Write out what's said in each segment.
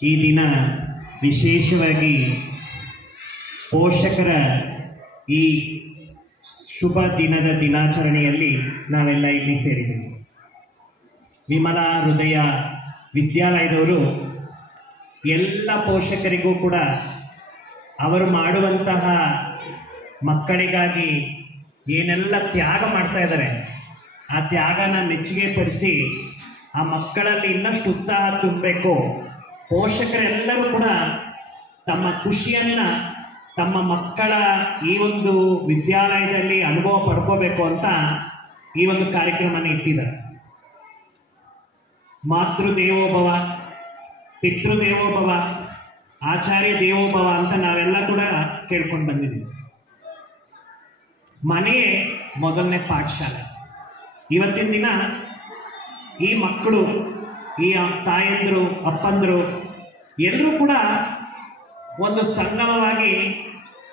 ಈ ದಿನ ವಿಶೇಷವಾಗಿ ಪೋಷಕರ ಈ ಶುಭ ದಿನದ ದಿನಾಚರಣೆಯಲ್ಲಿ ನಾವೆಲ್ಲ ಇಲ್ಲಿ ಸೇರಿದ್ದೀವಿ. ವಿಮಲಾ ಹೃದಯ ವಿದ್ಯಾಲಯದವರು ಎಲ್ಲ ಪೋಷಕರಿಗೂ ಕೂಡ ಅವರು ಮಾಡುವಂತಹ ಮಕ್ಕಳಿಗಾಗಿ ಏನೆಲ್ಲ ತ್ಯಾಗ ಮಾಡ್ತಾ ಇದ್ದಾರೆ ಆ ತ್ಯಾಗನ ಮೆಚ್ಚುಗೆ ಪಡಿಸಿ ಆ ಮಕ್ಕಳಲ್ಲಿ ಇನ್ನಷ್ಟು ಉತ್ಸಾಹ ತುಂಬಬೇಕು. ಪೋಷಕರೆಲ್ಲರೂ ಕೂಡ ತಮ್ಮ ಖುಷಿಯನ್ನು ತಮ್ಮ ಮಕ್ಕಳ ಈ ಒಂದು ವಿದ್ಯಾಲಯದಲ್ಲಿ ಅನುಭವ ಪಡ್ಕೋಬೇಕು ಅಂತ ಈ ಒಂದು ಕಾರ್ಯಕ್ರಮನ ಇಟ್ಟಿದ್ದಾರೆ. ಮಾತೃ ದೇವೋಭವ, ಪಿತೃದೇವೋಭವ, ಆಚಾರ್ಯ ದೇವೋಭವ ಅಂತ ನಾವೆಲ್ಲ ಕೂಡ ಕೇಳ್ಕೊಂಡು ಬಂದಿದ್ದೀವಿ. ಮನೆಯೇ ಮೊದಲನೇ ಪಾಠಶಾಲೆ. ಇವತ್ತಿನ ದಿನ ಈ ಮಕ್ಕಳು, ಈ ತಾಯಂದರು, ಅಪ್ಪಂದರು ಎಲ್ಲರೂ ಕೂಡ ಒಂದು ಸಂಗಮವಾಗಿ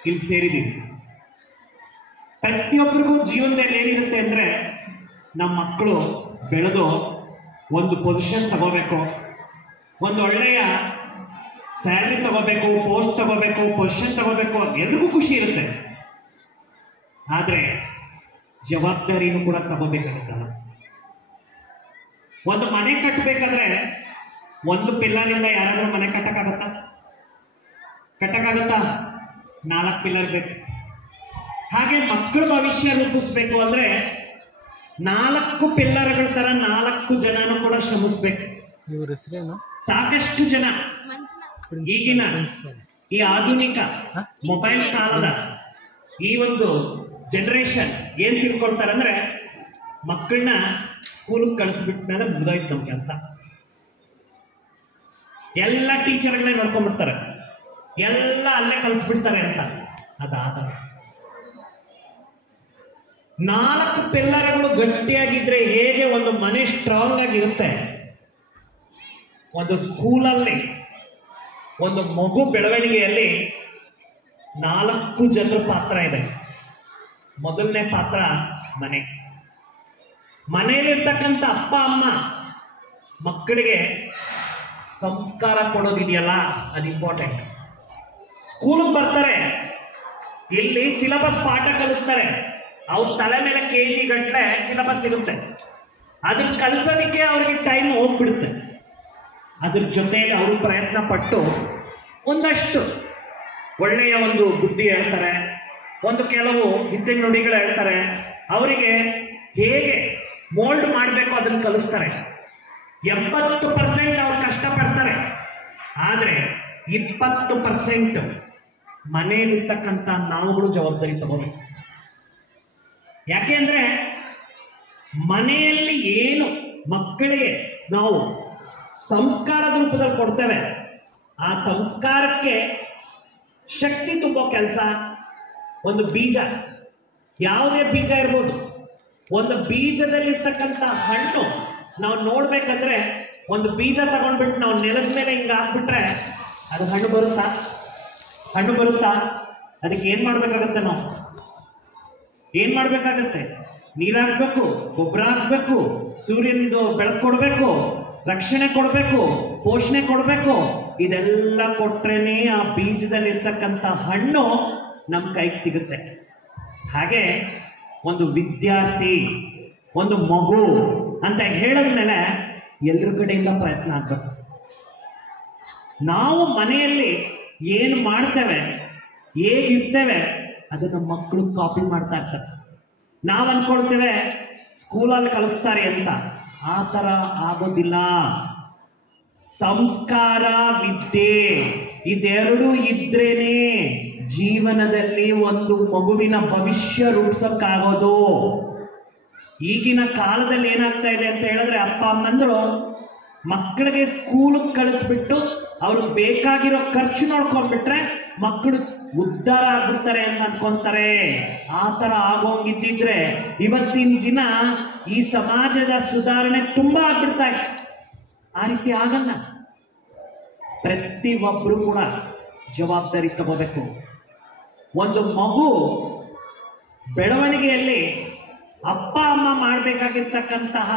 ಇಲ್ಲಿ ಸೇರಿದ್ದೀವಿ. ಪ್ರತಿಯೊಬ್ಬರಿಗೂ ಜೀವನದಲ್ಲಿ ಏನಿರುತ್ತೆ ಅಂದರೆ ನಮ್ಮ ಮಕ್ಕಳು ಬೆಳೆದು ಒಂದು ಪೊಸಿಷನ್ ತಗೋಬೇಕು, ಒಂದು ಒಳ್ಳೆಯ ಸ್ಯಾಲ್ರಿ ತಗೋಬೇಕು, ಪೋಸ್ಟ್ ತಗೋಬೇಕು, ಪೊಸಿಷನ್ ತಗೋಬೇಕು, ಎಲ್ರಿಗೂ ಖುಷಿ ಇರುತ್ತೆ. ಆದರೆ ಜವಾಬ್ದಾರಿನೂ ಕೂಡ ತಗೋಬೇಕಾಗುತ್ತಲ್ಲ. ಒಂದು ಮನೆ ಕಟ್ಟಬೇಕಾದ್ರೆ ಒಂದು ಪಿಲ್ಲರಿಂದ ಯಾರಾದರೂ ಮನೆ ಕಟ್ಟಕ್ಕಾಗತ್ತಾ? 4 ಪಿಲ್ಲರ್ ಬೇಕು. ಹಾಗೆ ಮಕ್ಕಳ ಭವಿಷ್ಯ ರೂಪಿಸ್ಬೇಕು ಅಂದ್ರೆ 4 ಪಿಲ್ಲರ್ಗಳ ತರ 4 ಜನನು ಕೂಡ ಶ್ರಮಿಸ್ಬೇಕು. ಸಾಕಷ್ಟು ಜನ ಈಗಿನ ಈ ಆಧುನಿಕ ಮೊಬೈಲ್ ಕಾಲದ ಈ ಒಂದು ಜನರೇಷನ್ ಏನ್ ತಿಳ್ಕೊಳ್ತಾರೆ ಅಂದ್ರೆ ಮಕ್ಕಳನ್ನ ಸ್ಕೂಲ್ಗೆ ಕಳಿಸ್ಬಿಟ್ಮೇಲೆ ಮುಗಿದೋಯ್ತು ನಮ್ಮ ಕೆಲಸ. ಎಲ್ಲ ಟೀಚರ್ಗಳೇ ನೋಡ್ಕೊಂಡ್ಬಿಡ್ತಾರೆ, ಎಲ್ಲ ಅಲ್ಲೇ ಕಲಿಸ್ಬಿಡ್ತಾರೆ ಅಂತ. ಅದಾದ 4 ಪಿಲ್ಲರ್ಗಳು ಗಟ್ಟಿಯಾಗಿದ್ರೆ ಹೇಗೆ ಒಂದು ಮನೆ ಸ್ಟ್ರಾಂಗ್ ಆಗಿರುತ್ತೆ, ಒಂದು ಸ್ಕೂಲಲ್ಲಿ ಒಂದು ಮಗು ಬೆಳವಣಿಗೆಯಲ್ಲಿ 4 ಜನರ ಪಾತ್ರ ಇದೆ. ಮೊದಲನೇ ಪಾತ್ರ ಮನೆ. ಮನೆಯಲ್ಲಿರ್ತಕ್ಕಂಥ ಅಪ್ಪ ಅಮ್ಮ ಮಕ್ಕಳಿಗೆ ಸಂಸ್ಕಾರ ಕೊಡೋದಿದೆಯಲ್ಲ, ಅದು ಇಂಪಾರ್ಟೆಂಟ್. ಸ್ಕೂಲಿಗೆ ಬರ್ತಾರೆ, ಇಲ್ಲಿ ಸಿಲೆಬಸ್ ಪಾಠ ಕಲಿಸ್ತಾರೆ, ಅವ್ರ ತಲೆ ಮೇಲೆ KG ಗಟ್ಟಲೆ ಸಿಲೆಬಸ್ ಇರುತ್ತೆ. ಅದನ್ನ ಕಲಿಸೋದಕ್ಕೆ ಅವ್ರಿಗೆ ಟೈಮ್ ಹೋಗ್ಬಿಡುತ್ತೆ. ಅದ್ರ ಜೊತೆಯಲ್ಲಿ ಅವರು ಪ್ರಯತ್ನ ಪಟ್ಟು ಒಂದಷ್ಟು ಒಳ್ಳೆಯ ಒಂದು ಬುದ್ಧಿ ಹೇಳ್ತಾರೆ, ಒಂದು ಕೆಲವು ಹಿತ್ತಿನ ನುಡಿಗಳು ಹೇಳ್ತಾರೆ, ಅವರಿಗೆ ಹೇಗೆ ಮೋಲ್ಡ್ ಮಾಡಬೇಕು ಅದನ್ನು ಕಲಿಸ್ತಾರೆ. 70% ಅವ್ರು ಕಷ್ಟಪಡ್ತಾರೆ, ಆದರೆ 20% ಮನೆಯಲ್ಲಿರ್ತಕ್ಕಂಥ ನಾವುಗಳು ಜವಾಬ್ದಾರಿ ತಗೋಬೇಕು. ಯಾಕೆ ಅಂದ್ರೆ ಮನೆಯಲ್ಲಿ ಏನು ಮಕ್ಕಳಿಗೆ ನಾವು ಸಂಸ್ಕಾರದ ರೂಪದಲ್ಲಿ ಕೊಡ್ತೇವೆ, ಆ ಸಂಸ್ಕಾರಕ್ಕೆ ಶಕ್ತಿ ತುಂಬೋ ಕೆಲಸ ಒಂದು ಬೀಜ, ಯಾವುದೇ ಬೀಜ ಇರ್ಬೋದು. ಒಂದು ಬೀಜದಲ್ಲಿರ್ತಕ್ಕಂಥ ಹಣ್ಣು ನಾವು ನೋಡ್ಬೇಕಂದ್ರೆ ಒಂದು ಬೀಜ ತಗೊಂಡ್ಬಿಟ್ಟು ನಾವು ನೆಲದ ಮೇಲೆ ಹಿಂಗೆ ಹಾಕ್ಬಿಟ್ರೆ ಅದು ಹಣ್ಣು ಬರುತ್ತಾ? ಅದಕ್ಕೆ ಏನು ಮಾಡಬೇಕಾಗತ್ತೆ? ನಾವು ಏನು ಮಾಡಬೇಕಾಗತ್ತೆ? ನೀರು ಹಾಕ್ಬೇಕು, ಗೊಬ್ಬರ ಹಾಕ್ಬೇಕು, ಸೂರ್ಯನದು ಬೆಳಕು ಕೊಡಬೇಕು, ರಕ್ಷಣೆ ಕೊಡಬೇಕು, ಪೋಷಣೆ ಕೊಡಬೇಕು. ಇದೆಲ್ಲ ಕೊಟ್ರೇನೆ ಆ ಬೀಜದಲ್ಲಿರ್ತಕ್ಕಂಥ ಹಣ್ಣು ನಮ್ಮ ಕೈಗೆ ಸಿಗುತ್ತೆ. ಹಾಗೆ ಒಂದು ವಿದ್ಯಾರ್ಥಿ, ಒಂದು ಮಗು ಅಂತ ಹೇಳಿದ್ಮೇಲೆ ಎಲ್ಲರ ಕಡೆಯಿಂದ ಪ್ರಯತ್ನ ಆಗಬೇಕು. ನಾವು ಮನೆಯಲ್ಲಿ ಏನು ಮಾಡ್ತೇವೆ, ಹೇಗಿರ್ತೇವೆ, ಅದನ್ನು ಮಕ್ಕಳು ಕಾಪಿ ಮಾಡ್ತಾ ಇರ್ತಾರೆ. ನಾವು ಅನ್ಕೊಳ್ತೇವೆ ಸ್ಕೂಲಲ್ಲಿ ಕಲಿಸ್ತಾರೆ ಅಂತ, ಆ ಥರ ಆಗೋದಿಲ್ಲ. ಸಂಸ್ಕಾರ, ವಿದ್ಯೆ ಇದೆರಡೂ ಇದ್ರೇನೆ ಜೀವನದಲ್ಲಿ ಒಂದು ಮಗುವಿನ ಭವಿಷ್ಯ ರೂಪಿಸಕ್ಕಾಗೋದು. ಈಗಿನ ಕಾಲದಲ್ಲಿ ಏನಾಗ್ತಾ ಇದೆ ಅಂತ ಹೇಳಿದ್ರೆ ಅಪ್ಪ ಅಮ್ಮಂದ್ರು ಮಕ್ಕಳಿಗೆ ಸ್ಕೂಲಿಗೆ ಕಳಿಸ್ಬಿಟ್ಟು ಅವ್ರಿಗೆ ಬೇಕಾಗಿರೋ ಖರ್ಚು ನೋಡ್ಕೊಂಡ್ಬಿಟ್ರೆ ಮಕ್ಕಳು ಉದ್ಧಾರ ಆಗ್ಬಿಡ್ತಾರೆ ಅಂತ ಅನ್ಕೊಂತಾರೆ. ಆ ಥರ ಆಗೋಂಗಿದ್ದಿದ್ರೆ ಇವತ್ತಿನ ದಿನ ಈ ಸಮಾಜದ ಸುಧಾರಣೆ ತುಂಬಾ ಆಗ್ಬಿಡ್ತಾ ಇತ್ತು. ಆ ರೀತಿ ಆಗಲ್ಲ. ಪ್ರತಿಯೊಬ್ಬರು ಕೂಡ ಜವಾಬ್ದಾರಿ ತಗೋಬೇಕು. ಒಂದು ಮಗು ಬೆಳವಣಿಗೆಯಲ್ಲಿ ಅಪ್ಪ ಅಮ್ಮ ಮಾಡಬೇಕಾಗಿರ್ತಕ್ಕಂತಹ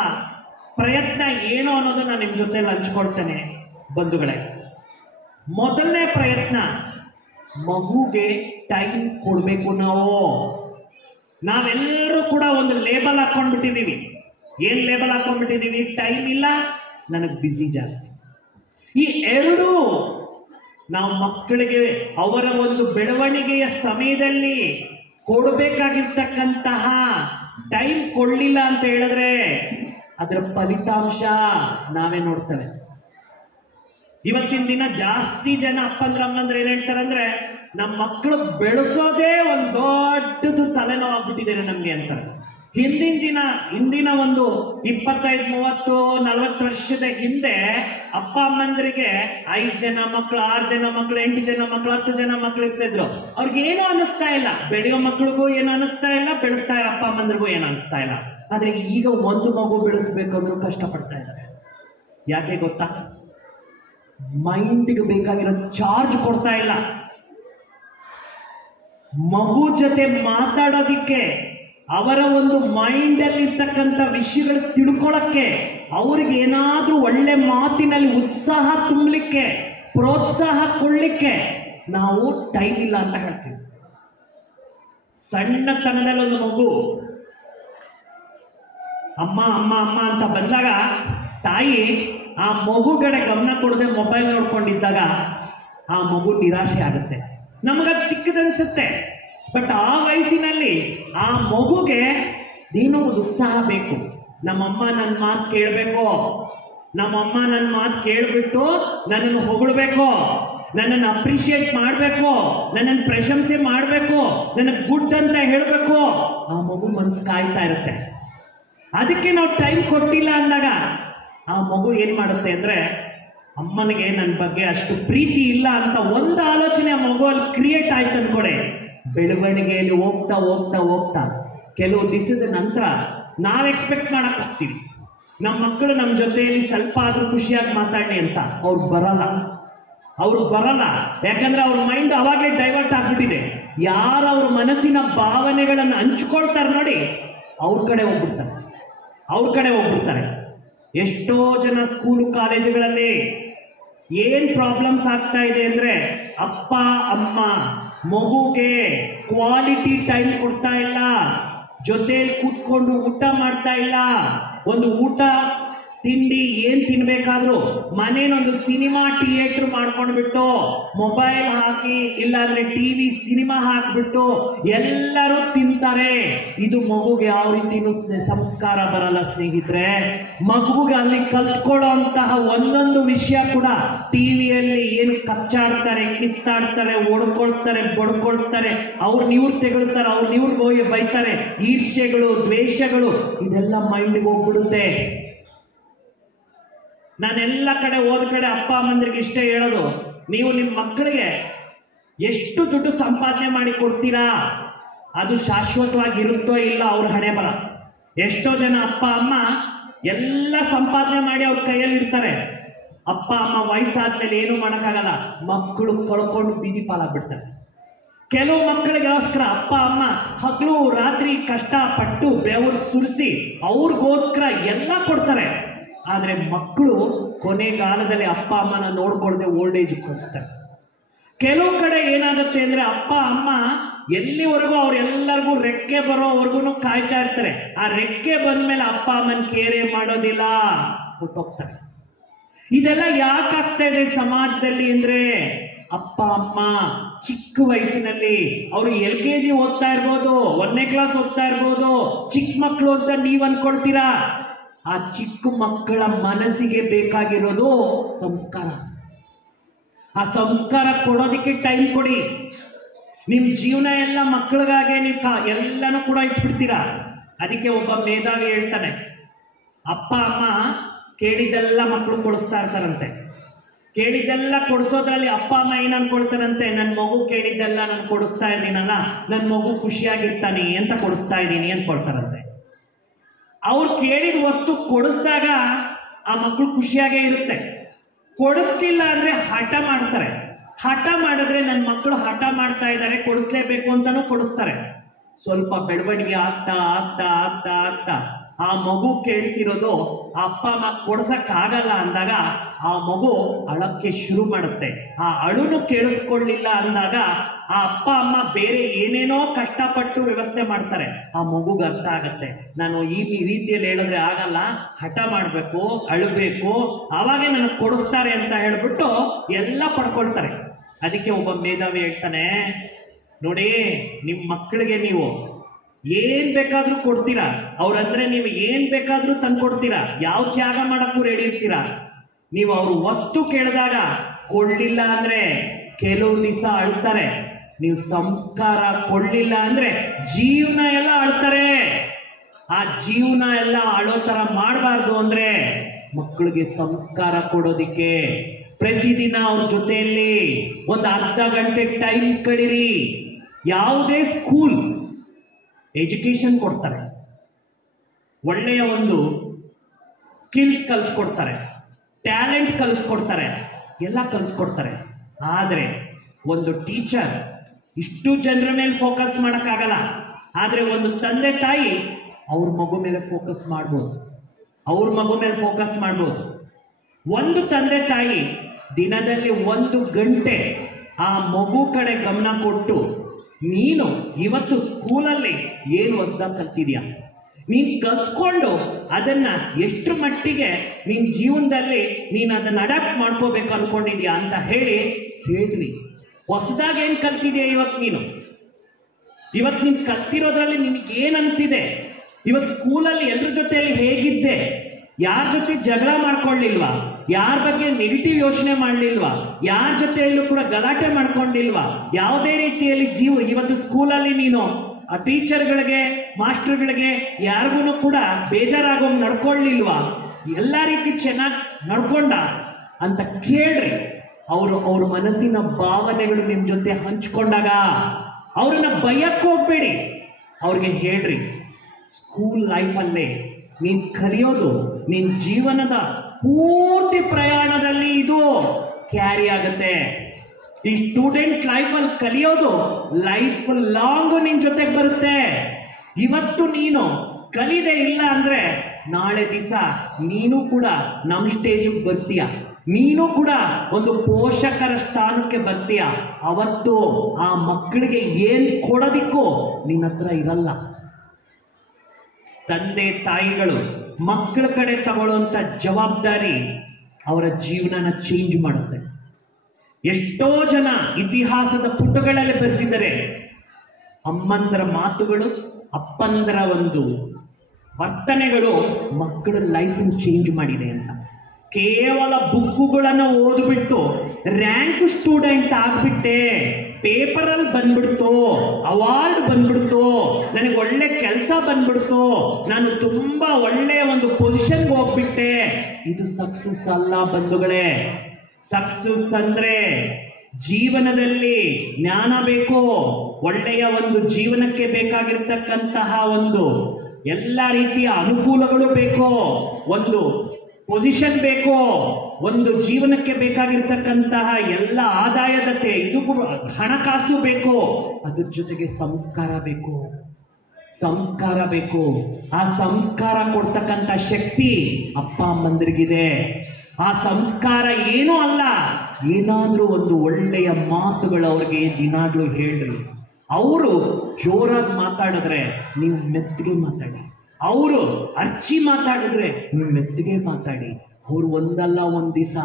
ಪ್ರಯತ್ನ ಏನು ಅನ್ನೋದನ್ನ ನಿಮ್ಮ ಜೊತೆಲಿ ಹಂಚ್ಕೊಳ್ತೇನೆ ಬಂಧುಗಳೇ. ಮೊದಲನೇ ಪ್ರಯತ್ನ ಮಗುಗೆ ಟೈಮ್ ಕೊಡಬೇಕು. ನಾವೆಲ್ಲರೂ ಕೂಡ ಒಂದು ಲೇಬಲ್ ಹಾಕೊಂಡ್ಬಿಟ್ಟಿದ್ದೀವಿ. ಏನ್ ಲೇಬಲ್ ಹಾಕೊಂಡ್ಬಿಟ್ಟಿದ್ದೀವಿ? ಟೈಮ್ ಇಲ್ಲ, ನನಗೆ ಬಿಸಿ ಜಾಸ್ತಿ. ಈ ಎರಡೂ ನಾವು ಮಕ್ಕಳಿಗೆ ಅವರ ಒಂದು ಬೆಳವಣಿಗೆಯ ಸಮಯದಲ್ಲಿ ಕೊಡಬೇಕಾಗಿರ್ತಕ್ಕಂತಹ ಟೈಮ್ ಕೊಡಲಿಲ್ಲ ಅಂತ ಹೇಳಿದ್ರೆ ಅದರ ಫಲಿತಾಂಶ ನಾವೇ ನೋಡ್ತೇವೆ. ಇವತ್ತಿನ ದಿನ ಜಾಸ್ತಿ ಜನ ಅಪ್ಪಂದ್ರ ಅಮ್ಮಂದ್ರೆ ಏನ್ ಹೇಳ್ತಾರೆ ಅಂದ್ರೆ, ನಮ್ಮ ಮಕ್ಕಳು ಬೆಳೆಸೋದೇ ಒಂದು ದೊಡ್ಡದು ತಲೆನೋವಾಗ್ಬಿಟ್ಟಿದ್ದಾರೆ ನಮ್ಗೆ ಅಂತಾರೆ. ಹಿಂದಿನ ಒಂದು 25, 30, 40 ವರ್ಷದ ಹಿಂದೆ ಅಪ್ಪ ಅಮ್ಮಂದ್ರಿಗೆ 5 ಜನ ಮಕ್ಕಳು, 6 ಜನ ಮಕ್ಕಳು, 8 ಜನ ಮಕ್ಕಳು, 10 ಜನ ಮಕ್ಕಳು ಇರ್ತಿದ್ರು. ಅವ್ರಿಗೆ ಏನೂ ಅನಿಸ್ತಾ ಇಲ್ಲ, ಬೆಳೆಯೋ ಮಕ್ಕಳಿಗೂ ಏನು ಅನಿಸ್ತಾ ಇಲ್ಲ, ಬೆಳೆಸ್ತಾ ಇರೋ ಅಪ್ಪ ಅಮ್ಮಂದ್ರಿಗೂ ಏನು ಅನಿಸ್ತಾ ಇಲ್ಲ. ಆದ್ರೆ ಈಗ ಒಂದು ಮಗು ಬೆಳೆಸ್ಬೇಕಂದ್ರೂ ಕಷ್ಟಪಡ್ತಾ ಇದ್ದಾರೆ. ಯಾಕೆ ಗೊತ್ತಾ? ಮೈಂಡ್ಗೆ ಬೇಕಾಗಿರೋ ಚಾರ್ಜ್ ಕೊಡ್ತಾ ಇಲ್ಲ. ಮಗು ಜೊತೆ ಮಾತಾಡೋದಿಕ್ಕೆ, ಅವರ ಒಂದು ಮೈಂಡ್ ಅಲ್ಲಿ ಇರ್ತಕ್ಕಂಥ ವಿಷಯಗಳು ತಿಳ್ಕೊಳ್ಳಕ್ಕೆ, ಅವ್ರಿಗೆ ಏನಾದ್ರೂ ಒಳ್ಳೆ ಮಾತಿನಲ್ಲಿ ಉತ್ಸಾಹ ತುಂಬಲಿಕ್ಕೆ, ಪ್ರೋತ್ಸಾಹ ಕೊಡ್ಲಿಕ್ಕೆ ನಾವು ಟೈಮ್ ಇಲ್ಲ ಅಂತ ಹೇಳ್ತೀವಿ. ಸಣ್ಣತನದಲ್ಲಿ ಒಂದು ಮಗು ಅಮ್ಮ ಅಮ್ಮ ಅಮ್ಮ ಅಂತ ಬಂದಾಗ ತಾಯಿ ಆ ಮಗು ಕಡೆ ಗಮನ ಕೊಡದೆ ಮೊಬೈಲ್ ನೋಡ್ಕೊಂಡಿದ್ದಾಗ ಆ ಮಗು ನಿರಾಶೆ ಆಗುತ್ತೆ. ನಮಗದು ಚಿಕ್ಕದನ್ಸುತ್ತೆ, ಬಟ್ ಆ ವಯಸ್ಸಿನಲ್ಲಿ ಆ ಮಗುಗೆ ಏನೋ ಒಂದು ಉತ್ಸಾಹ ಬೇಕು. ನಮ್ಮಮ್ಮ ನನ್ನ ಮಾತು ಕೇಳಬೇಕು, ನಮ್ಮಮ್ಮ ನನ್ನ ಮಾತು ಕೇಳಿಬಿಟ್ಟು ನನ್ನನ್ನು ಹೊಗಳ್ಬೇಕು, ನನ್ನನ್ನು ಅಪ್ರಿಷಿಯೇಟ್ ಮಾಡಬೇಕು, ನನ್ನನ್ನು ಪ್ರಶಂಸೆ ಮಾಡಬೇಕು, ನನಗೆ ಗುಡ್ ಅಂತ ಹೇಳಬೇಕು. ಆ ಮಗು ಮನಸ್ಸು ಕಾಯ್ತಾ ಇರುತ್ತೆ. ಅದಕ್ಕೆ ನಾವು ಟೈಮ್ ಕೊಟ್ಟಿಲ್ಲ ಅಂದಾಗ ಆ ಮಗು ಏನ್ ಮಾಡುತ್ತೆ ಅಂದ್ರೆ, ಅಮ್ಮನಿಗೆ ನನ್ನ ಬಗ್ಗೆ ಅಷ್ಟು ಪ್ರೀತಿ ಇಲ್ಲ ಅಂತ ಒಂದು ಆಲೋಚನೆ ಆ ಮಗುವಲ್ಲಿ ಕ್ರಿಯೇಟ್ ಆಯ್ತು ಅನ್ಕೊಡೆ. ಬೆಳವಣಿಗೆಯಲ್ಲಿ ಹೋಗ್ತಾ ಹೋಗ್ತಾ ಹೋಗ್ತಾ ಕೆಲವು ದಿವಸದ ನಂತರ ನಾವು ಎಕ್ಸ್ಪೆಕ್ಟ್ ಮಾಡಕ್ ಹೋಗ್ತೀವಿ, ನಮ್ಮ ಮಕ್ಕಳು ನಮ್ಮ ಜೊತೆಯಲ್ಲಿ ಸ್ವಲ್ಪ ಆದ್ರೂ ಖುಷಿಯಾಗಿ ಮಾತಾಡಲಿ ಅಂತ. ಅವ್ರು ಬರಲ್ಲ. ಯಾಕಂದ್ರೆ ಅವ್ರ ಮೈಂಡ್ ಅವಾಗಲೇ ಡೈವರ್ಟ್ ಆಗ್ಬಿಟ್ಟಿದೆ. ಯಾರು ಅವ್ರ ಮನಸ್ಸಿನ ಭಾವನೆಗಳನ್ನು ಹಂಚ್ಕೊಳ್ತಾರೆ ನೋಡಿ, ಅವ್ರ ಕಡೆ ಹೋಗ್ಬಿಡ್ತಾರೆ. ಎಷ್ಟೋ ಜನ ಸ್ಕೂಲು ಕಾಲೇಜುಗಳಲ್ಲಿ ಏನ್ ಪ್ರಾಬ್ಲಮ್ಸ್ ಆಗ್ತಾ ಇದೆ ಅಂದ್ರೆ, ಅಪ್ಪ ಅಮ್ಮ ಮಗುಗೆ ಕ್ವಾಲಿಟಿ ಟೈಮ್ ಕೊಡ್ತಾ ಇಲ್ಲ, ಜೊತೆಯಲ್ಲಿ ಕೂತ್ಕೊಂಡು ಊಟ ಮಾಡ್ತಾ ಇಲ್ಲ. ಒಂದು ಊಟ ತಿಂಡಿ ಏನ್ ತಿನ್ಬೇಕಾದ್ರೂ ಮನೇನೊಂದು ಸಿನಿಮಾ ಥಿಯೇಟರ್ ಮಾಡ್ಕೊಂಡ್ಬಿಟ್ಟು ಮೊಬೈಲ್ ಹಾಕಿ, ಇಲ್ಲಾಂದ್ರೆ ಟಿವಿ ಸಿನಿಮಾ ಹಾಕ್ಬಿಟ್ಟು ಎಲ್ಲರೂ ತಿಂತಾರೆ. ಇದು ಮಗುಗೆ ಯಾವ ರೀತಿನೂ ಸಂಸ್ಕಾರ ಬರಲ್ಲ ಸ್ನೇಹಿತರೆ. ಮಗುಗೆ ಅಲ್ಲಿ ಕಲ್ತ್ಕೊಳ್ಳೋ ಅಂತಹ ಒಂದೊಂದು ವಿಷಯ ಕೂಡ ಟಿವಿಯಲ್ಲಿ ಏನು ಕಚ್ಚಾಡ್ತಾರೆ, ಕಿತ್ತಾಡ್ತಾರೆ, ಓಡ್ಕೊಳ್ತಾರೆ, ಬಡ್ಕೊಳ್ತಾರೆ, ಅವ್ರು ತೆಗಳ್ತಾರೆ, ಅವ್ರು ಬೈತಾರೆ, ಈರ್ಷ್ಯೆಗಳು, ದ್ವೇಷಗಳು, ಇದೆಲ್ಲ ಮೈಂಡ್ಗೆ ಹೋಗ್ಬಿಡುತ್ತೆ. ನಾನೆಲ್ಲ ಕಡೆ ಹೋದ ಕಡೆ ಅಪ್ಪ ಅಮ್ಮಂದ್ರಿಗೆ ಇಷ್ಟೇ ಹೇಳೋದು, ನೀವು ನಿಮ್ಮ ಮಕ್ಕಳಿಗೆ ಎಷ್ಟು ದುಡ್ಡು ಸಂಪಾದನೆ ಮಾಡಿ ಕೊಡ್ತೀರಾ ಅದು ಶಾಶ್ವತವಾಗಿ ಇರುತ್ತೋ ಇಲ್ಲ ಅವ್ರ ಹಣೆ ಬರ. ಎಷ್ಟೋ ಜನ ಅಪ್ಪ ಅಮ್ಮ ಎಲ್ಲ ಸಂಪಾದನೆ ಮಾಡಿ ಅವ್ರ ಕೈಯಲ್ಲಿ ಇರ್ತಾರೆ. ಅಪ್ಪ ಅಮ್ಮ ವಯಸ್ಸಾದ್ಮೇಲೆ ಏನೂ ಮಾಡೋಕ್ಕಾಗಲ್ಲ, ಮಕ್ಕಳು ಕಳ್ಕೊಂಡು ಬೀದಿ ಪಾಲಾಗ್ಬಿಡ್ತಾರೆ. ಕೆಲವು ಮಕ್ಕಳಿಗೋಸ್ಕರ ಅಪ್ಪ ಅಮ್ಮ ಹಗಲು ರಾತ್ರಿ ಕಷ್ಟಪಟ್ಟು ಬೆವರು ಸುರಿಸಿ ಅವ್ರಿಗೋಸ್ಕರ ಎಲ್ಲ ಕೊಡ್ತಾರೆ. ಆದರೆ ಮಕ್ಕಳು ಕೊನೆಗಾಲದಲ್ಲಿ ಅಪ್ಪ ಅಮ್ಮನ ನೋಡ್ಕೊಳ್ದೆ ಓಲ್ಡ್ ಏಜ್ ಕಳಿಸ್ತಾರೆ. ಕೆಲವು ಕಡೆ ಏನಾಗುತ್ತೆ ಅಂದ್ರೆ, ಅಪ್ಪ ಅಮ್ಮ ಎಲ್ಲಿವರೆಗೂ ಅವ್ರೆಲ್ಲರಿಗೂ ರೆಕ್ಕೆ ಬರೋವರೆಗೂ ಕಾಯ್ತಾ ಇರ್ತಾರೆ. ಆ ರೆಕ್ಕೆ ಬಂದ್ಮೇಲೆ ಅಪ್ಪ ಅಮ್ಮನ ಕೇರೆ ಮಾಡೋದಿಲ್ಲ, ಹೊಟ್ಟೋಗ್ತಾರೆ. ಇದೆಲ್ಲ ಯಾಕಾಗ್ತಾ ಇದೆ ಸಮಾಜದಲ್ಲಿ ಅಂದ್ರೆ, ಅಪ್ಪ ಅಮ್ಮ ಚಿಕ್ಕ ವಯಸ್ಸಿನಲ್ಲಿ ಅವರು LKG ಓದ್ತಾ ಇರ್ಬೋದು, 1ನೇ ಕ್ಲಾಸ್ ಓದ್ತಾ ಇರ್ಬೋದು, ಚಿಕ್ಕ ಮಕ್ಕಳು ಅಂತ ನೀವ್ ಅನ್ಕೊಳ್ತೀರಾ. ಆ ಚಿಕ್ಕ ಮಕ್ಕಳ ಮನಸ್ಸಿಗೆ ಬೇಕಾಗಿರೋದು ಸಂಸ್ಕಾರ. ಆ ಸಂಸ್ಕಾರ ಕೊಡೋದಕ್ಕೆ ಟೈಮ್ ಕೊಡಿ. ನಿಮ್ ಜೀವನ ಎಲ್ಲ ಮಕ್ಕಳಿಗಾಗೆ ನೀವು ಎಲ್ಲನೂ ಕೂಡ ಇಟ್ಬಿಡ್ತೀರಾ. ಅದಕ್ಕೆ ಒಬ್ಬ ಮೇಧಾವಿ ಹೇಳ್ತಾನೆ, ಅಪ್ಪ ಅಮ್ಮ ಕೇಳಿದೆಲ್ಲ ಮಕ್ಕಳು ಕೊಡಿಸ್ತಾ ಇರ್ತಾರಂತೆ. ಕೇಳಿದ್ದೆಲ್ಲ ಕೊಡಿಸೋದ್ರಲ್ಲಿ ಅಪ್ಪ ಅಮ್ಮ ಏನ್ ಅನ್ಕೊಳ್ತಾರಂತೆ, ನನ್ನ ಮಗು ಕೇಳಿದ್ದೆಲ್ಲ ನಾನು ಕೊಡಿಸ್ತಾ ಇದ್ದೀನಲ್ಲ, ನನ್ನ ಮಗು ಖುಷಿಯಾಗಿರ್ತಾನೆ ಅಂತ ಕೊಡಿಸ್ತಾ ಇದ್ದೀನಿ ಅನ್ಕೊಳ್ತಾರಂತೆ. ಅವ್ರು ಕೇಳಿದ ವಸ್ತು ಕೊಡಿಸಿದಾಗ ಆ ಮಕ್ಕಳು ಖುಷಿಯಾಗೇ ಇರುತ್ತೆ. ಕೊಡಿಸ್ಲಿಲ್ಲ ಅಂದ್ರೆ ಹಠ ಮಾಡ್ತಾರೆ. ಹಠ ಮಾಡಿದ್ರೆ ನನ್ನ ಮಕ್ಕಳು ಹಠ ಮಾಡ್ತಾ ಇದ್ದಾರೆ, ಕೊಡಿಸ್ಲೇಬೇಕು ಅಂತಾನು ಕೊಡಿಸ್ತಾರೆ. ಸ್ವಲ್ಪ ಬೆಳವಣಿಗೆ ಆಗ್ತಾ ಆಗ್ತಾ ಆಗ್ತಾ ಆಗ್ತಾ ಆ ಮಗು ಕೇಳಿಸಿರೋದು ಅಪ್ಪ ಅಮ್ಮ ಕೊಡ್ಸಕ್ಕಾಗಲ್ಲ ಅಂದಾಗ ಆ ಮಗು ಅಳಕ್ಕೆ ಶುರು ಮಾಡುತ್ತೆ. ಆ ಅಳುನು ಕೇಳಿಸ್ಕೊಳ್ಳಿಲ್ಲ ಅಂದಾಗ ಆ ಅಪ್ಪ ಅಮ್ಮ ಬೇರೆ ಏನೇನೋ ಕಷ್ಟಪಟ್ಟು ವ್ಯವಸ್ಥೆ ಮಾಡ್ತಾರೆ. ಆ ಮಗುಗೆ ಅರ್ಥ ಆಗತ್ತೆ, ನಾನು ಈ ರೀತಿಯಲ್ಲಿ ಹೇಳಿದ್ರೆ ಆಗಲ್ಲ, ಹಠ ಮಾಡಬೇಕು, ಅಳಬೇಕು, ಆವಾಗೇ ನನಗೆ ಕೊಡಿಸ್ತಾರೆ ಅಂತ ಹೇಳ್ಬಿಟ್ಟು ಎಲ್ಲ ಪಡ್ಕೊಳ್ತಾರೆ. ಅದಕ್ಕೆ ಒಬ್ಬ ಮೇಧಾವಿ ಹೇಳ್ತಾನೆ, ನೋಡಿ ನಿಮ್ಮ ಮಕ್ಕಳಿಗೆ ನೀವು ಏನ್ ಬೇಕಾದ್ರೂ ಕೊಡ್ತೀರಾ, ಅವ್ರಂದ್ರೆ ನೀವು ಏನ್ ಬೇಕಾದ್ರೂ ತಂದ್ಕೊಡ್ತೀರಾ, ಯಾವ ತ್ಯಾಗ ಮಾಡಕ್ಕೂ ರೆಡಿ ಇರ್ತೀರಾ. ನೀವು ಅವ್ರ ವಸ್ತು ಕೇಳಿದಾಗ ಕೊಡ್ಲಿಲ್ಲ ಅಂದ್ರೆ ಕೆಲವು ದಿವಸ ಅಳ್ತಾರೆ. ನೀವು ಸಂಸ್ಕಾರ ಕೊಡ್ಲಿಲ್ಲ ಅಂದ್ರೆ ಜೀವನ ಎಲ್ಲ ಅಳ್ತಾರೆ. ಆ ಜೀವನ ಎಲ್ಲ ಅಳೋ ತರ ಮಾಡಬಾರ್ದು ಅಂದ್ರೆ ಮಕ್ಕಳಿಗೆ ಸಂಸ್ಕಾರ ಕೊಡೋದಿಕ್ಕೆ ಪ್ರತಿದಿನ ಅವ್ರ ಜೊತೆಯಲ್ಲಿ ಒಂದು ಅರ್ಧ ಗಂಟೆ ಟೈಮ್ ಕಳೀರಿ. ಯಾವುದೇ ಸ್ಕೂಲ್ ಎಜುಕೇಶನ್ ಕೊಡ್ತಾರೆ, ಒಳ್ಳೆಯ ಒಂದು ಸ್ಕಿಲ್ಸ್ ಕಲಿಸ್ಕೊಡ್ತಾರೆ, ಟ್ಯಾಲೆಂಟ್ ಕಲಿಸ್ಕೊಡ್ತಾರೆ, ಎಲ್ಲ ಕಲಿಸ್ಕೊಡ್ತಾರೆ. ಆದರೆ ಒಂದು ಟೀಚರ್ ಇಷ್ಟು ಜನರ ಮೇಲೆ ಫೋಕಸ್ ಮಾಡೋಕ್ಕಾಗಲ್ಲ. ಆದರೆ ಒಂದು ತಂದೆ ತಾಯಿ ಅವ್ರ ಮಗು ಮೇಲೆ ಫೋಕಸ್ ಮಾಡ್ಬೋದು, ಅವ್ರ ಮಗು ಮೇಲೆ ಫೋಕಸ್ ಮಾಡ್ಬೋದು. ಒಂದು ತಂದೆ ತಾಯಿ ದಿನದಲ್ಲಿ 1 ಗಂಟೆ ಆ ಮಗು ಕಡೆ ಗಮನ ಕೊಟ್ಟು, ನೀನು ಇವತ್ತು ಸ್ಕೂಲಲ್ಲಿ ಏನು ಹೊಸದಾಗಿ ಕಲ್ತಿದ್ಯಾ, ನೀನು ಕಲ್ತ್ಕೊಂಡು ಅದನ್ನ ಎಷ್ಟು ಮಟ್ಟಿಗೆ ನಿನ್ನ ಜೀವನದಲ್ಲಿ ನೀನು ಅದನ್ನ ಅಡಾಪ್ಟ್ ಮಾಡ್ಕೋಬೇಕು ಅನ್ಕೊಂಡಿದ್ಯಾ ಅಂತ ಹೇಳ್ರಿ. ಹೊಸದಾಗಿ ಏನು ಕಲ್ತಿದ್ಯಾ ಇವತ್ತು ನೀನು ಕಲ್ತಿರೋದ್ರಲ್ಲಿ ನಿನಗೆ ಏನು ಅನಿಸಿದೆ, ಇವತ್ತು ಸ್ಕೂಲಲ್ಲಿ ಎಲ್ಲರ ಜೊತೆಯಲ್ಲಿ ಹೇಗಿದ್ದೆ, ಯಾರ ಜೊತೆ ಜಗಳ ಮಾಡ್ಕೊಳ್ಳಿಲ್ವಾ, ಯಾರ ಬಗ್ಗೆ ನೆಗೆಟಿವ್ ಯೋಚನೆ ಮಾಡಲಿಲ್ವಾ, ಯಾರ ಜೊತೆಯಲ್ಲೂ ಕೂಡ ಗಲಾಟೆ ಮಾಡ್ಕೊಂಡಿಲ್ವಾ, ಯಾವುದೇ ರೀತಿಯಲ್ಲಿ ಇವತ್ತು ಸ್ಕೂಲಲ್ಲಿ ನೀನು ಆ ಟೀಚರ್ಗಳಿಗೆ ಮಾಸ್ಟರ್ಗಳಿಗೆ ಯಾರಿಗೂ ಕೂಡ ಬೇಜಾರಾಗೋಗಿ ನಡ್ಕೊಳ್ಳಿಲ್ವಾ, ಎಲ್ಲ ರೀತಿ ಚೆನ್ನಾಗಿ ನಡ್ಕೊಂಡ ಅಂತ ಕೇಳ್ರಿ. ಅವ್ರ ಮನಸ್ಸಿನ ಭಾವನೆಗಳು ನಿಮ್ಮ ಜೊತೆ ಹಂಚ್ಕೊಂಡಾಗ ಅವ್ರನ್ನ ಬಯಕ್ಕೆ ಹೋಗ್ಬೇಡಿ, ಅವ್ರಿಗೆ ಹೇಳ್ರಿ, ಸ್ಕೂಲ್ ಲೈಫಲ್ಲೇ ನೀನು ಕಲಿಯೋದು ನಿನ್ನ ಜೀವನದ ಪೂರ್ತಿ ಪ್ರಯಾಣದಲ್ಲಿ ಇದು ಕ್ಯಾರಿ ಆಗುತ್ತೆ. ಈ ಸ್ಟೂಡೆಂಟ್ ಲೈಫಲ್ಲಿ ಕಲಿಯೋದು ಲೈಫ್ ಲಾಂಗ್ ನಿನ್ನ ಜೊತೆಗೆ ಬರುತ್ತೆ. ಇವತ್ತು ನೀನು ಕಲಿದೆ ಇಲ್ಲ ಅಂದ್ರೆ ನಾಳೆ ದಿವಸ ನೀನು ಕೂಡ ನಮ್ಮ ಸ್ಟೇಜಿಗೆ ಬರ್ತೀಯ, ನೀನು ಕೂಡ ಒಂದು ಪೋಷಕರ ಸ್ಥಾನಕ್ಕೆ ಬರ್ತೀಯ. ಅವತ್ತು ಆ ಮಕ್ಕಳಿಗೆ ಏನು ಕೊಡೋದಿಕ್ಕೂ ನಿನ್ನ ಹತ್ರ ಇರಲ್ಲ. ತಂದೆ ತಾಯಿಗಳು ಮಕ್ಕಳ ಕಡೆ ತಗೊಳ್ಳುವಂಥ ಜವಾಬ್ದಾರಿ ಅವರ ಜೀವನನ ಚೇಂಜ್ ಮಾಡುತ್ತೆ. ಎಷ್ಟೋ ಜನ ಇತಿಹಾಸದ ಪುಟಗಳಲ್ಲಿ ಬರೆದಿದ್ದಾರೆ, ಅಮ್ಮಂದರ ಮಾತುಗಳು, ಅಪ್ಪಂದರ ಒಂದು ವರ್ತನೆಗಳು ಮಕ್ಕಳ ಲೈಫನ್ನು ಚೇಂಜ್ ಮಾಡಿದೆ ಅಂತ. ಕೇವಲ ಬುಕ್ಕುಗಳನ್ನು ಓದ್ಬಿಟ್ಟು ರ್ಯಾಂಕ್ ಸ್ಟೂಡೆಂಟ್ ಆಗ್ಬಿಟ್ಟೆ, ಪೇಪರಲ್ಲಿ ಬಂದ್ಬಿಡ್ತು, ಅವಾರ್ಡ್ ಬಂದ್ಬಿಡ್ತು, ನನಗೆ ಒಳ್ಳೆ ಕೆಲಸ ಬಂದ್ಬಿಡ್ತು, ನಾನು ತುಂಬಾ ಒಳ್ಳೆಯ ಒಂದು ಪೊಸಿಷನ್ಗೆ ಹೋಗ್ಬಿಟ್ಟೆ, ಇದು ಸಕ್ಸಸ್ ಅಲ್ಲ ಬಂಧುಗಳೇ. ಸಕ್ಸಸ್ ಅಂದ್ರೆ ಜೀವನದಲ್ಲಿ ಜ್ಞಾನ ಬೇಕು, ಒಳ್ಳೆಯ ಒಂದು ಜೀವನಕ್ಕೆ ಬೇಕಾಗಿರ್ತಕ್ಕಂತಹ ಒಂದು ಎಲ್ಲ ರೀತಿಯ ಅನುಕೂಲಗಳು ಬೇಕು, ಒಂದು ಪೊಸಿಷನ್ ಬೇಕು, ಒಂದು ಜೀವನಕ್ಕೆ ಬೇಕಾಗಿರ್ತಕ್ಕಂತಹ ಎಲ್ಲ ಆದಾಯದತೆ, ಇದು ಹಣಕಾಸು ಬೇಕು, ಅದ್ರ ಜೊತೆಗೆ ಸಂಸ್ಕಾರ ಬೇಕು. ಆ ಸಂಸ್ಕಾರ ಕೊಡ್ತಕ್ಕಂಥ ಶಕ್ತಿ ಅಪ್ಪ ಅಮ್ಮಂದಿರಿಗಿದೆ. ಆ ಸಂಸ್ಕಾರ ಏನೂ ಅಲ್ಲ, ಏನಾದರೂ ಒಂದು ಒಳ್ಳೆಯ ಮಾತುಗಳು ಅವ್ರಿಗೆ ದಿನಾಗ್ಲೂ ಹೇಳ್ರಿ. ಅವರು ಜೋರಾಗಿ ಮಾತಾಡಿದ್ರೆ ನೀವು ಮೆತ್ತಗೆ ಮಾತಾಡಿ, ಅವರು ಅರ್ಚಿ ಮಾತಾಡಿದ್ರೆ ನೀವು ಮೆತ್ತಗೆ ಮಾತಾಡಿ. ಅವ್ರು ಒಂದಲ್ಲ ಒಂದು ದಿವಸ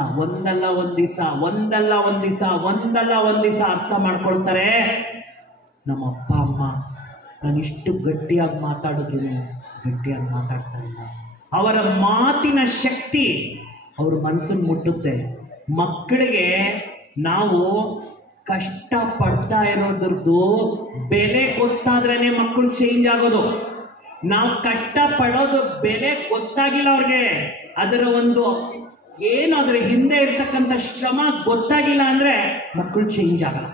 ಅರ್ಥ ಮಾಡ್ಕೊಳ್ತಾರೆ, ನಮ್ಮ ಅಪ್ಪ ಅಮ್ಮ ನಾನಿಷ್ಟು ಗಟ್ಟಿಯಾಗಿ ಮಾತಾಡಿದ್ರು ಗಟ್ಟಿಯಾಗಿ ಮಾತಾಡ್ತಾ ಇಲ್ಲ. ಅವರ ಮಾತಿನ ಶಕ್ತಿ ಅವ್ರ ಮನಸ್ಸನ್ನು ಮುಟ್ಟುತ್ತೆ. ಮಕ್ಕಳಿಗೆ ನಾವು ಕಷ್ಟ ಪಡ್ತಾ ಇರೋದ್ರದ್ದು ಬೆಲೆ ಗೊತ್ತಾದ್ರೇನೆ ಮಕ್ಕಳು ಚೇಂಜ್ ಆಗೋದು. ನಾವು ಕಷ್ಟ ಪಡೋದು ಬೆಲೆ ಗೊತ್ತಾಗಿಲ್ಲ ಅವ್ರಿಗೆ, ಅದರ ಒಂದು ಏನು ಅದರ ಹಿಂದೆ ಇರ್ತಕ್ಕಂಥ ಶ್ರಮ ಗೊತ್ತಾಗಿಲ್ಲ ಅಂದ್ರೆ ಮಕ್ಕಳು ಚೇಂಜ್ ಆಗಲ್ಲ.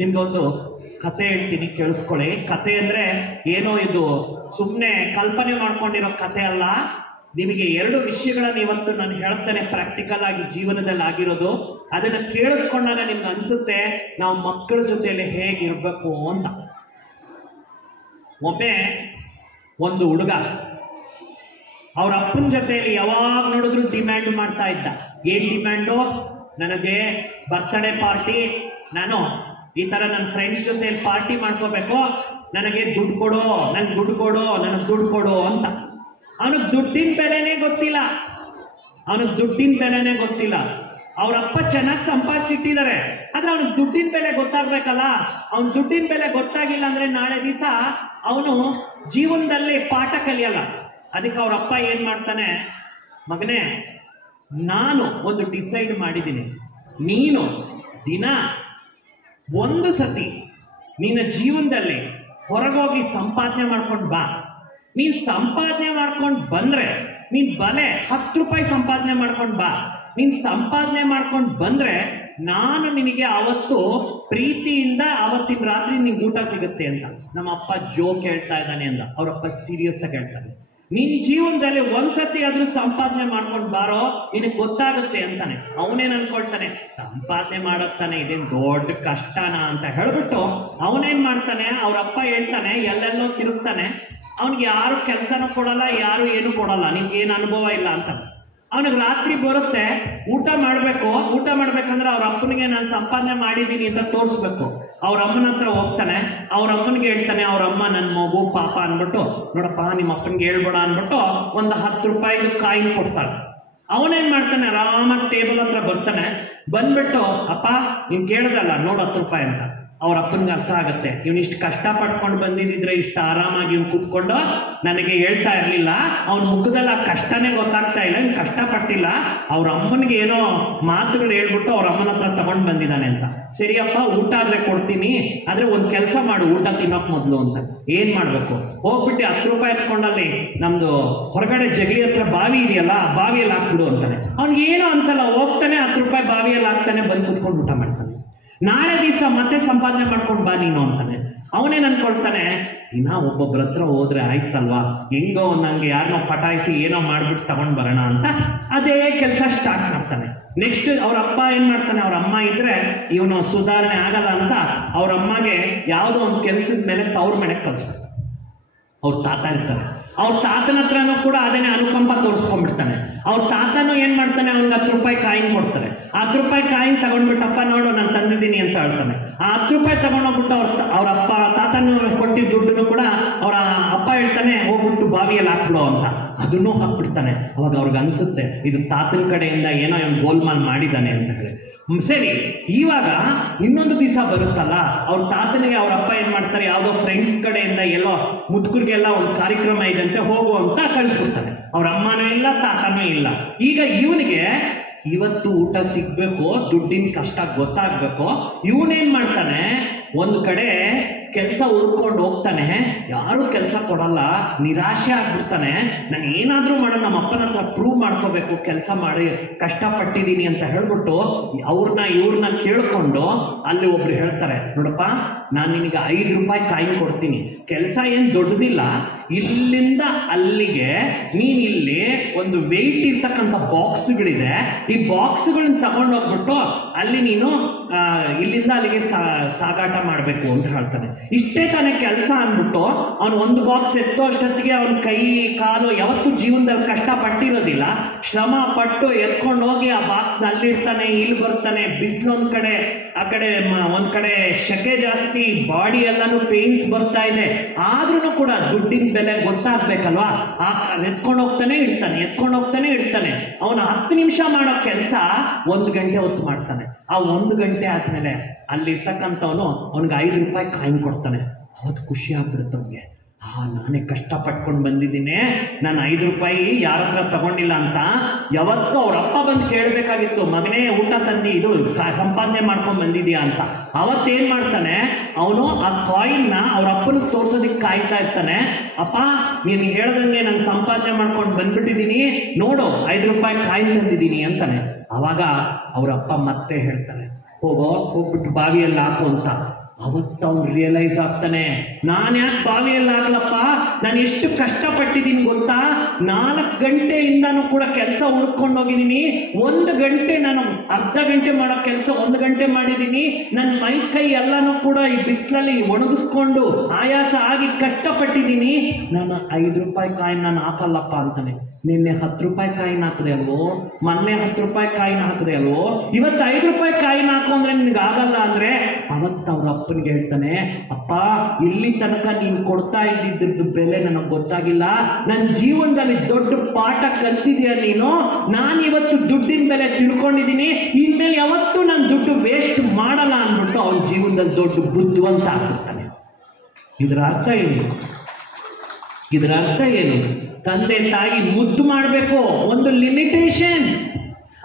ನಿಮ್ಗೆ ಒಂದು ಕತೆ ಹೇಳ್ತೀನಿ, ಕೇಳಿಸ್ಕೊಳ್ಳಿ. ಕತೆ ಅಂದ್ರೆ ಏನೋ ಇದು ಸುಮ್ಮನೆ ಕಲ್ಪನೆ ಮಾಡ್ಕೊಂಡಿರೋ ಕತೆ ಅಲ್ಲ. ನಿಮಗೆ 2 ವಿಷಯಗಳನ್ನು ಇವತ್ತು ನಾನು ಹೇಳ್ತೇನೆ, ಪ್ರಾಕ್ಟಿಕಲ್ ಆಗಿ ಜೀವನದಲ್ಲಿ ಆಗಿರೋದು. ಅದನ್ನು ಕೇಳಿಸ್ಕೊಂಡಾಗ ನಿಮ್ಗೆ ಅನಿಸುತ್ತೆ ನಾವು ಮಕ್ಕಳ ಜೊತೆಯಲ್ಲಿ ಹೇಗಿರ್ಬೇಕು ಅಂತ. ಒಮ್ಮೆ ಒಂದು ಹುಡುಗ ಅವ್ರ ಅಪ್ಪನ ಜೊತೆಯಲ್ಲಿ ಯಾವಾಗ ನೋಡಿದ್ರು ಡಿಮ್ಯಾಂಡ್ ಮಾಡ್ತಾ ಇದ್ದ. ಏನ್ ಡಿಮ್ಯಾಂಡು? ನನಗೆ ಬರ್ತ್ಡೇ ಪಾರ್ಟಿ, ನಾನು ಈ ತರ ನನ್ನ ಫ್ರೆಂಡ್ಸ್ ಜೊತೆ ಪಾರ್ಟಿ ಮಾಡ್ಕೋಬೇಕು, ನನಗೆ ದುಡ್ಡು ಕೊಡು, ನನ್ಗೆ ದುಡ್ಡು ಕೊಡು, ನನಗೆ ದುಡ್ಡು ಕೊಡು ಅಂತ. ಅವನಿಗೆ ದುಡ್ಡಿನ ಬೆಲೆನೇ ಗೊತ್ತಿಲ್ಲ, ಅವನಿಗೆ ದುಡ್ಡಿನ ಬೆಲೆನೇ ಗೊತ್ತಿಲ್ಲ. ಅವ್ರಪ್ಪ ಚೆನ್ನಾಗಿ ಸಂಪಾದಿಸಿಟ್ಟಿದ್ದಾರೆ, ಆದ್ರೆ ಅವ್ನಿಗೆ ದುಡ್ಡಿನ ಬೆಲೆ ಗೊತ್ತಾಗ್ಬೇಕಲ್ಲ. ಅವ್ನ ದುಡ್ಡಿನ ಬೆಲೆ ಗೊತ್ತಾಗಿಲ್ಲ ಅಂದ್ರೆ ನಾಳೆ ದಿವಸ ಅವನು ಜೀವನದಲ್ಲಿ ಪಾಠ ಕಲಿಯಲ್ಲ. ಅದಕ್ಕೆ ಅವ್ರಪ್ಪ ಏನ್ ಮಾಡ್ತಾನೆ, ಮಗನೇ ನಾನು ಒಂದು ಡಿಸೈಡ್ ಮಾಡಿದ್ದೀನಿ, ನೀನು ದಿನ ಒಂದು ಸತಿ ನಿನ್ನ ಜೀವನದಲ್ಲಿ ಹೊರಗೋಗಿ ಸಂಪಾದನೆ ಮಾಡ್ಕೊಂಡು ಬಾ. ನೀನ್ ಸಂಪಾದನೆ ಮಾಡ್ಕೊಂಡು ಬಂದ್ರೆ ನೀನ್ ಬಲೆ 10 ರೂಪಾಯಿ ಸಂಪಾದನೆ ಮಾಡ್ಕೊಂಡು ಬಾ. ನೀನ್ ಸಂಪಾದನೆ ಮಾಡ್ಕೊಂಡು ಬಂದ್ರೆ ನಾನು ನಿನಗೆ ಅವತ್ತು ಪ್ರೀತಿಯಿಂದ ಅವತ್ತಿನ ರಾತ್ರಿ ನಿಂಗೆ ಊಟ ಸಿಗುತ್ತೆ ಅಂತ. ನಮ್ಮ ಅಪ್ಪ ಜೋಕ್ ಹೇಳ್ತಾ ಇದ್ದಾನೆ ಅಂದ. ಅವ್ರಪ್ಪ ಸೀರಿಯಸ್ ಆಗಿ ಹೇಳ್ತಾನೆ, ನಿನ್ ಜೀವನದಲ್ಲಿ ಒಂದ್ಸತಿ ಆದ್ರೂ ಸಂಪಾದನೆ ಮಾಡ್ಕೊಂಡು ಬಾರೋ, ನಿನಗೆ ಗೊತ್ತಾಗುತ್ತೆ ಅಂತಾನೆ. ಅವನೇನ್ ಅನ್ಕೊಳ್ತಾನೆ, ಸಂಪಾದನೆ ಮಾಡಕ್ತಾನೆ ಇದೇನ್ ದೊಡ್ಡ ಕಷ್ಟನ ಅಂತ ಹೇಳ್ಬಿಟ್ಟು ಅವನೇನ್ ಮಾಡ್ತಾನೆ, ಅವ್ರಪ್ಪ ಹೇಳ್ತಾನೆ ಎಲ್ಲೆಲ್ಲೋ ತಿರುಗ್ತಾನೆ. ಅವನಿಗೆ ಯಾರು ಕೆಲಸನೂ ಕೊಡಲ್ಲ, ಯಾರು ಏನು ಕೊಡಲ್ಲ, ನಿನ್ಗೆ ಏನು ಅನುಭವ ಇಲ್ಲ ಅಂತ. ಅವನಿಗೆ ರಾತ್ರಿ ಬರುತ್ತೆ, ಊಟ ಮಾಡ್ಬೇಕು. ಊಟ ಮಾಡ್ಬೇಕಂದ್ರೆ ಅವ್ರ ಅಪ್ಪನಿಗೆ ನಾನು ಸಂಪಾದನೆ ಮಾಡಿದ್ದೀನಿ ಅಂತ ತೋರಿಸ್ಬೇಕು. ಅವ್ರ ಅಮ್ಮನ ಹತ್ರ ಹೋಗ್ತಾನೆ, ಅವ್ರ ಅಮ್ಮನಿಗೆ ಹೇಳ್ತಾನೆ, ಅವ್ರ ಅಮ್ಮ ನನ್ನ ಮಗು ಪಾಪ ಅನ್ಬಿಟ್ಟು, ನೋಡಪ್ಪ ನಿಮ್ಮ ಅಪ್ಪನಿಗೆ ಹೇಳ್ಬೇಡ ಅನ್ಬಿಟ್ಟು ಒಂದು 10 ರೂಪಾಯಿದು ಕಾಯಿನ್ ಕೊಡ್ತಾಳೆ. ಅವನೇನ್ ಮಾಡ್ತಾನೆ, ಆರಾಮಾಗಿ ಟೇಬಲ್ ಹತ್ರ ಬರ್ತಾನೆ. ಬಂದ್ಬಿಟ್ಟು, ಅಪ್ಪ ನೀನ್ ಕೇಳ್ದಲ್ಲ ನೋಡು 10 ರೂಪಾಯಿ ಅಂತ. ಅವ್ರ ಅಪ್ಪನಿಗೆ ಅರ್ಥ ಆಗುತ್ತೆ, ಇವನಿಷ್ಟು ಕಷ್ಟ ಪಟ್ಕೊಂಡು ಬಂದಿದ್ರೆ ಇಷ್ಟು ಆರಾಮಾಗಿ ಇವ್ನು ಕೂತ್ಕೊಂಡು ನನಗೆ ಹೇಳ್ತಾ ಇರ್ಲಿಲ್ಲ. ಅವ್ನ ಮುಖದಲ್ಲಿ ಆ ಕಷ್ಟನೇ ಗೊತ್ತಾಗ್ತಾ ಇಲ್ಲ, ಇವ್ನು ಕಷ್ಟಪಟ್ಟಿಲ್ಲ, ಅವ್ರ ಅಮ್ಮನಿಗೆ ಏನೋ ಮಾತುಗಳು ಹೇಳ್ಬಿಟ್ಟು ಅವ್ರ ಅಮ್ಮನ ಹತ್ರ ತಗೊಂಡ್ ಬಂದಿದ್ದಾನೆ ಅಂತ. ಸರಿಯಪ್ಪ ಊಟ ಆದ್ರೆ ಕೊಡ್ತೀನಿ, ಆದ್ರೆ ಒಂದ್ ಕೆಲಸ ಮಾಡು, ಊಟ ತಿನ್ನೋಕ್ ಮೊದ್ಲು ಅಂತ. ಏನ್ ಮಾಡ್ಬೇಕು? ಹೋಗ್ಬಿಟ್ಟು 10 ರೂಪಾಯಿ ಎತ್ಕೊಂಡಲ್ಲಿ ನಮ್ದು ಹೊರಗಡೆ ಜಗಲಿ ಹತ್ರ ಬಾವಿ ಇದೆಯಲ್ಲ, ಆ ಬಾವಿಯಲ್ಲಿ ಹಾಕ್ಬಿಡು ಅಂತಾನೆ. ಅವ್ನಿಗೆ ಏನೋ ಅನ್ಸಲ್ಲ, ಹೋಗ್ತಾನೆ 10 ರೂಪಾಯಿ ಬಾವಿಯಲ್ಲಿ ಹಾಕ್ತಾನೆ, ಬಂದು ಕುತ್ಕೊಂಡು ಊಟ ಮಾಡ್ತಾನೆ. ನಾಳೆ ದಿವಸ ಮತ್ತೆ ಸಂಪಾದನೆ ಮಾಡ್ಕೊಂಡು ಬಾ ನೀನು ಅಂತಾನೆ. ಅವನೇನ್ ಅನ್ಕೊಳ್ತಾನೆ, ದಿನ ಒಬ್ಬೊಬ್ಬರ ಹತ್ರ ಹೋದ್ರೆ ಆಯ್ತಲ್ವಾ, ಹೆಂಗೋ ನಂಗೆ ಯಾರನ್ನೋ ಪಟಾಯಿಸಿ ಏನೋ ಮಾಡ್ಬಿಟ್ಟು ತಗೊಂಡ್ ಬರೋಣ ಅಂತ ಅದೇ ಕೆಲಸ ಸ್ಟಾರ್ಟ್ ಮಾಡ್ತಾನೆ. ನೆಕ್ಸ್ಟ್ ಅವ್ರ ಅಪ್ಪ ಏನ್ ಮಾಡ್ತಾನೆ, ಅವ್ರ ಅಮ್ಮ ಇದ್ರೆ ಇವನು ಸುಧಾರಣೆ ಆಗಲ್ಲ ಅಂತ ಅವ್ರ ಅಮ್ಮಗೆ ಯಾವುದೋ ಒಂದು ಕೆಲಸದ ಮೇಲೆ ತವ್ರ ಮನೆಗೆ ಕಳ್ಸ್ತಾರೆ. ಅವ್ರ ತಾತ ಇರ್ತಾರೆ, ಅವ್ರ ತಾತನ ಹತ್ರನೂ ಕೂಡ ಅದನ್ನೇ ಅನುಕಂಪ ತೋರಿಸ್ಕೊಂಡ್ಬಿಡ್ತಾನೆ. ಅವ್ರ ತಾತನೂ ಏನ್ ಮಾಡ್ತಾನೆ, ಅವ್ನಿಗೆ 10 ರೂಪಾಯಿ ಕಾಯಿನ್ ಕೊಡ್ತಾರೆ. 10 ರೂಪಾಯಿ ಕಾಯಿನ್ ತಗೊಂಡ್ಬಿಟ್ಟಪ್ಪ ನೋಡು ನಾನು ತಂದಿದ್ದೀನಿ ಅಂತ ಹೇಳ್ತಾನೆ. ಆ 10 ರೂಪಾಯಿ ತಗೊಂಡೋಗ್ಬಿಟ್ಟು ಅವ್ರ ಅಪ್ಪ ತಾತನ ಕೊಟ್ಟಿದ್ದ ದುಡ್ಡನ್ನು ಕೂಡ ಅವ್ರ ಅಪ್ಪ ಹೇಳ್ತಾನೆ, ಹೋಗ್ಬಿಟ್ಟು ಬಾವಿಯಲ್ಲಿ ಹಾಕ್ಬಿಡು ಅಂತ. ಅದನ್ನೂ ಹಾಕ್ಬಿಡ್ತಾನೆ. ಅವಾಗ ಅವ್ರಿಗೆ ಅನ್ಸುತ್ತೆ, ಇದು ತಾತನ ಕಡೆಯಿಂದ ಏನೋ ಇವನು ಗೋಲ್ಮಾಲ್ ಮಾಡಿದ್ದಾನೆ ಅಂತ ಹೇಳಿ. ಸರಿ, ಇವಾಗ ಇನ್ನೊಂದು ದಿವಸ ಬರುತ್ತಲ್ಲ, ಅವ್ರ ತಾತನಿಗೆ ಅವ್ರ ಅಪ್ಪ ಏನ್ ಮಾಡ್ತಾರೆ, ಯಾವುದೋ ಫ್ರೆಂಡ್ಸ್ ಕಡೆಯಿಂದ ಎಲ್ಲೋ ಮುದುಕರಿಗೆಲ್ಲ ಒಂದು ಕಾರ್ಯಕ್ರಮ ಇದಂತೆ ಹೋಗು ಅಂತ ಕಳಿಸ್ಬಿಡ್ತಾನೆ. ಅವ್ರ ಅಮ್ಮನೂ ಇಲ್ಲ, ತಾತನೂ ಇಲ್ಲ. ಈಗ ಇವನಿಗೆ ಇವತ್ತು ಊಟ ಸಿಗ್ಬೇಕು, ದುಡ್ಡಿನ ಕಷ್ಟ ಗೊತ್ತಾಗ್ಬೇಕು. ಇವನೇನ್ ಮಾಡ್ತಾನೆ, ಒಂದು ಕಡೆ ಕೆಲಸ ಹುಡ್ಕೊಂಡು ಹೋಗ್ತಾನೆ, ಯಾರು ಕೆಲಸ ಕೊಡಲ್ಲ, ನಿರಾಶೆ ಆಗ್ಬಿಡ್ತಾನೆ. ನಾನು ಏನಾದ್ರೂ ಮಾಡೋ, ನಮ್ಮ ಅಪ್ಪನ ಹತ್ರ ಪ್ರೂವ್ ಮಾಡ್ಕೋಬೇಕು, ಕೆಲಸ ಮಾಡಿ ಕಷ್ಟಪಟ್ಟಿದ್ದೀನಿ ಅಂತ ಹೇಳ್ಬಿಟ್ಟು ಇವ್ರನ್ನ ಕೇಳ್ಕೊಂಡು ಅಲ್ಲಿ ಒಬ್ರು ಹೇಳ್ತಾರೆ, ನೋಡಪ್ಪ ನಾನು ನಿನಗೆ 5 ರೂಪಾಯಿ ಕಾಯಿನ್ ಕೊಡ್ತೀನಿ, ಕೆಲಸ ಏನು ದೊಡ್ಡದಿಲ್ಲ, ಇಲ್ಲಿಂದ ಅಲ್ಲಿಗೆ ನೀನ್ ಇಲ್ಲಿ ಒಂದು ವೆಯ್ಟ್ ಇರ್ತಕ್ಕಂಥ ಬಾಕ್ಸ್ಗಳಿದೆ, ಈ ಬಾಕ್ಸ್ಗಳನ್ನ ತಗೊಂಡೋಗ್ಬಿಟ್ಟು ಅಲ್ಲಿ ನೀನು ಇಲ್ಲಿಂದ ಅಲ್ಲಿಗೆ ಸಾಗಾಟ ಮಾಡಬೇಕು ಅಂತ ಹೇಳ್ತಾನೆ. ಇಷ್ಟೇ ತಾನೇ ಕೆಲಸ ಅಂದ್ಬಿಟ್ಟು ಅವನು ಒಂದು ಬಾಕ್ಸ್ ಎತ್ತೋ ಅಷ್ಟೊತ್ತಿಗೆ ಅವನ ಕೈ ಕಾಲು ಯಾವತ್ತೂ ಜೀವನದಲ್ಲಿ ಕಷ್ಟ ಪಟ್ಟಿರೋದಿಲ್ಲ, ಶ್ರಮ ಪಟ್ಟು ಎತ್ಕೊಂಡು ಹೋಗಿ ಆ ಬಾಕ್ಸ್ ಅಲ್ಲಿರ್ತಾನೆ, ಇಲ್ಲಿ ಬರ್ತಾನೆ, ಬಿಸಿಲು ಒಂದ್ ಕಡೆ, ಆ ಕಡೆ ಒಂದ್ ಕಡೆ ಶೆಕೆ ಜಾಸ್ತಿ, ಬಾಡಿ ಎಲ್ಲಾನು ಪೇನ್ಸ್ ಬರ್ತಾ ಇದೆ, ಆದ್ರೂ ಕೂಡ ದುಡ್ಡಿನ ಬೆಲೆ ಗೊತ್ತಾಗ್ಬೇಕಲ್ವಾ, ಎತ್ಕೊಂಡು ಹೋಗ್ತಾನೆ ಇಡ್ತಾನೆ. ಅವನು 10 ನಿಮಿಷ ಮಾಡೋ ಕೆಲಸ 1 ಗಂಟೆ ಹೊತ್ತು ಮಾಡ್ತಾನೆ. ಆ 1 ಗಂಟೆ ಆದ್ಮೇಲೆ ಅಲ್ಲಿರ್ತಕ್ಕಂಥವನು ಅವ್ನಿಗೆ 5 ರೂಪಾಯಿ ಕಾಯಿನ್ ಕೊಡ್ತಾನೆ. ಅವತ್ತು ಖುಷಿ ಆಗ್ಬಿಡುತ್ತೆ ಅವ್ನಿಗೆ, ನಾನೇ ಕಷ್ಟಪಟ್ಕೊಂಡು ಬಂದಿದ್ದೀನಿ, ನಾನು 5 ರೂಪಾಯಿ ಯಾರ ಹತ್ರ ತಗೊಂಡಿಲ್ಲ ಅಂತ. ಯಾವತ್ತೂ ಅವ್ರ ಅಪ್ಪ ಬಂದು ಕೇಳಬೇಕಾಗಿತ್ತು, ಮಗನೇ ಊಟ ತಂದು ಇದು ಸಂಪಾದನೆ ಮಾಡ್ಕೊಂಡು ಬಂದಿದ್ಯಾ ಅಂತ. ಅವತ್ತೇನ್ ಮಾಡ್ತಾನೆ, ಅವನು ಆ ಕಾಯಿನ್ನ ಅವ್ರ ಅಪ್ಪನಿಗೆ ತೋರ್ಸೋದಿಕ್ಕೆ ಕಾಯ್ತಾ ಇರ್ತಾನೆ. ಅಪ್ಪ ನೀನು ಹೇಳ್ದಂಗೆ ನಾನು ಸಂಪಾದನೆ ಮಾಡ್ಕೊಂಡು ಬಂದ್ಬಿಟ್ಟಿದ್ದೀನಿ, ನೋಡು 5 ರೂಪಾಯಿ ಕಾಯಿನ್ ತಂದಿದ್ದೀನಿ ಅಂತಾನೆ. ಅವಾಗ ಅವ್ರ ಅಪ್ಪ ಮತ್ತೆ ಹೇಳ್ತಾನೆ, ಹೋಗ್ಬಿಟ್ಟು ಬಾವಿಯಲ್ಲಿ ಹಾಕು ಅಂತ. ಅವತ್ತು ಅವ್ನು ರಿಯಲೈಸ್ ಆಗ್ತಾನೆ, ನಾನು ಯಾಕೆ ಬಾವಿಯಲ್ಲಿ ಆಗ್ಲಪ್ಪ, ನಾನು ಎಷ್ಟು ಕಷ್ಟಪಟ್ಟಿದ್ದೀನಿ ಗೊತ್ತಾ, 4 ಗಂಟೆಯಿಂದನೂ ಕೂಡ ಕೆಲಸ ಹುಡ್ಕೊಂಡು ಹೋಗಿದ್ದೀನಿ, 1 ಗಂಟೆ ನಾನು ಅರ್ಧ ಗಂಟೆ ಮಾಡೋ ಕೆಲಸ 1 ಗಂಟೆ ಮಾಡಿದ್ದೀನಿ, ನನ್ನ ಮೈ ಕೈ ಎಲ್ಲನೂ ಕೂಡ ಈ ಬಿಸಿಲಲ್ಲಿ ಒಣಗಿಸ್ಕೊಂಡು ಆಯಾಸ ಆಗಿ ಕಷ್ಟಪಟ್ಟಿದ್ದೀನಿ, ನಾನು 5 ರೂಪಾಯಿ ಕಾಯಿನ ನಾನು ಹಾಕಲ್ಲಪ್ಪ ಅಂತಾನೆ. ನಿನ್ನೆ 10 ರೂಪಾಯಿ ಕಾಯಿನ ಹಾಕಿದೆ ಅಲ್ವೋ, ಮೊನ್ನೆ 10 ರೂಪಾಯಿ ಕಾಯಿನ ಹಾಕಿದೆ ಅಲ್ವೋ, ಇವತ್ತು 5 ರೂಪಾಯಿ ಕಾಯಿನ ಹಾಕು ಅಂದ್ರೆ ನಿನ್ಗೆ ಆಗಲ್ಲ ಅಂದ್ರೆ, ಅವತ್ತು ಅವ್ರ ಅಪ್ಪನಿಗೆ ಹೇಳ್ತಾನೆ, ಅಪ್ಪ ಇಲ್ಲಿ ತನಕ ನೀನು ಕೊಡ್ತಾ ಇದ್ದಿದ್ದು ಬೆಲೆ ನನಗೆ ಗೊತ್ತಾಗಿಲ್ಲ, ನನ್ನ ಜೀವನದಲ್ಲಿ ದೊಡ್ಡ ಪಾಠ ಕಲಿಸಿದ್ಯಾ ನೀನು, ನಾನು ಇವತ್ತು ದುಡ್ಡಿನ ಬೆಲೆ ತಿಳ್ಕೊಂಡಿದ್ದೀನಿ, ಇನ್ಮೇಲೆ ಯಾವತ್ತೂ ನಾನು ದುಡ್ಡು ವೇಸ್ಟ್ ಮಾಡಲ್ಲ ಅಂದ್ಬಿಟ್ಟು ಅವನ ಜೀವನದಲ್ಲಿ ದೊಡ್ಡ ಬುದ್ಧಿವಂತ ಆಗ್ಬಿಡ್ತಾನೆ. ಇದರ ಅರ್ಥ ಏನು? ಇದರ ಅರ್ಥ ಏನು? ತಂದೆ ತಾಯಿ ಮುದ್ದು ಮಾಡಬೇಕು, ಒಂದು ಲಿಮಿಟೇಷನ್.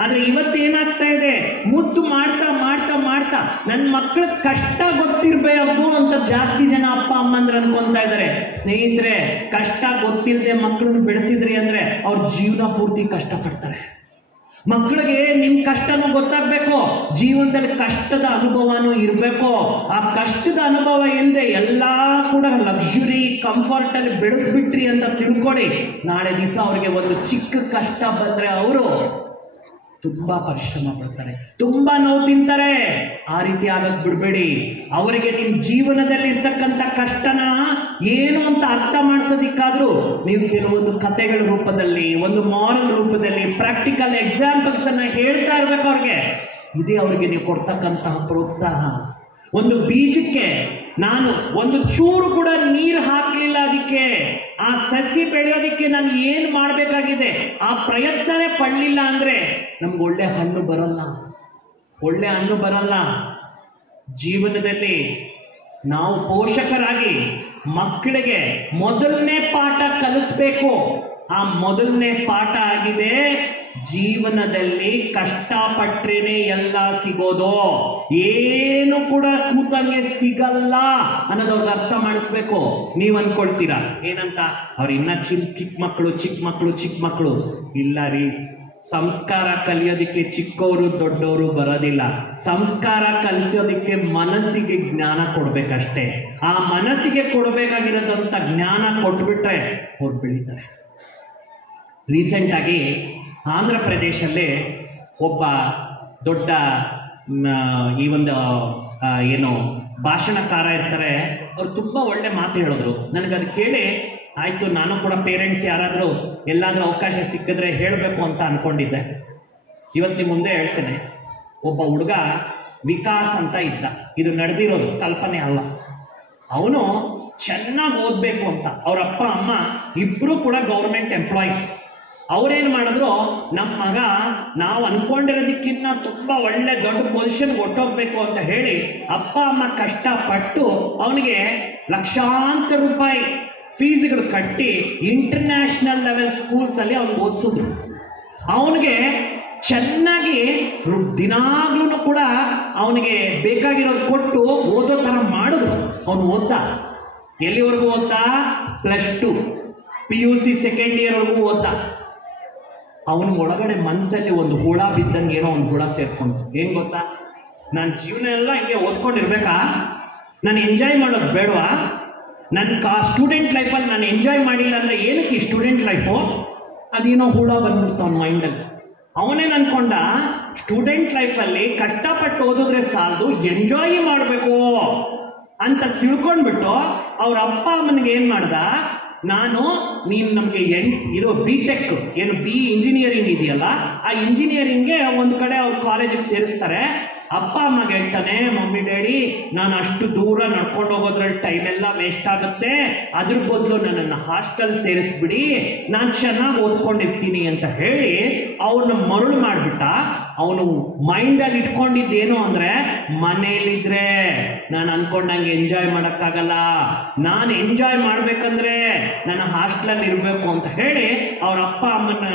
ಆದ್ರೆ ಇವತ್ತೇನಾಗ್ತಾ ಇದೆ, ಮುದ್ದು ಮಾಡ್ತಾ ಮಾಡ್ತಾ ಮಾಡ್ತಾ ನನ್ನ ಮಕ್ಕಳ ಕಷ್ಟ ಗೊತ್ತಿರ್ಬೇಕು ಅಂತ ಜಾಸ್ತಿ ಜನ ಅಪ್ಪ ಅಮ್ಮಂದ್ರೆ ಅನ್ಕೊಂತಾ ಇದ್ದಾರೆ. ಸ್ನೇಹಿತರೆ, ಕಷ್ಟ ಗೊತ್ತಿಲ್ಲದೆ ಮಕ್ಕಳನ್ನ ಬೆಳೆಸಿದ್ರಿ ಅಂದ್ರೆ ಅವ್ರ ಜೀವನ ಪೂರ್ತಿ ಕಷ್ಟಪಡ್ತಾರೆ. ಮಕ್ಕಳಿಗೆ ನಿಮ್ ಕಷ್ಟನೂ ಗೊತ್ತಾಗ್ಬೇಕು, ಜೀವನದಲ್ಲಿ ಕಷ್ಟದ ಅನುಭವನೂ ಇರಬೇಕು. ಆ ಕಷ್ಟದ ಅನುಭವ ಇಲ್ಲದೆ ಎಲ್ಲಾ ಕೂಡ ಲಕ್ಸುರಿ ಕಂಫರ್ಟ್ ಅಲ್ಲಿ ಬೆಳೆಸ್ಬಿಟ್ರಿ ಅಂತ ತಿಳ್ಕೊಳ್ಳಿ, ನಾಳೆ ದಿವಸ ಅವ್ರಿಗೆ ಒಂದು ಚಿಕ್ಕ ಕಷ್ಟ ಬಂದ್ರೆ ಅವರು ತುಂಬಾ ಪರಿಶ್ರಮ ಪಡ್ತಾರೆ, ತುಂಬಾ ನೋವು ತಿಂತಾರೆ. ಆ ರೀತಿ ಆಗಕ್ ಬಿಡ್ಬೇಡಿ. ಅವರಿಗೆ ನಿಮ್ ಜೀವನದಲ್ಲಿ ಇರ್ತಕ್ಕಂಥ ಕಷ್ಟನ ಏನು ಅಂತ ಅರ್ಥ ಮಾಡಿಸೋದಿಕ್ಕಾದ್ರೂ ನೀವು ಕೆಲವೊಂದು ಕಥೆಗಳ ರೂಪದಲ್ಲಿ, ಒಂದು ಮಾರಲ್ ರೂಪದಲ್ಲಿ, ಪ್ರಾಕ್ಟಿಕಲ್ ಎಕ್ಸಾಂಪಲ್ಸ್ ಅನ್ನ ಹೇಳ್ತಾ ಇರ್ಬೇಕು ಅವ್ರಿಗೆ. ಇದೇ ಅವ್ರಿಗೆ ನೀವು ಕೊಡ್ತಕ್ಕಂತಹ ಪ್ರೋತ್ಸಾಹ. ಒಂದು ಬೀಜಕ್ಕೆ ನಾನು ಒಂದು ಚೂರು ಕೂಡ ನೀರು ಹಾಕಲಿಲ್ಲ, ಅದಕ್ಕೆ ಆ ಸಸಿ ಬೆಳೆಯೋದಿಕ್ಕೆ ನಾನು ಏನು ಮಾಡಬೇಕಾಗಿದೆ ಆ ಪ್ರಯತ್ನನೇ ಪಡಲಿಲ್ಲ ಅಂದ್ರೆ ನಮ್ಗೆ ಒಳ್ಳೆ ಹಣ್ಣು ಬರಲ್ಲ, ಒಳ್ಳೆ ಹಣ್ಣು ಬರಲ್ಲ. ಜೀವನದಲ್ಲಿ ನಾವು ಪೋಷಕರಾಗಿ ಮಕ್ಕಳಿಗೆ ಮೊದಲನೇ ಪಾಠ ಕಲಿಸ್ಬೇಕು. ಆ ಮೊದಲನೇ ಪಾಠ ಆಗಿದೆ, ಜೀವನದಲ್ಲಿ ಕಷ್ಟಪಟ್ರೇನೆ ಎಲ್ಲ ಸಿಗೋದು, ಏನು ಕೂಡ ಕೂತಂಗೆ ಸಿಗಲ್ಲ ಅನ್ನೋದವ್ರಿಗೆ ಅರ್ಥ ಮಾಡಿಸ್ಬೇಕು. ನೀವು ಅನ್ಕೊಳ್ತೀರಾ ಏನಂತ, ಅವ್ರು ಇನ್ನ ಚಿಕ್ಕ ಮಕ್ಕಳು. ಇಲ್ಲ ರೀ, ಸಂಸ್ಕಾರ ಕಲಿಯೋದಿಕ್ಕೆ ಚಿಕ್ಕವರು ದೊಡ್ಡವರು ಬರೋದಿಲ್ಲ. ಸಂಸ್ಕಾರ ಕಲಿಸೋದಿಕ್ಕೆ ಮನಸ್ಸಿಗೆ ಜ್ಞಾನ ಕೊಡ್ಬೇಕಷ್ಟೇ. ಆ ಮನಸ್ಸಿಗೆ ಕೊಡಬೇಕಾಗಿರೋದಂತ ಜ್ಞಾನ ಕೊಟ್ಬಿಟ್ರೆ ಅವ್ರು ಬೆಳೀತಾರೆ. ರೀಸೆಂಟ್ ಆಗಿ ಆಂಧ್ರ ಪ್ರದೇಶಲ್ಲೇ ಒಬ್ಬ ದೊಡ್ಡ ಈ ಒಂದು ಏನು ಭಾಷಣಕಾರ ಇರ್ತಾರೆ, ಅವ್ರು ತುಂಬ ಒಳ್ಳೆ ಮಾತು ಹೇಳಿದ್ರು. ನನಗದು ಕೇಳಿ ಆಯಿತು, ನಾನು ಕೂಡ ಪೇರೆಂಟ್ಸ್ ಯಾರಾದರೂ ಎಲ್ಲಾದರೂ ಅವಕಾಶ ಸಿಕ್ಕಿದ್ರೆ ಹೇಳಬೇಕು ಅಂತ ಅಂದ್ಕೊಂಡಿದ್ದೆ. ಇವತ್ತು ನಿಮ್ಮ ಮುಂದೆ ಹೇಳ್ತೇನೆ. ಒಬ್ಬ ಹುಡುಗ ವಿಕಾಸ್ ಅಂತ ಇದ್ದ, ಇದು ನಡೆದಿರೋದು, ಕಲ್ಪನೆ ಅಲ್ಲ. ಅವನು ಚೆನ್ನಾಗಿ ಓದಬೇಕು ಅಂತ ಅವ್ರ ಅಪ್ಪ ಅಮ್ಮ ಇಬ್ಬರು ಕೂಡ ಗೌರ್ಮೆಂಟ್ ಎಂಪ್ಲಾಯೀಸ್. ಅವ್ರೇನು ಮಾಡಿದ್ರು, ನಮ್ಮ ಮಗ ನಾವು ಅನ್ಕೊಂಡಿರೋದಕ್ಕಿಂತ ತುಂಬ ಒಳ್ಳೆ ದೊಡ್ಡ ಪೊಸಿಷನ್ ಹೊಟ್ಟೋಗ್ಬೇಕು ಅಂತ ಹೇಳಿ ಅಪ್ಪ ಅಮ್ಮ ಕಷ್ಟಪಟ್ಟು ಅವನಿಗೆ ಲಕ್ಷಾಂತರ ರೂಪಾಯಿ ಫೀಸ್ಗಳು ಕಟ್ಟಿ ಇಂಟರ್ನ್ಯಾಷನಲ್ ಲೆವೆಲ್ ಸ್ಕೂಲ್ಸ್ ಅಲ್ಲಿ ಅವ್ನಿಗೆ ಓದಿಸಿದ್ರು. ಅವನಿಗೆ ಚೆನ್ನಾಗಿ ದಿನಾಗ್ಲೂ ಕೂಡ ಅವನಿಗೆ ಬೇಕಾಗಿರೋದು ಕೊಟ್ಟು ಓದೋ ಥರ ಮಾಡಿದ್ರು. ಅವನು ಓದ್ದ, ಎಲ್ಲಿವರೆಗೂ ಓದ್ದ? +2 PUC ಸೆಕೆಂಡ್ ಇಯರ್ ವರೆಗೂ ಓದ್ದ. ಅವನ ಒಳಗಡೆ ಮನಸ್ಸಲ್ಲಿ ಒಂದು ಹುಳ ಬಿದ್ದಂಗೆ ಏನೋ ಒಂದು ಹುಳ ಸೇರ್ಕೊಂಡು, ಏನ್ ಗೊತ್ತಾ, ನಾನು ಜೀವನ ಎಲ್ಲ ಹಿಂಗೆ ಓದ್ಕೊಂಡಿರ್ಬೇಕಾ, ನಾನು ಎಂಜಾಯ್ ಮಾಡೋದು ಬೇಡವಾ, ನನ್ನ ಸ್ಟೂಡೆಂಟ್ ಲೈಫಲ್ಲಿ ನಾನು ಎಂಜಾಯ್ ಮಾಡಿಲ್ಲ ಅಂದರೆ ಏನಕ್ಕೆ ಈ ಸ್ಟೂಡೆಂಟ್ ಲೈಫು? ಅದೇನೋ ಹುಳ ಬಂದ್ಬಿಡ್ತು ಅವನ ಮೈಂಡಲ್ಲಿ. ಅವನೇನು ಅನ್ಕೊಂಡ, ಸ್ಟೂಡೆಂಟ್ ಲೈಫಲ್ಲಿ ಕಷ್ಟಪಟ್ಟು ಓದಿದ್ರೆ ಸಾಲದು, ಎಂಜಾಯ್ ಮಾಡಬೇಕು ಅಂತ ತಿಳ್ಕೊಂಡ್ಬಿಟ್ಟು ಅವ್ರ ಅಪ್ಪ ಅಮ್ಮನಿಗೆ ಏನು ಮಾಡ್ದ, ನೀನು ನಮಗೆ ಇರೋ BTech ಏನು BE ಇಂಜಿನಿಯರಿಂಗ್ ಇದೆಯಲ್ಲ, ಆ ಇಂಜಿನಿಯರಿಂಗ್ಗೆ ಒಂದು ಕಡೆ ಅವ್ರ ಕಾಲೇಜಿಗೆ ಸೇರಿಸ್ತಾರೆ. ಅಪ್ಪ ಅಮ್ಮಗೆ ಹೇಳ್ತಾನೆ, ಮಮ್ಮಿ ಡ್ಯಾಡಿ ನಾನು ಅಷ್ಟು ದೂರ ನಡ್ಕೊಂಡು ಹೋಗೋದ್ರಲ್ಲಿ ಟೈಮ್ ಎಲ್ಲ ವೇಸ್ಟ್ ಆಗುತ್ತೆ, ಅದ್ರ ಬದಲು ನನ್ನನ್ನು ಹಾಸ್ಟೆಲ್ ಸೇರಿಸ್ಬಿಡಿ, ನಾನು ಚೆನ್ನಾಗಿ ಓದ್ಕೊಂಡಿರ್ತೀನಿ ಅಂತ ಹೇಳಿ ಅವ್ರನ್ನ ಮರುಳು ಮಾಡಿಬಿಟ್ಟ. ಅವನು ಮೈಂಡಲ್ಲಿ ಇಟ್ಕೊಂಡಿದ್ದೇನು ಅಂದರೆ, ಮನೇಲಿದ್ರೆ ನಾನು ಅನ್ಕೊಂಡಂಗೆ ಎಂಜಾಯ್ ಮಾಡೋಕ್ಕಾಗಲ್ಲ, ನಾನು ಎಂಜಾಯ್ ಮಾಡಬೇಕಂದ್ರೆ ನಾನು ಹಾಸ್ಟೆಲಲ್ಲಿ ಇರಬೇಕು ಅಂತ ಹೇಳಿ ಅವ್ರ ಅಪ್ಪ ಅಮ್ಮನ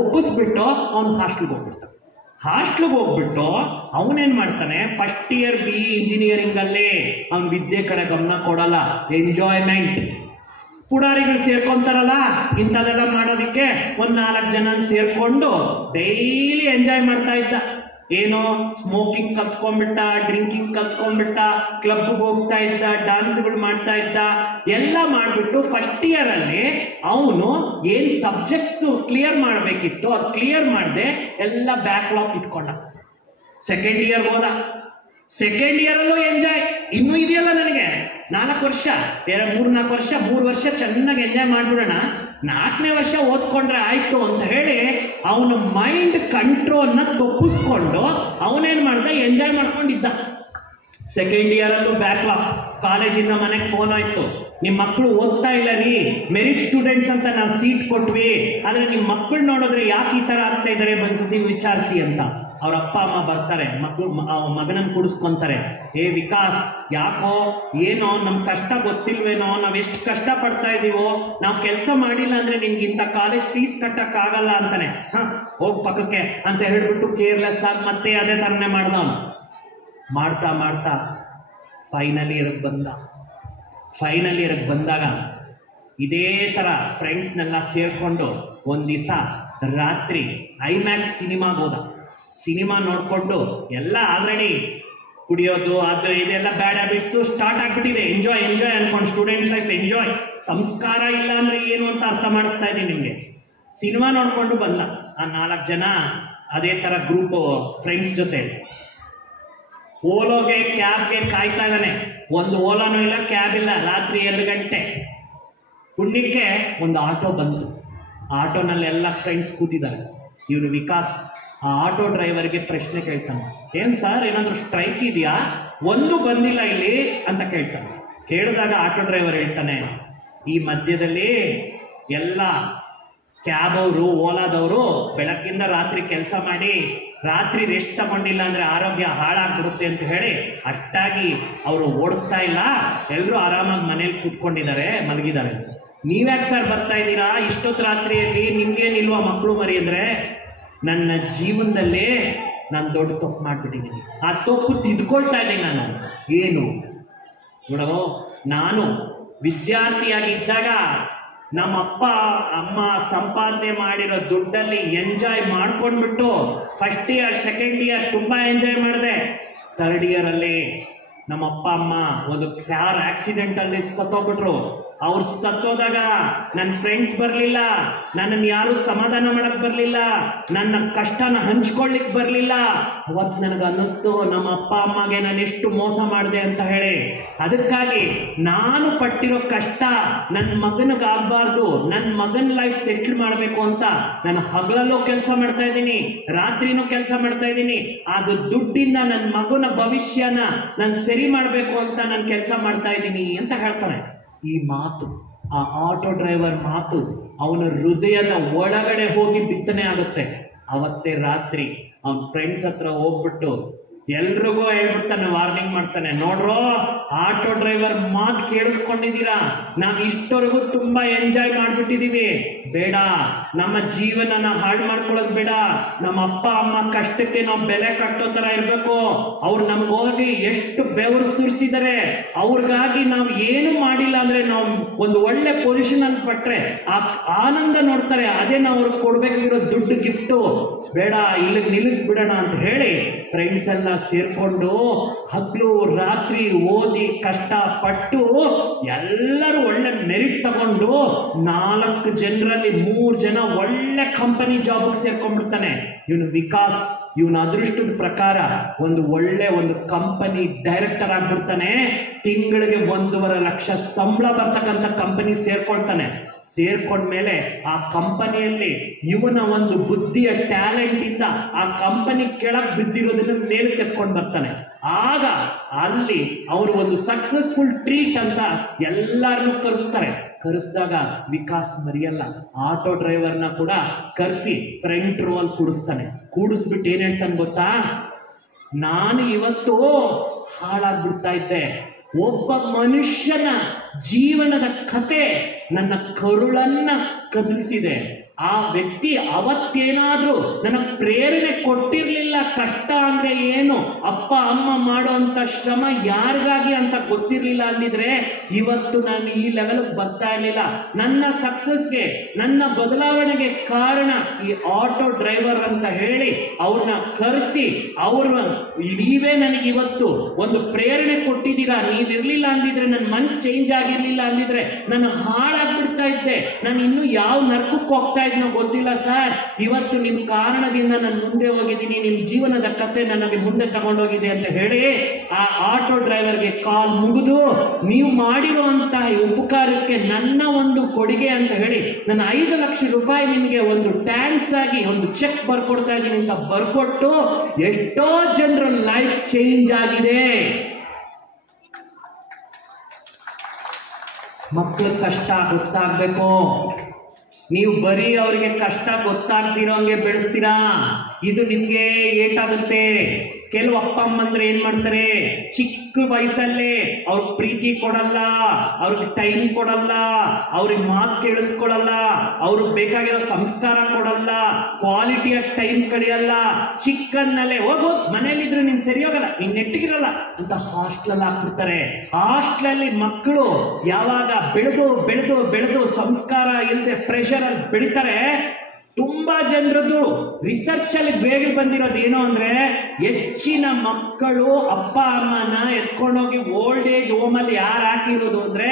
ಒಪ್ಪಿಸ್ಬಿಟ್ಟು ಅವನು ಹಾಸ್ಟೆಲ್ಗೆ ಹೋಗ್ಬಿಡ್ತಾನೆ. ಹಾಸ್ಟೆಲ್ಗೆ ಹೋಗ್ಬಿಟ್ಟು ಅವನೇನು ಮಾಡ್ತಾನೆ, ಫಸ್ಟ್ ಇಯರ್ BE ಇಂಜಿನಿಯರಿಂಗಲ್ಲಿ ಅವ್ನು ವಿದ್ಯೆ ಕಡೆ ಗಮನ ಕೊಡಲ್ಲ, ಎಂಜಾಯ್ಮೆಂಟ್. ಪುಡಾರಿಗಳು ಸೇರ್ಕೊಂತಾರಲ್ಲ ಇಂಥದೆಲ್ಲ ಮಾಡೋದಕ್ಕೆ ಒಂದು 4 ಜನ ಸೇರ್ಕೊಂಡು ಡೈಲಿ ಎಂಜಾಯ್ ಮಾಡ್ತಾ ಇದ್ದ. ಏನೋ ಸ್ಮೋಕಿಂಗ್ ಕಲ್ತ್ಕೊಂಡ್ಬಿಟ್ಟ, ಡ್ರಿಂಕಿಂಗ್ ಕಲ್ತ್ಕೊಂಡ್ಬಿಟ್ಟ, ಕ್ಲಬ್ಗೆ ಹೋಗ್ತಾ ಇದ್ದ, ಡಾನ್ಸ್ಗಳು ಮಾಡ್ತಾ ಇದ್ದ, ಎಲ್ಲ ಮಾಡಿಬಿಟ್ಟು ಫಸ್ಟ್ ಇಯರ್ ಅಲ್ಲಿ ಅವನು ಏನ್ ಸಬ್ಜೆಕ್ಟ್ಸ್ ಕ್ಲಿಯರ್ ಮಾಡಬೇಕಿತ್ತು ಅದು ಕ್ಲಿಯರ್ ಮಾಡದೆ ಎಲ್ಲ ಬ್ಯಾಕ್ಲಾಗ್ ಇಟ್ಕೊಂಡ. ಸೆಕೆಂಡ್ ಇಯರ್ ಹೋದ, ಸೆಕೆಂಡ್ ಇಯರ್ ಅಲ್ಲೂ ಎಂಜಾಯ್ ಇನ್ನೂ ಇದೆಯಲ್ಲ ನನಗೆ 4 ವರ್ಷ, 3 ವರ್ಷ ಚೆನ್ನಾಗಿ ಎಂಜಾಯ್ ಮಾಡ್ಬಿಡೋಣ, 4ನೇ ವರ್ಷ ಓದ್ಕೊಂಡ್ರೆ ಆಯ್ತು ಅಂತ ಹೇಳಿ ಅವನ ಮೈಂಡ್ ಕಂಟ್ರೋಲ್ನ ತಪ್ಪಿಸ್ಕೊಂಡು ಅವನೇನ್ ಮಾಡ್ದ, ಎಂಜಾಯ್ ಮಾಡ್ಕೊಂಡಿದ್ದ. ಸೆಕೆಂಡ್ ಇಯರ್ ಅಲ್ಲೂ ಬ್ಯಾಕ್ಲಾಗ್. ಕಾಲೇಜಿಂದ ಮನೆಗೆ ಫೋನ್ ಆಯ್ತು, ನಿಮ್ಮ ಮಕ್ಕಳು ಓದ್ತಾ ಇಲ್ಲ ರೀ, ಮೆರಿಟ್ ಸ್ಟೂಡೆಂಟ್ಸ್ ಅಂತ ನಾವು ಸೀಟ್ ಕೊಟ್ವಿ, ಆದ್ರೆ ನಿಮ್ಮ ಮಕ್ಕಳು ನೋಡಿದ್ರೆ ಯಾಕೆ ಈ ತರ ಆಗ್ತಾ ಇದ್ದಾರೆ ಬಂದ್ಸತಿ ವಿಚಾರಿಸಿ ಅಂತ. ಅವ್ರ ಅಪ್ಪ ಅಮ್ಮ ಬರ್ತಾರೆ, ಮಗನನ್ನು ಕೂಡಿಸ್ಕೊಂತಾರೆ. ಏ ವಿಕಾಸ್, ಯಾಕೋ ಏನೋ ನಮ್ ಕಷ್ಟ ಗೊತ್ತಿಲ್ವೇನೋ, ನಾವ್ ಎಷ್ಟು ಕಷ್ಟ ಪಡ್ತಾ ಇದೀವೋ, ನಾವು ಕೆಲಸ ಮಾಡಿಲ್ಲ ಅಂದ್ರೆ ನಿಮ್ಗೆ ಇಂಥ ಕಾಲೇಜ್ ಫೀಸ್ ಕಟ್ಟಕ್ ಆಗಲ್ಲ ಅಂತಾನೆ. ಹೋಗ್ ಪಕ್ಕಕ್ಕೆ ಅಂತ ಹೇಳ್ಬಿಟ್ಟು ಕೇರ್ಲೆಸ್ ಆಗಿ ಮತ್ತೆ ಅದೇ ತರನೇ ಮಾಡ್ದವನು. ಮಾಡ್ತಾ ಮಾಡ್ತಾ ಫೈನಲ್ ಇಯರ್ಗೆ ಬಂದ. ಫೈನಲ್ ಇಯರ್ಗೆ ಬಂದಾಗ ಇದೇ ತರ ಫ್ರೆಂಡ್ಸ್ನೆಲ್ಲ ಸೇರ್ಕೊಂಡು ಒಂದ್ ದಿವಸ ರಾತ್ರಿ ಐಮ್ಯಾಕ್ಸ್ ಸಿನಿಮಾಗೆ ಹೋದ. ಸಿನಿಮಾ ನೋಡ್ಕೊಂಡು ಎಲ್ಲ ಆಲ್ರೆಡಿ ಕುಡಿಯೋದು ಅದು ಇದೆಲ್ಲ ಬ್ಯಾಡ್ ಹ್ಯಾಬಿಟ್ಸು ಸ್ಟಾರ್ಟ್ ಆಗ್ಬಿಟ್ಟಿದೆ. ಎಂಜಾಯ್ ಅನ್ಕೊಂಡು ಸ್ಟೂಡೆಂಟ್ ಲೈಫ್ ಎಂಜಾಯ್. ಸಂಸ್ಕಾರ ಇಲ್ಲ ಅಂದ್ರೆ ಏನು ಅಂತ ಅರ್ಥ ಮಾಡಿಸ್ತಾ ಇದ್ದೀನಿ ನಿಮಗೆ. ಸಿನಿಮಾ ನೋಡ್ಕೊಂಡು ಬಂದ. ಆ 4 ಜನ ಅದೇ ತರ ಗ್ರೂಪ್ ಫ್ರೆಂಡ್ಸ್ ಜೊತೆ ಓಲೋಗೆ ಕ್ಯಾಬ್ಗೆ ಕಾಯ್ತಾ ಇದ್ದಾನೆ. ಒಂದು ಓಲಾನೂ ಇಲ್ಲ, ಕ್ಯಾಬ್ ಇಲ್ಲ. ರಾತ್ರಿ 2 ಗಂಟೆ. ಪುಣ್ಯಕ್ಕೆ ಒಂದು ಆಟೋ ಬಂತು. ಆಟೋನಲ್ಲಿ ಎಲ್ಲ ಫ್ರೆಂಡ್ಸ್ ಕೂತಿದ್ದಾರೆ. ಇವನು ವಿಕಾಸ್ ಆ ಆಟೋ ಡ್ರೈವರ್ಗೆ ಪ್ರಶ್ನೆ ಕೇಳ್ತಾನೆ, ಏನ್ ಸರ್ ಏನಾದ್ರು ಸ್ಟ್ರೈಕ್ ಇದೆಯಾ, ಒಂದು ಬಂದಿಲ್ಲ ಇಲ್ಲಿ ಅಂತ ಕೇಳ್ತಾನೆ. ಕೇಳಿದಾಗ ಆಟೋ ಡ್ರೈವರ್ ಹೇಳ್ತಾನೆ, ಈ ಮಧ್ಯದಲ್ಲಿ ಎಲ್ಲ ಕ್ಯಾಬ್ ಅವರು ಓಲಾದವರು ಬೆಳಗ್ಗಿಂದ ರಾತ್ರಿ ಕೆಲಸ ಮಾಡಿ ರಾತ್ರಿ ರೆಸ್ಟ್ ತಗೊಂಡಿಲ್ಲ ಅಂದ್ರೆ ಆರೋಗ್ಯ ಹಾಳಾಗ್ಬಿಡುತ್ತೆ ಅಂತ ಹೇಳಿ ಅಷ್ಟಾಗಿ ಅವರು ಓಡಿಸ್ತಾ ಇಲ್ಲ, ಎಲ್ಲರೂ ಆರಾಮಾಗಿ ಮನೇಲಿ ಕೂತ್ಕೊಂಡಿದ್ದಾರೆ, ಮಲಗಿದ್ದಾರೆ. ನೀವ್ಯಾಕೆ ಸರ್ ಬರ್ತಾ ಇದ್ದೀರಾ ಇಷ್ಟೊತ್ತು ರಾತ್ರಿಯಲ್ಲಿ, ನಿಮ್ಗೇನಿಲ್ವಾ ಮಕ್ಕಳು ಮರಿ ಅಂದ್ರೆ? ನನ್ನ ಜೀವನದಲ್ಲಿ ನಾನು ದೊಡ್ಡ ತಪ್ಪು ಮಾಡ್ಬಿಟ್ಟಿದ್ದೀನಿ, ಆ ತಪ್ಪು ತಿದ್ಕೊಳ್ತಾ ಇದ್ದೀನಿ ನಾನು. ಏನು ನೋಡೋ, ನಾನು ವಿದ್ಯಾರ್ಥಿಯಾಗಿದ್ದಾಗ ನಮ್ಮ ಅಪ್ಪ ಅಮ್ಮ ಸಂಪಾದನೆ ಮಾಡಿರೋ ದುಡ್ಡಲ್ಲಿ ಎಂಜಾಯ್ ಮಾಡ್ಕೊಂಡ್ಬಿಟ್ಟು ಫಸ್ಟ್ ಇಯರ್ ಸೆಕೆಂಡ್ ಇಯರ್ ತುಂಬಾ ಎಂಜಾಯ್ ಮಾಡಿದೆ. ಥರ್ಡ್ ಇಯರ್ ಅಲ್ಲಿ ನಮ್ಮ ಅಪ್ಪ ಅಮ್ಮ ಒಂದು ಕಾರ್ ಆಕ್ಸಿಡೆಂಟ್ ಅಲ್ಲಿ ಸತ್ತೋಗ್ಬಿಟ್ರು. ಅವ್ರು ಸತ್ತೋದಾಗ ನನ್ನ ಫ್ರೆಂಡ್ಸ್ ಬರಲಿಲ್ಲ, ನನ್ನನ್ನು ಯಾರು ಸಮಾಧಾನ ಮಾಡಕ್ ಬರಲಿಲ್ಲ, ನನ್ನ ಕಷ್ಟನ ಹಂಚ್ಕೊಳ್ಳಿಕ್ ಬರಲಿಲ್ಲ. ಅವತ್ತು ನನಗೆ ಅನ್ನಿಸ್ತು ನಮ್ಮ ಅಪ್ಪ ಅಮ್ಮಗೆ ನಾನು ಎಷ್ಟು ಮೋಸ ಮಾಡಿದೆ ಅಂತ ಹೇಳಿ. ಅದಕ್ಕಾಗಿ ನಾನು ಪಟ್ಟಿರೋ ಕಷ್ಟ ನನ್ನ ಮಗನಿಗಾಗಬಾರ್ದು, ನನ್ನ ಮಗನ ಲೈಫ್ ಸೆಟ್ಲ್ ಮಾಡಬೇಕು ಅಂತ ನಾನು ಹಗಲಲ್ಲೂ ಕೆಲಸ ಮಾಡ್ತಾ ಇದ್ದೀನಿ, ರಾತ್ರಿನೂ ಕೆಲಸ ಮಾಡ್ತಾ ಇದ್ದೀನಿ. ಅದು ದುಡ್ಡಿಂದ ನನ್ನ ಮಗನ ಭವಿಷ್ಯನ ನಾನು ಸರಿ ಮಾಡಬೇಕು ಅಂತ ನಾನು ಕೆಲಸ ಮಾಡ್ತಾ ಇದ್ದೀನಿ ಅಂತ ಹೇಳ್ತಾನೆ. ಈ ಮಾತು, ಆ ಆಟೋ ಡ್ರೈವರ್ ಮಾತು ಅವನ ಹೃದಯದ ಒಳಗಡೆ ಹೋಗಿ ಬಿತ್ತನೆ ಆಗುತ್ತೆ. ಅವತ್ತೇ ರಾತ್ರಿ ಅವನ ಫ್ರೆಂಡ್ಸ್ ಹತ್ರ ಹೋಗ್ಬಿಟ್ಟು ಎಲ್ರಿಗೂ ಹೇಳ್ಬಿಡ್ತಾನೆ, ವಾರ್ನಿಂಗ್ ಮಾಡ್ತಾನೆ, ನೋಡ್ರೋ ಆಟೋ ಡ್ರೈವರ್ ಮಾತು ಕೇಳಿಸ್ಕೊಂಡಿದ್ದೀರಾ, ನಾವು ಇಷ್ಟವರೆಗೂ ತುಂಬಾ ಎಂಜಾಯ್ ಮಾಡ್ಬಿಟ್ಟಿದೀವಿ, ಬೇಡ ನಮ್ಮ ಜೀವನನ ಹಾಳು ಮಾಡ್ಕೊಳ್ಳೋದು ಬೇಡ, ನಮ್ಮ ಅಪ್ಪ ಅಮ್ಮ ಕಷ್ಟಕ್ಕೆ ನಾವು ಬೆಲೆ ಕಟ್ಟೋ ತರ ಇರ್ಬೇಕು. ಅವ್ರು ನಮ್ಗೋಗಿ ಎಷ್ಟು ಬೆವರು ಸುರಿಸಿದರೆ, ಅವ್ರಿಗಾಗಿ ನಾವು ಏನು ಮಾಡಿಲ್ಲ ಅಂದ್ರೆ ನಾವು ಒಂದು ಒಳ್ಳೆ ಪೊಸಿಷನ್ ಅಲ್ಲಿ ಪಟ್ರೆ ಆ ಆನಂದ ನೋಡ್ತಾರೆ, ಅದೇ ನಾವು ಅವ್ರಿಗೆ ಕೊಡ್ಬೇಕಾಗಿರೋ ದುಡ್ಡು ಗಿಫ್ಟು, ಬೇಡ ಇಲ್ಲಿಗೆ ನಿಲ್ಲಿಸ್ಬಿಡೋಣ ಅಂತ ಹೇಳಿ ಫ್ರೆಂಡ್ಸ್ ಎಲ್ಲ ಸೇರ್ಕೊಂಡು ಹಗಲು ರಾತ್ರಿ ಓದಿ ಕಷ್ಟಪಟ್ಟು ಎಲ್ಲರೂ ಒಳ್ಳೆ ಮೆರಿಟ್ ತಗೊಂಡು 4 ಜನರಲ್ಲಿ 3 ಜನ ಒಳ್ಳೆ ಕಂಪನಿ ಜಾಬ್ಗೆ ಸೇರ್ಕೊಂಡ್ಬಿಡ್ತಾನೆ. ಇವನು ವಿಕಾಸ್, ಇವನ ಅದೃಷ್ಟದ ಪ್ರಕಾರ ಒಂದು ಕಂಪನಿ ಡೈರೆಕ್ಟರ್ ಆಗ್ಬಿಡ್ತಾನೆ. ತಿಂಗಳಿಗೆ 1.5 ಲಕ್ಷ ಸಂಬಳ ಬರ್ತಕ್ಕಂಥ ಕಂಪನಿ ಸೇರ್ಕೊಳ್ತಾನೆ. ಸೇರ್ಕೊಂಡ್ಮೇಲೆ ಆ ಕಂಪನಿಯಲ್ಲಿ ಇವನ ಒಂದು ಬುದ್ಧಿಯ ಟ್ಯಾಲೆಂಟ್ ಇಂದ ಆ ಕಂಪನಿ ಕೆಳಗೆ ಬಿದ್ದಿರೋದನ್ನ ಮೇಲೆ ಕೆತ್ಕೊಂಡು ಬರ್ತಾನೆ. ಆಗ ಅಲ್ಲಿ ಅವರು ಒಂದು ಸಕ್ಸಸ್ಫುಲ್ ಟ್ರೀಟ್ ಅಂತ ಎಲ್ಲರನ್ನೂ ಕರೆಸಿದಾಗ ವಿಕಾಸ್ ಮರಿಯಲ್ಲ, ಆಟೋ ಡ್ರೈವರ್ನ ಕೂಡ ಕರೆಸಿ ಫ್ರಂಟ್ ರೋ ಅಲ್ಲಿ ಕೂಡಿಸ್ಬಿಟ್ಟು ಏನ್ ಹೇಳ್ತಾನೆ ಗೊತ್ತಾ, ನಾನು ಇವತ್ತು ಹಾಳಾಗ್ಬಿಡ್ತಾ ಇದ್ದೆ, ಒಬ್ಬ ಮನುಷ್ಯನ ಜೀವನದ ಕತೆ ನನ್ನ ಕರುಳನ್ನ ಕದಲಿಸಿದೆ, ಆ ವ್ಯಕ್ತಿ ಅವತ್ತೇನಾದ್ರೂ ನನಗೆ ಪ್ರೇರಣೆ ಕೊಟ್ಟಿರ್ಲಿಲ್ಲ, ಕಷ್ಟ ಅಂದ್ರೆ ಏನು, ಅಪ್ಪ ಅಮ್ಮ ಮಾಡುವಂತ ಶ್ರಮ ಯಾರಿಗಾಗಿ ಅಂತ ಗೊತ್ತಿರ್ಲಿಲ್ಲ ಅಂದಿದ್ರೆ ಇವತ್ತು ನಾನು ಈ ಲೆವೆಲ್ ಬರ್ತಾ ಇರಲಿಲ್ಲ. ನನ್ನ ಸಕ್ಸಸ್ಗೆ, ನನ್ನ ಬದಲಾವಣೆಗೆ ಕಾರಣ ಈ ಆಟೋ ಡ್ರೈವರ್ ಅಂತ ಹೇಳಿ ಅವ್ರನ್ನ ಕರೆಸಿ ನೀವೇ ನನಗೆ ಇವತ್ತು ಒಂದು ಪ್ರೇರಣೆ ಕೊಟ್ಟಿದ್ದೀರಾ. ನೀವಿರ್ಲಿಲ್ಲ ಅಂದಿದ್ರೆ ನನ್ನ ಮನಸ್ಸು ಚೇಂಜ್ ಆಗಿರ್ಲಿಲ್ಲ ಅಂದಿದ್ರೆ ನಾನು ಹಾಳಾಗ್ಬಿಡ್ತಾ ಇದ್ದೆ, ನಾನು ಇನ್ನೂ ಯಾವ ನರ್ಕಕ್ಕೆ ಹೋಗ್ತಾ ಇದ್ನೋ ಗೊತ್ತಿಲ್ಲ ಸರ್. ಇವತ್ತು ನಿಮ್ಮ ಕಾರಣದಿಂದ ನಾನು ಮುಂದೆ ಹೋಗಿದ್ದೀನಿ, ನಿಮ್ಮ ಜೀವನದ ಕತೆ ನನಗೆ ಮುಂದೆ ತಗೊಂಡೋಗಿದೆ ಅಂತ ಹೇಳಿ ಆ ಆಟೋ ಡ್ರೈವರ್ಗೆ ಕಾಲ್ ಮುಗಿದು, ನೀವು ಮಾಡಿರುವಂತಹ ಉಪಕಾರಕ್ಕೆ ನನ್ನ ಒಂದು ಕೊಡುಗೆ ಅಂತ ಹೇಳಿ ನಾನು 5 ಲಕ್ಷ ರೂಪಾಯಿ ನಿಮಗೆ ಒಂದು ಟ್ಯಾಂಕ್ಸ್ ಆಗಿ ಒಂದು ಚೆಕ್ ಬರ್ಕೊಡ್ತಾ ಇದ್ದೀನಿ ಅಂತ ಬರ್ಕೊಟ್ಟು ಎಷ್ಟೋ ಜನರ ಲೈಫ್ ಚೇಂಜ್ ಆಗಿದೆ. ಮಕ್ಕಳ ಕಷ್ಟ ಗೊತ್ತಾಗಬೇಕು. ನೀವು ಬರೀ ಅವರಿಗೆ ಕಷ್ಟ ಗೊತ್ತಾಗ್ತಿರೋಂಗೆ ಬೆಳೆಸ್ತೀರಾ, ಇದು ನಿಮ್ಗೆ ಏಟಾಗುತ್ತೆ. ಕೆಲವು ಅಪ್ಪ ಅಮ್ಮಂದ್ರೆ ಏನ್ ಮಾಡ್ತಾರೆ, ಚಿಕ್ಕ ವಯಸ್ಸಲ್ಲೇ ಅವ್ರಿಗೆ ಪ್ರೀತಿ ಕೊಡಲ್ಲ, ಅವ್ರಿಗೆ ಟೈಮ್ ಕೊಡಲ್ಲ, ಅವ್ರಿಗೆ ಮಾತು ಕೇಳಿಸ್ಕೊಡಲ್ಲ, ಅವ್ರಿಗೆ ಬೇಕಾಗಿರೋ ಸಂಸ್ಕಾರ ಕೊಡಲ್ಲ, ಕ್ವಾಲಿಟಿಯ ಟೈಮ್ ಕಡಿಯಲ್ಲ. ಚಿಕ್ಕನ್ನಲ್ಲೇ ಹೋಗು ಮನೇಲಿದ್ರೆ ನೀನ್ ಸರಿ ಹೋಗಲ್ಲ, ನೀನ್ ನೆಟ್ಟಿಗಿರಲ್ಲ ಅಂತ ಹಾಸ್ಟೆಲ್ ಹಾಕ್ಬಿಡ್ತಾರೆ. ಹಾಸ್ಟೆಲಲ್ಲಿ ಮಕ್ಕಳು ಯಾವಾಗ ಬೆಳೆದು ಬೆಳೆದು ಬೆಳೆದು ಸಂಸ್ಕಾರ ಇಲ್ಲದೆ ಪ್ರೆಷರ್ ಅಲ್ಲಿ ಬೆಳಿತಾರೆ. ತುಂಬಾ ಜನರದ್ದು ರಿಸರ್ಚ್ ಅಲ್ಲಿ ಬೇಗ ಬಂದಿರೋದು ಏನು ಅಂದ್ರೆ, ಹೆಚ್ಚಿನ ಮಕ್ಕಳು ಅಪ್ಪ ಅಮ್ಮನ ಎತ್ಕೊಂಡೋಗಿ ಓಲ್ಡ್ ಏಜ್ ಹೋಮ್ ಅಲ್ಲಿ ಯಾರು ಹಾಕಿರೋದು ಅಂದ್ರೆ,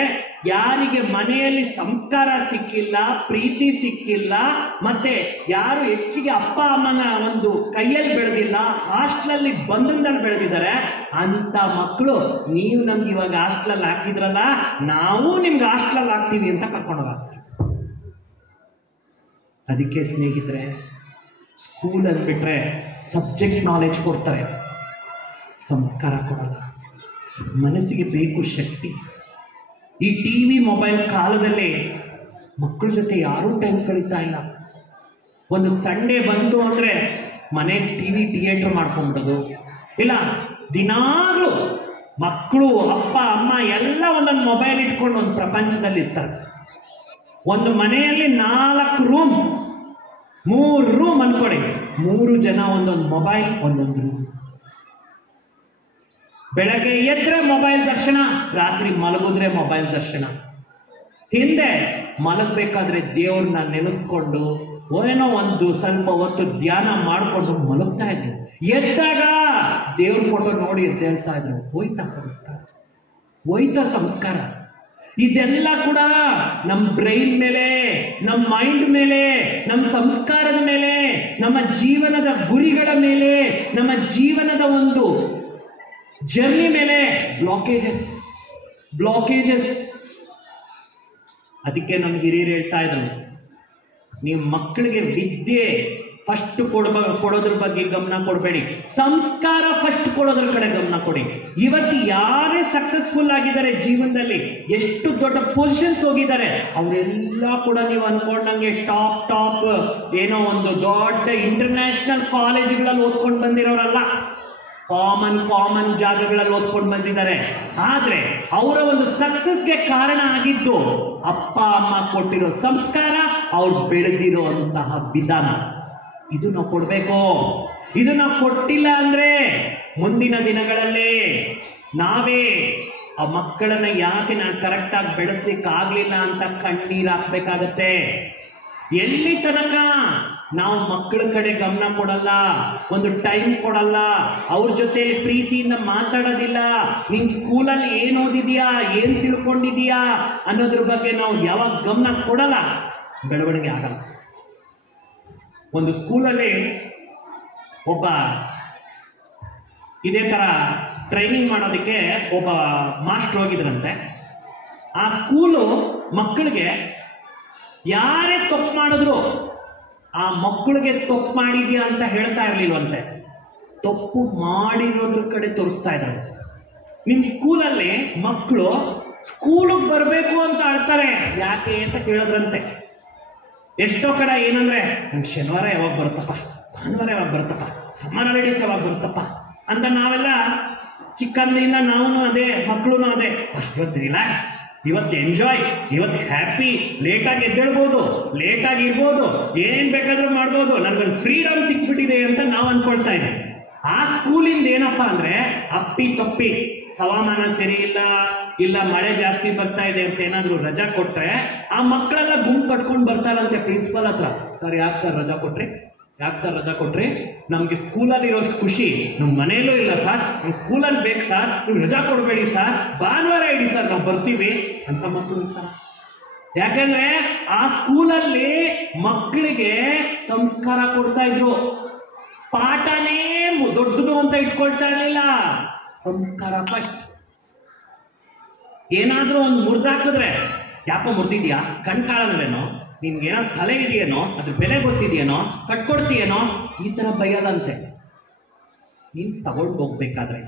ಯಾರಿಗೆ ಮನೆಯಲ್ಲಿ ಸಂಸ್ಕಾರ ಸಿಕ್ಕಿಲ್ಲ, ಪ್ರೀತಿ ಸಿಕ್ಕಿಲ್ಲ, ಮತ್ತೆ ಯಾರು ಹೆಚ್ಚಿಗೆ ಅಪ್ಪ ಅಮ್ಮನ ಒಂದು ಕೈಯಲ್ಲಿ ಬೆಳೆದಿಲ್ಲ, ಹಾಸ್ಟೆಲಲ್ಲಿ ಬಂಧನದಲ್ಲಿ ಬೆಳೆದಿದ್ದಾರೆ ಅಂತ ಮಕ್ಕಳು ನೀವು ನಮ್ಗೆ ಇವಾಗ ಹಾಸ್ಟೆಲಲ್ಲಿ ಹಾಕಿದ್ರಲ್ಲ, ನಾವು ನಿಮ್ಗೆ ಹಾಸ್ಟೆಲಲ್ಲಿ ಹಾಕ್ತೀವಿ ಅಂತ ಕರ್ಕೊಂಡೋಗ. ಅದಕ್ಕೆ ಸ್ನೇಹಿತರೆ, ಸ್ಕೂಲ್ ಅಂದ್ಬಿಟ್ರೆ ಸಬ್ಜೆಕ್ಟ್ ನಾಲೆಜ್ ಕೊಡ್ತಾರೆ, ಸಂಸ್ಕಾರ ಕೊಡಲ್ಲ. ಮನಸ್ಸಿಗೆ ಬೇಕು ಶಕ್ತಿ. ಈ ಟಿವಿ ಮೊಬೈಲ್ ಕಾಲದಲ್ಲಿ ಮಕ್ಕಳ ಜೊತೆ ಯಾರೂ ಟೈಮ್ ಕಳೀತಾ ಇಲ್ಲ. ಒಂದು ಸಂಡೇ ಬಂತು ಅಂದ್ರೆ ಮನೆ ಟಿವಿ ಥಿಯೇಟರ್ ಮಾಡ್ಕೊಂಡ್ಬಿಡೋದು, ಇಲ್ಲ ದಿನಾಗ್ಲೂ ಮಕ್ಕಳು ಅಪ್ಪ ಅಮ್ಮ ಎಲ್ಲ ಒಂದೊಂದು ಮೊಬೈಲ್ ಇಟ್ಕೊಂಡು ಒಂದು ಪ್ರಪಂಚದಲ್ಲಿ ಇರ್ತಾರೆ. ಒಂದು ಮನೆಯಲ್ಲಿ 4 ರೂಮ್, 3 ರೂಮ್ ಅನ್ಕೊಳ್ಳಿ, 3 ಜನ ಒಂದೊಂದು ಮೊಬೈಲ್, ಒಂದೊಂದು ರೂಮ್. ಬೆಳಗ್ಗೆ ಎದ್ರೆ ಮೊಬೈಲ್ ದರ್ಶನ, ರಾತ್ರಿ ಮಲಗಿದ್ರೆ ಮೊಬೈಲ್ ದರ್ಶನ. ಹಿಂದೆ ಮಲಗಬೇಕಾದ್ರೆ ದೇವ್ರನ್ನ ನೆನೆಸ್ಕೊಂಡು ಏನೋ ಒಂದು ಸ್ವಲ್ಪ ಹೊತ್ತು ಧ್ಯಾನ ಮಾಡಿಕೊಂಡು ಮಲಗ್ತಾ ಇದ್ರು. ಎದ್ದಾಗ ದೇವ್ರ ಫೋಟೋ ನೋಡಿ ಎದ್ದೇಳ್ತಾ ಇದ್ರು. ಹೋಯ್ತಾ ಸಂಸ್ಕಾರ, ಹೋಯ್ತಾ ಸಂಸ್ಕಾರ. ಇದೆಲ್ಲ ಕೂಡ ನಮ್ಮ ಬ್ರೈನ್ ಮೇಲೆ, ನಮ್ಮ ಮೈಂಡ್ ಮೇಲೆ, ನಮ್ಮ ಸಂಸ್ಕಾರದ ಮೇಲೆ, ನಮ್ಮ ಜೀವನದ ಗುರಿಗಳ ಮೇಲೆ, ನಮ್ಮ ಜೀವನದ ಒಂದು ಜರ್ನಿ ಮೇಲೆ ಬ್ಲಾಕೇಜಸ್. ಅದಕ್ಕೆ ನಮ್ಮ ಹಿರಿಯರು ಹೇಳ್ತಾ ಇದ್ರು, ನೀವು ಮಕ್ಕಳಿಗೆ ವಿದ್ಯೆ ಫಸ್ಟ್ ಕೊಡೋದ್ರ ಬಗ್ಗೆ ಗಮನ ಕೊಡಬೇಡಿ, ಸಂಸ್ಕಾರ ಫಸ್ಟ್ ಕೊಡೋದ್ರ ಕಡೆ ಗಮನ ಕೊಡಿ. ಇವತ್ತು ಯಾರೇ ಸಕ್ಸಸ್ಫುಲ್ ಆಗಿದ್ದಾರೆ ಜೀವನದಲ್ಲಿ, ಎಷ್ಟು ದೊಡ್ಡ ಪೊಸಿಷನ್ಸ್ ಹೋಗಿದ್ದಾರೆ, ಅವರೆಲ್ಲ ಕೂಡ ನೀವು ಅನ್ಕೊಂಡಂಗೆ ಟಾಪ್ ಏನೋ ಒಂದು ದೊಡ್ಡ ಇಂಟರ್ನ್ಯಾಷನಲ್ ಕಾಲೇಜುಗಳಲ್ಲಿ ಓದ್ಕೊಂಡು ಬಂದಿರೋರಲ್ಲ, ಕಾಮನ್ ಜಾಗಗಳಲ್ಲಿ ಓದ್ಕೊಂಡು ಬಂದಿದ್ದಾರೆ. ಆದ್ರೆ ಅವರ ಒಂದು ಸಕ್ಸಸ್ಗೆ ಕಾರಣ ಆಗಿದ್ದು ಅಪ್ಪ ಅಮ್ಮ ಕೊಟ್ಟಿರೋ ಸಂಸ್ಕಾರ, ಅವ್ರು ಬೆಳೆದಿರೋ ಅಂತಹ ವಿಧಾನ. ಇದು ನಾವು ಕೊಡ್ಬೇಕು. ಇದು ನಾವು ಕೊಟ್ಟಿಲ್ಲ ಅಂದ್ರೆ ಮುಂದಿನ ದಿನಗಳಲ್ಲಿ ನಾವೇ ಆ ಮಕ್ಕಳನ್ನ ಯಾಕೆ ನಾನು ಕರೆಕ್ಟಾಗಿ ಬೆಳೆಸ್ಲಿಕ್ಕಾಗ್ಲಿಲ್ಲ ಅಂತ ಕಣ್ಣೀರು ಹಾಕ್ಬೇಕಾಗತ್ತೆ. ಎಲ್ಲಿ ತನಕ ನಾವು ಮಕ್ಕಳ ಕಡೆ ಗಮನ ಕೊಡಲ್ಲ, ಒಂದು ಟೈಮ್ ಕೊಡಲ್ಲ, ಅವ್ರ ಜೊತೆಲಿ ಪ್ರೀತಿಯಿಂದ ಮಾತಾಡೋದಿಲ್ಲ, ನೀನ್ ಸ್ಕೂಲಲ್ಲಿ ಏನ್ ಓದಿದ್ಯಾ, ಏನ್ ತಿಳ್ಕೊಂಡಿದೀಯಾ ಅನ್ನೋದ್ರ ಬಗ್ಗೆ ನಾವು ಯಾವಾಗ ಗಮನ ಕೊಡಲ್ಲ, ಬೆಳವಣಿಗೆ ಆಗಲ್ಲ. ಒಂದು ಸ್ಕೂಲಲ್ಲಿ ಒಬ್ಬ ಇದೇ ತರ ಟ್ರೈನಿಂಗ್ ಮಾಡೋದಕ್ಕೆ ಒಬ್ಬ ಮಾಸ್ಟರ್ ಹೋಗಿದ್ರಂತೆ. ಆ ಸ್ಕೂಲು ಮಕ್ಕಳಿಗೆ ಯಾರೇ ತಪ್ಪು ಮಾಡಿದ್ರು ಆ ಮಕ್ಕಳಿಗೆ ತಪ್ಪು ಮಾಡಿದ್ಯಾ ಅಂತ ಹೇಳ್ತಾ ಇರ್ಲಿಲ್ವಂತೆ, ತಪ್ಪು ಮಾಡಿರೋದ್ರ ಕಡೆ ತೋರಿಸ್ತಾ ಇದ್ದಾರೆ. ನಿಮ್ ಸ್ಕೂಲಲ್ಲಿ ಮಕ್ಕಳು ಸ್ಕೂಲಿಗೆ ಬರಬೇಕು ಅಂತ ಆಡ್ತಾರೆ, ಯಾಕೆ ಅಂತ ಕೇಳೋದ್ರಂತೆ. ಎಷ್ಟೋ ಕಡೆ ಏನಂದ್ರೆ, ನಮ್ಗೆ ಶನಿವಾರ ಯಾವಾಗ ಬರುತ್ತಪ್ಪ, ಭಾನುವಾರ ಯಾವಾಗ ಬರುತ್ತಪ್ಪ, ಸಮ್ಮರ್ ಹಾಲಿಡೇಸ್ ಯಾವಾಗ ಬರುತ್ತಪ್ಪ ಅಂತ ನಾವೆಲ್ಲ ಚಿಕ್ಕಂದಿನಿಂದ ನಾವು ಅದೇ, ಮಕ್ಕಳು ಅದೇ, ಇವತ್ತು ರಿಲ್ಯಾಕ್ಸ್ ಇವತ್ತು ಎಂಜಾಯ್, ಇವತ್ತು ಹ್ಯಾಪಿ, ಲೇಟಾಗಿ ಎದ್ದೇಳ್ಬೋದು, ಲೇಟಾಗಿ ಇರ್ಬೋದು, ಏನ್ ಬೇಕಾದ್ರೂ ಮಾಡ್ಬೋದು, ನನಗೊಂದು ಫ್ರೀಡಮ್ ಸಿಕ್ಬಿಟ್ಟಿದೆ ಅಂತ ನಾವು ಅನ್ಕೊಳ್ತಾ ಇದ್ದೀವಿ. ಆ ಸ್ಕೂಲಿಂದ ಏನಪ್ಪಾ ಅಂದ್ರೆ ಅಪ್ಪಿ ತಪ್ಪಿ ಹವಾಮಾನ ಸರಿ ಇಲ್ಲ ಮಳೆ ಜಾಸ್ತಿ ಬರ್ತಾ ಇದೆ ಅಂತ ಏನಾದ್ರು ರಜಾ ಕೊಟ್ರೆ ಆ ಮಕ್ಕಳೆಲ್ಲ ಗುಂಪು ಕಟ್ಕೊಂಡು ಬರ್ತಾರಂತೆ ಪ್ರಿನ್ಸಿಪಲ್ ಹತ್ರ. ಸರ್ ಯಾಕೆ ಸರ್ ರಜಾ ಕೊಟ್ರಿ, ಯಾಕೆ ಸರ್ ರಜಾ ಕೊಟ್ರಿ, ನಮ್ಗೆ ಸ್ಕೂಲಲ್ಲಿ ಇರೋಷ್ಟು ಖುಷಿ ನಮ್ಮ ಮನೆಯಲ್ಲೂ ಇಲ್ಲ ಸರ್, ನಮ್ಗೆ ಸ್ಕೂಲಲ್ಲಿ ಬೇಕು ಸರ್, ನೀವು ರಜಾ ಕೊಡಬೇಡಿ ಸರ್, ಭಾನುವಾರ ಇಡಿ ಸರ್ ನಾವು ಬರ್ತೀವಿ ಅಂತ ಮಕ್ಕಳು ಇರ್ತಾರೆ. ಯಾಕಂದ್ರೆ ಆ ಸ್ಕೂಲಲ್ಲಿ ಮಕ್ಕಳಿಗೆ ಸಂಸ್ಕಾರ ಕೊಡ್ತಾ ಇದ್ರು. ಪಾಠನೇ ದೊಡ್ಡದು ಅಂತ ಇಟ್ಕೊಳ್ತಾ ಇರಲಿಲ್ಲ, ಸಂಸ್ಕಾರ ಫಸ್ಟ್. ಏನಾದ್ರೂ ಒಂದು ಮುರಿದಾಕಿದ್ರೆ ಯಾಕೋ ಮುರಿದಿದ್ಯಾ, ಕಣ್ ಕಾಣಲ್ವೇನೋ, ನಿನ್ಗೆ ಏನಾದ್ರು ತಲೆ ಇದೆಯೇನೋ, ಅದ್ರ ಬೆಲೆ ಗೊತ್ತಿದೆಯೇನೋ, ಕಟ್ಕೊಡ್ತೀಯೇನೋ, ಈ ತರ ಬೈಯೋದಂತೆ. ನೀನ್ ತಗೊಂಡು ಹೋಗ್ಬೇಕಾದ್ರೆ,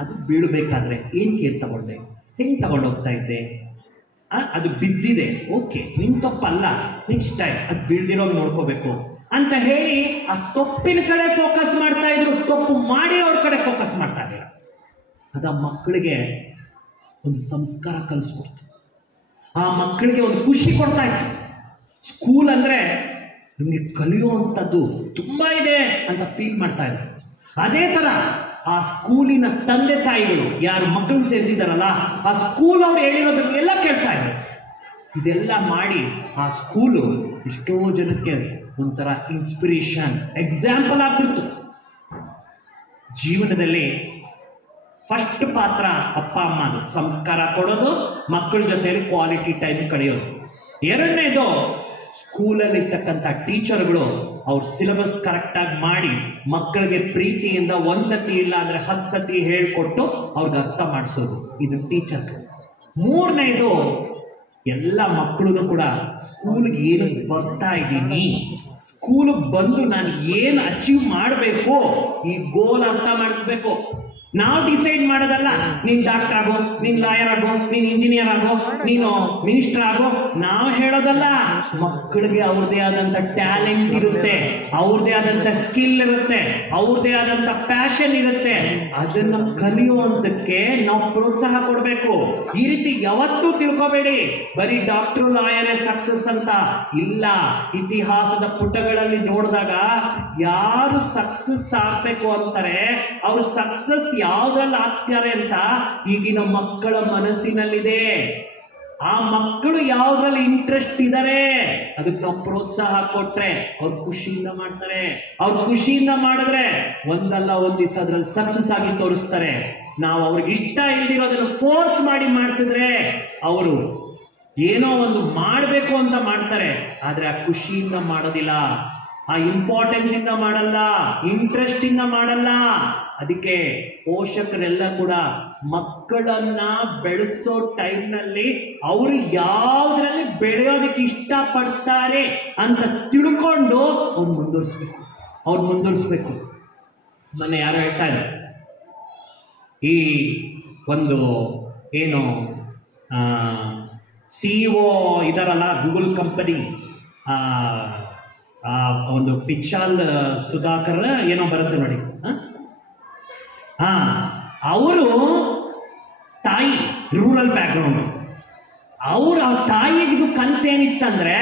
ಅದು ಬೀಳ್ಬೇಕಾದ್ರೆ ಏನ್ ಕೇರ್ ತಗೊಂಡೆ, ಹೆಂಗ್ ತಗೊಂಡು ಹೋಗ್ತಾ ಇದ್ದೆ, ಅದು ಬಿದ್ದಿದೆ, ಓಕೆ ನಿನ್ ತಪ್ಪಲ್ಲ, ನೆಕ್ಸ್ಟ್ ಟೈಮ್ ಅದು ಬೀಳ್ದಿರೋ ನೋಡ್ಕೋಬೇಕು ಅಂತ ಹೇಳಿ ಆ ತಪ್ಪಿನ ಕಡೆ ಫೋಕಸ್ ಮಾಡ್ತಾ ಇದ್ರು, ತಪ್ಪು ಮಾಡಿ ಅವ್ರ ಕಡೆ ಫೋಕಸ್ ಮಾಡ್ತಾ ಇದ್ರು. ಅದ ಮಕ್ಕಳಿಗೆ ಒಂದು ಸಂಸ್ಕಾರ ಕಲಿಸ್ಕೊಡ್ತು, ಆ ಮಕ್ಕಳಿಗೆ ಒಂದು ಖುಷಿ ಕೊಡ್ತಾ ಇತ್ತು. ಸ್ಕೂಲ್ ಅಂದ್ರೆ ನಿಮ್ಗೆ ಕಲಿಯುವಂಥದ್ದು ತುಂಬಾ ಇದೆ ಅಂತ ಫೀಲ್ ಮಾಡ್ತಾ ಇದ್ರು. ಅದೇ ತರ ಆ ಸ್ಕೂಲಿನ ತಂದೆ ತಾಯಿಗಳು ಯಾರು ಮಕ್ಕಳು ಸೇರಿಸಿದಾರಲ್ಲ, ಆ ಸ್ಕೂಲ್ ಅವ್ರು ಹೇಳಿರೋದನ್ನೆಲ್ಲ ಕೇಳ್ತಾ ಇದ್ರು. ಇದೆಲ್ಲ ಮಾಡಿ ಆ ಸ್ಕೂಲು ಎಷ್ಟೋ ಜನಕ್ಕೆ ಒಂಥರ ಇನ್ಸ್ಪಿರೇಷನ್, ಎಕ್ಸಾಂಪಲ್ ಆಗ್ತಿತ್ತು. ಜೀವನದಲ್ಲಿ ಫಸ್ಟ್ ಪಾತ್ರ ಅಪ್ಪ ಅಮ್ಮದು, ಸಂಸ್ಕಾರ ಕೊಡೋದು, ಮಕ್ಕಳ ಜೊತೆಯಲ್ಲಿ ಕ್ವಾಲಿಟಿ ಟೈಮ್ ಕಳೆಯೋದು. ಎರಡನೇದು ಸ್ಕೂಲಲ್ಲಿ ಇರ್ತಕ್ಕಂಥ ಟೀಚರ್ಗಳು ಅವ್ರ ಸಿಲೆಬಸ್ ಕರೆಕ್ಟಾಗಿ ಮಾಡಿ ಮಕ್ಕಳಿಗೆ ಪ್ರೀತಿಯಿಂದ ಒಂದ್ಸತಿ ಇಲ್ಲ ಅಂದ್ರೆ 10 ಸತಿ ಹೇಳ್ಕೊಟ್ಟು ಅವ್ರಿಗೆ ಅರ್ಥ ಮಾಡಿಸೋದು, ಇದು ಟೀಚರ್. ಮೂರನೇದು ಎಲ್ಲ ಮಕ್ಕಳು ಕೂಡ ಸ್ಕೂಲ್ಗೆ ಏನು ಬರ್ತಾ ಇದ್ದೀನಿ, ಸ್ಕೂಲ್ಗೆ ಬಂದು ನಾನು ಏನು ಅಚೀವ್ ಮಾಡಬೇಕು, ಈ ಗೋಲ್ ಅರ್ಥ ಮಾಡಿಸ್ಬೇಕು. ನಾವು ಡಿಸೈಡ್ ಮಾಡೋದಲ್ಲ, ನೀನ್ ಡಾಕ್ಟರ್ ಆಗೋ, ನೀನ್ ಲಾಯರ್ ಆಗೋ, ನೀನ್ ಇಂಜಿನಿಯರ್ ಆಗೋ, ನೀನು ಮಿನಿಸ್ಟರ್ ಆಗೋ, ನಾವು ಹೇಳೋದಲ್ಲ. ಮಕ್ಕಳಿಗೆ ಅವ್ರದೇ ಆದಂತ ಟ್ಯಾಲೆಂಟ್ ಇರುತ್ತೆ, ಅವ್ರದೇ ಆದಂತ ಸ್ಕಿಲ್ ಇರುತ್ತೆ, ಅವ್ರದೇ ಆದಂತ ಪ್ಯಾಷನ್ ಇರುತ್ತೆ. ಅದನ್ನ ಕಲಿಯುವಂತಕ್ಕೆ ನಾವು ಪ್ರೋತ್ಸಾಹ ಕೊಡ್ಬೇಕು. ಈ ರೀತಿ ಯಾವತ್ತೂ ತಿಳ್ಕೋಬೇಡಿ ಬರೀ ಡಾಕ್ಟರ್ ಲಾಯರೇ ಸಕ್ಸಸ್ ಅಂತ ಇಲ್ಲ. ಇತಿಹಾಸದ ಪುಟಗಳಲ್ಲಿ ನೋಡಿದಾಗ ಯಾರು ಸಕ್ಸಸ್ ಆಗ್ಬೇಕು ಅಂತಾರೆ, ಅವ್ರು ಸಕ್ಸಸ್ ಯಾವ್ದ್ರಲ್ಲಿ ಆಗ್ತಾರೆ ಅಂತ ಈಗಿನ ಮಕ್ಕಳ ಮನಸ್ಸಿನಲ್ಲಿದೆ. ಆ ಮಕ್ಕಳು ಯಾವ್ದ್ರಲ್ಲಿ ಇಂಟ್ರೆಸ್ಟ್ ಇದ್ದಾರೆ ಅದಕ್ಕೆ ನಾವು ಪ್ರೋತ್ಸಾಹ ಕೊಟ್ರೆ ಅವ್ರು ಖುಷಿಯಿಂದ ಮಾಡ್ತಾರೆ. ಅವ್ರು ಖುಷಿಯಿಂದ ಮಾಡಿದ್ರೆ ಒಂದಲ್ಲ ಒಂದ್ ದಿವಸ ಅದ್ರಲ್ಲಿ ಸಕ್ಸಸ್ ಆಗಿ ತೋರಿಸ್ತಾರೆ. ನಾವು ಅವ್ರಿಗೆ ಇಷ್ಟ ಇಲ್ದಿರೋದನ್ನು ಫೋರ್ಸ್ ಮಾಡಿ ಮಾಡಿಸಿದ್ರೆ ಅವರು ಏನೋ ಒಂದು ಮಾಡಬೇಕು ಅಂತ ಮಾಡ್ತಾರೆ, ಆದ್ರೆ ಆ ಖುಷಿಯಿಂದ ಮಾಡೋದಿಲ್ಲ, ಆ ಇಂಪಾರ್ಟೆನ್ಸ್ ಇಂದ ಮಾಡಲ್ಲ, ಇಂಟ್ರೆಸ್ಟ್ ಇಂದ ಮಾಡಲ್ಲ. ಅದಕ್ಕೆ ಪೋಷಕರೆಲ್ಲ ಕೂಡ ಮಕ್ಕಳನ್ನ ಬೆಳೆಸೋ ಟೈಮ್ನಲ್ಲಿ ಅವರು ಯಾವ್ದ್ರಲ್ಲಿ ಬೆಳೆಯೋದಕ್ಕೆ ಇಷ್ಟಪಡ್ತಾರೆ ಅಂತ ತಿಳ್ಕೊಂಡು ಅವ್ರು ಮುಂದುವರಿಸ್ಬೇಕು. ಮೊನ್ನೆ ಯಾರು ಹೇಳ್ತಾ ಇದ್ದಾರೆ, ಈ ಒಂದು ಏನು CEO ಇದಾರಲ್ಲ ಗೂಗಲ್ ಕಂಪನಿ, ಒಂದು ಪಿಚಾಲ್ ಸುಧಾಕರ್ ಏನೋ ಬರುತ್ತೆ ನೋಡಿ, ಅವರು ತಾಯಿ ರೂರಲ್ ಬ್ಯಾಕ್ಗ್ರೌಂಡ್, ಅವ್ರ ತಾಯಿಗೆ ಇದು ಕನಸೇನಿತ್ತಂದ್ರೆ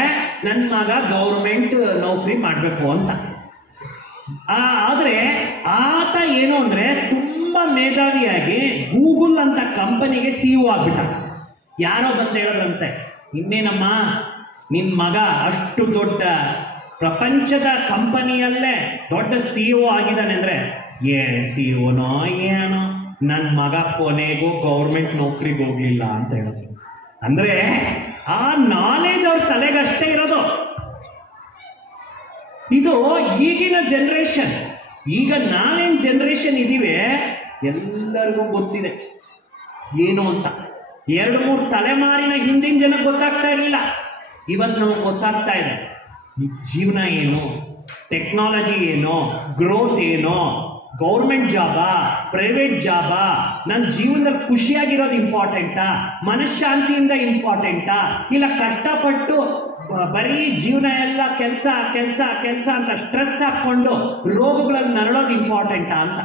ನನ್ನ ಮಗ ಗೌರ್ಮೆಂಟ್ ನೌಕರಿ ಮಾಡಬೇಕು ಅಂತ. ಆದ್ರೆ ಆತ ಏನು ಅಂದ್ರೆ ತುಂಬಾ ಮೇಧಾವಿಯಾಗಿ ಗೂಗಲ್ ಅಂತ ಕಂಪನಿಗೆ CEO ಆಗ್ಬಿಟ್ಟ. ಯಾರೋ ಬಂದು ಹೇಳೋದಂತೆ, ಇನ್ನೇನಮ್ಮ ನಿನ್ ಮಗ ಅಷ್ಟು ದೊಡ್ಡ ಪ್ರಪಂಚದ ಕಂಪನಿಯಲ್ಲೇ ದೊಡ್ಡ CEO ಆಗಿದ್ದಾನೆ ಅಂದ್ರೆ, CEOನೋ ಏನೋ, ನನ್ನ ಮಗ ಕೊನೆಗೂ ಗೌರ್ಮೆಂಟ್ ನೌಕರಿಗೆ ಹೋಗ್ಲಿಲ್ಲ ಅಂತ ಹೇಳೋದು. ಅಂದ್ರೆ ಆ ನಾಲೆಜ್ ಅವ್ರ ತಲೆಗಷ್ಟೇ ಇರೋದು. ಇದು ಈಗಿನ ಜನರೇಷನ್. ಈಗ ನಾವೇನ್ ಜನರೇಷನ್ ಇದೀವಿ ಎಲ್ಲರಿಗೂ ಗೊತ್ತಿದೆ ಏನು ಅಂತ. 2-3 ತಲೆಮಾರಿನ ಹಿಂದಿನ ಜನಕ್ಕೆ ಗೊತ್ತಾಗ್ತಾ ಇರಲಿಲ್ಲ, ಇವತ್ತು ನಮಗೆ ಗೊತ್ತಾಗ್ತಾ ಇದೆ. ಜೀವನ ಏನು, ಟೆಕ್ನಾಲಜಿ ಏನು, ಗ್ರೋತ್ ಏನು, ಗೌರ್ಮೆಂಟ್ ಜಾಬಾ, ಪ್ರೈವೇಟ್ ಜಾಬಾ, ನನ್ನ ಜೀವನದಲ್ಲಿ ಖುಷಿಯಾಗಿರೋದು ಇಂಪಾರ್ಟೆಂಟಾ, ಮನಃಶಾಂತಿಯಿಂದ ಇಂಪಾರ್ಟೆಂಟಾ, ಇಲ್ಲ ಕಷ್ಟಪಟ್ಟು ಬರೀ ಜೀವನ ಎಲ್ಲ ಕೆಲಸ ಕೆಲಸ ಕೆಲಸ ಅಂತ ಸ್ಟ್ರೆಸ್ ಹಾಕೊಂಡು ರೋಗಗಳನ್ನು ನರಳೋದು ಇಂಪಾರ್ಟೆಂಟಾ ಅಂತ.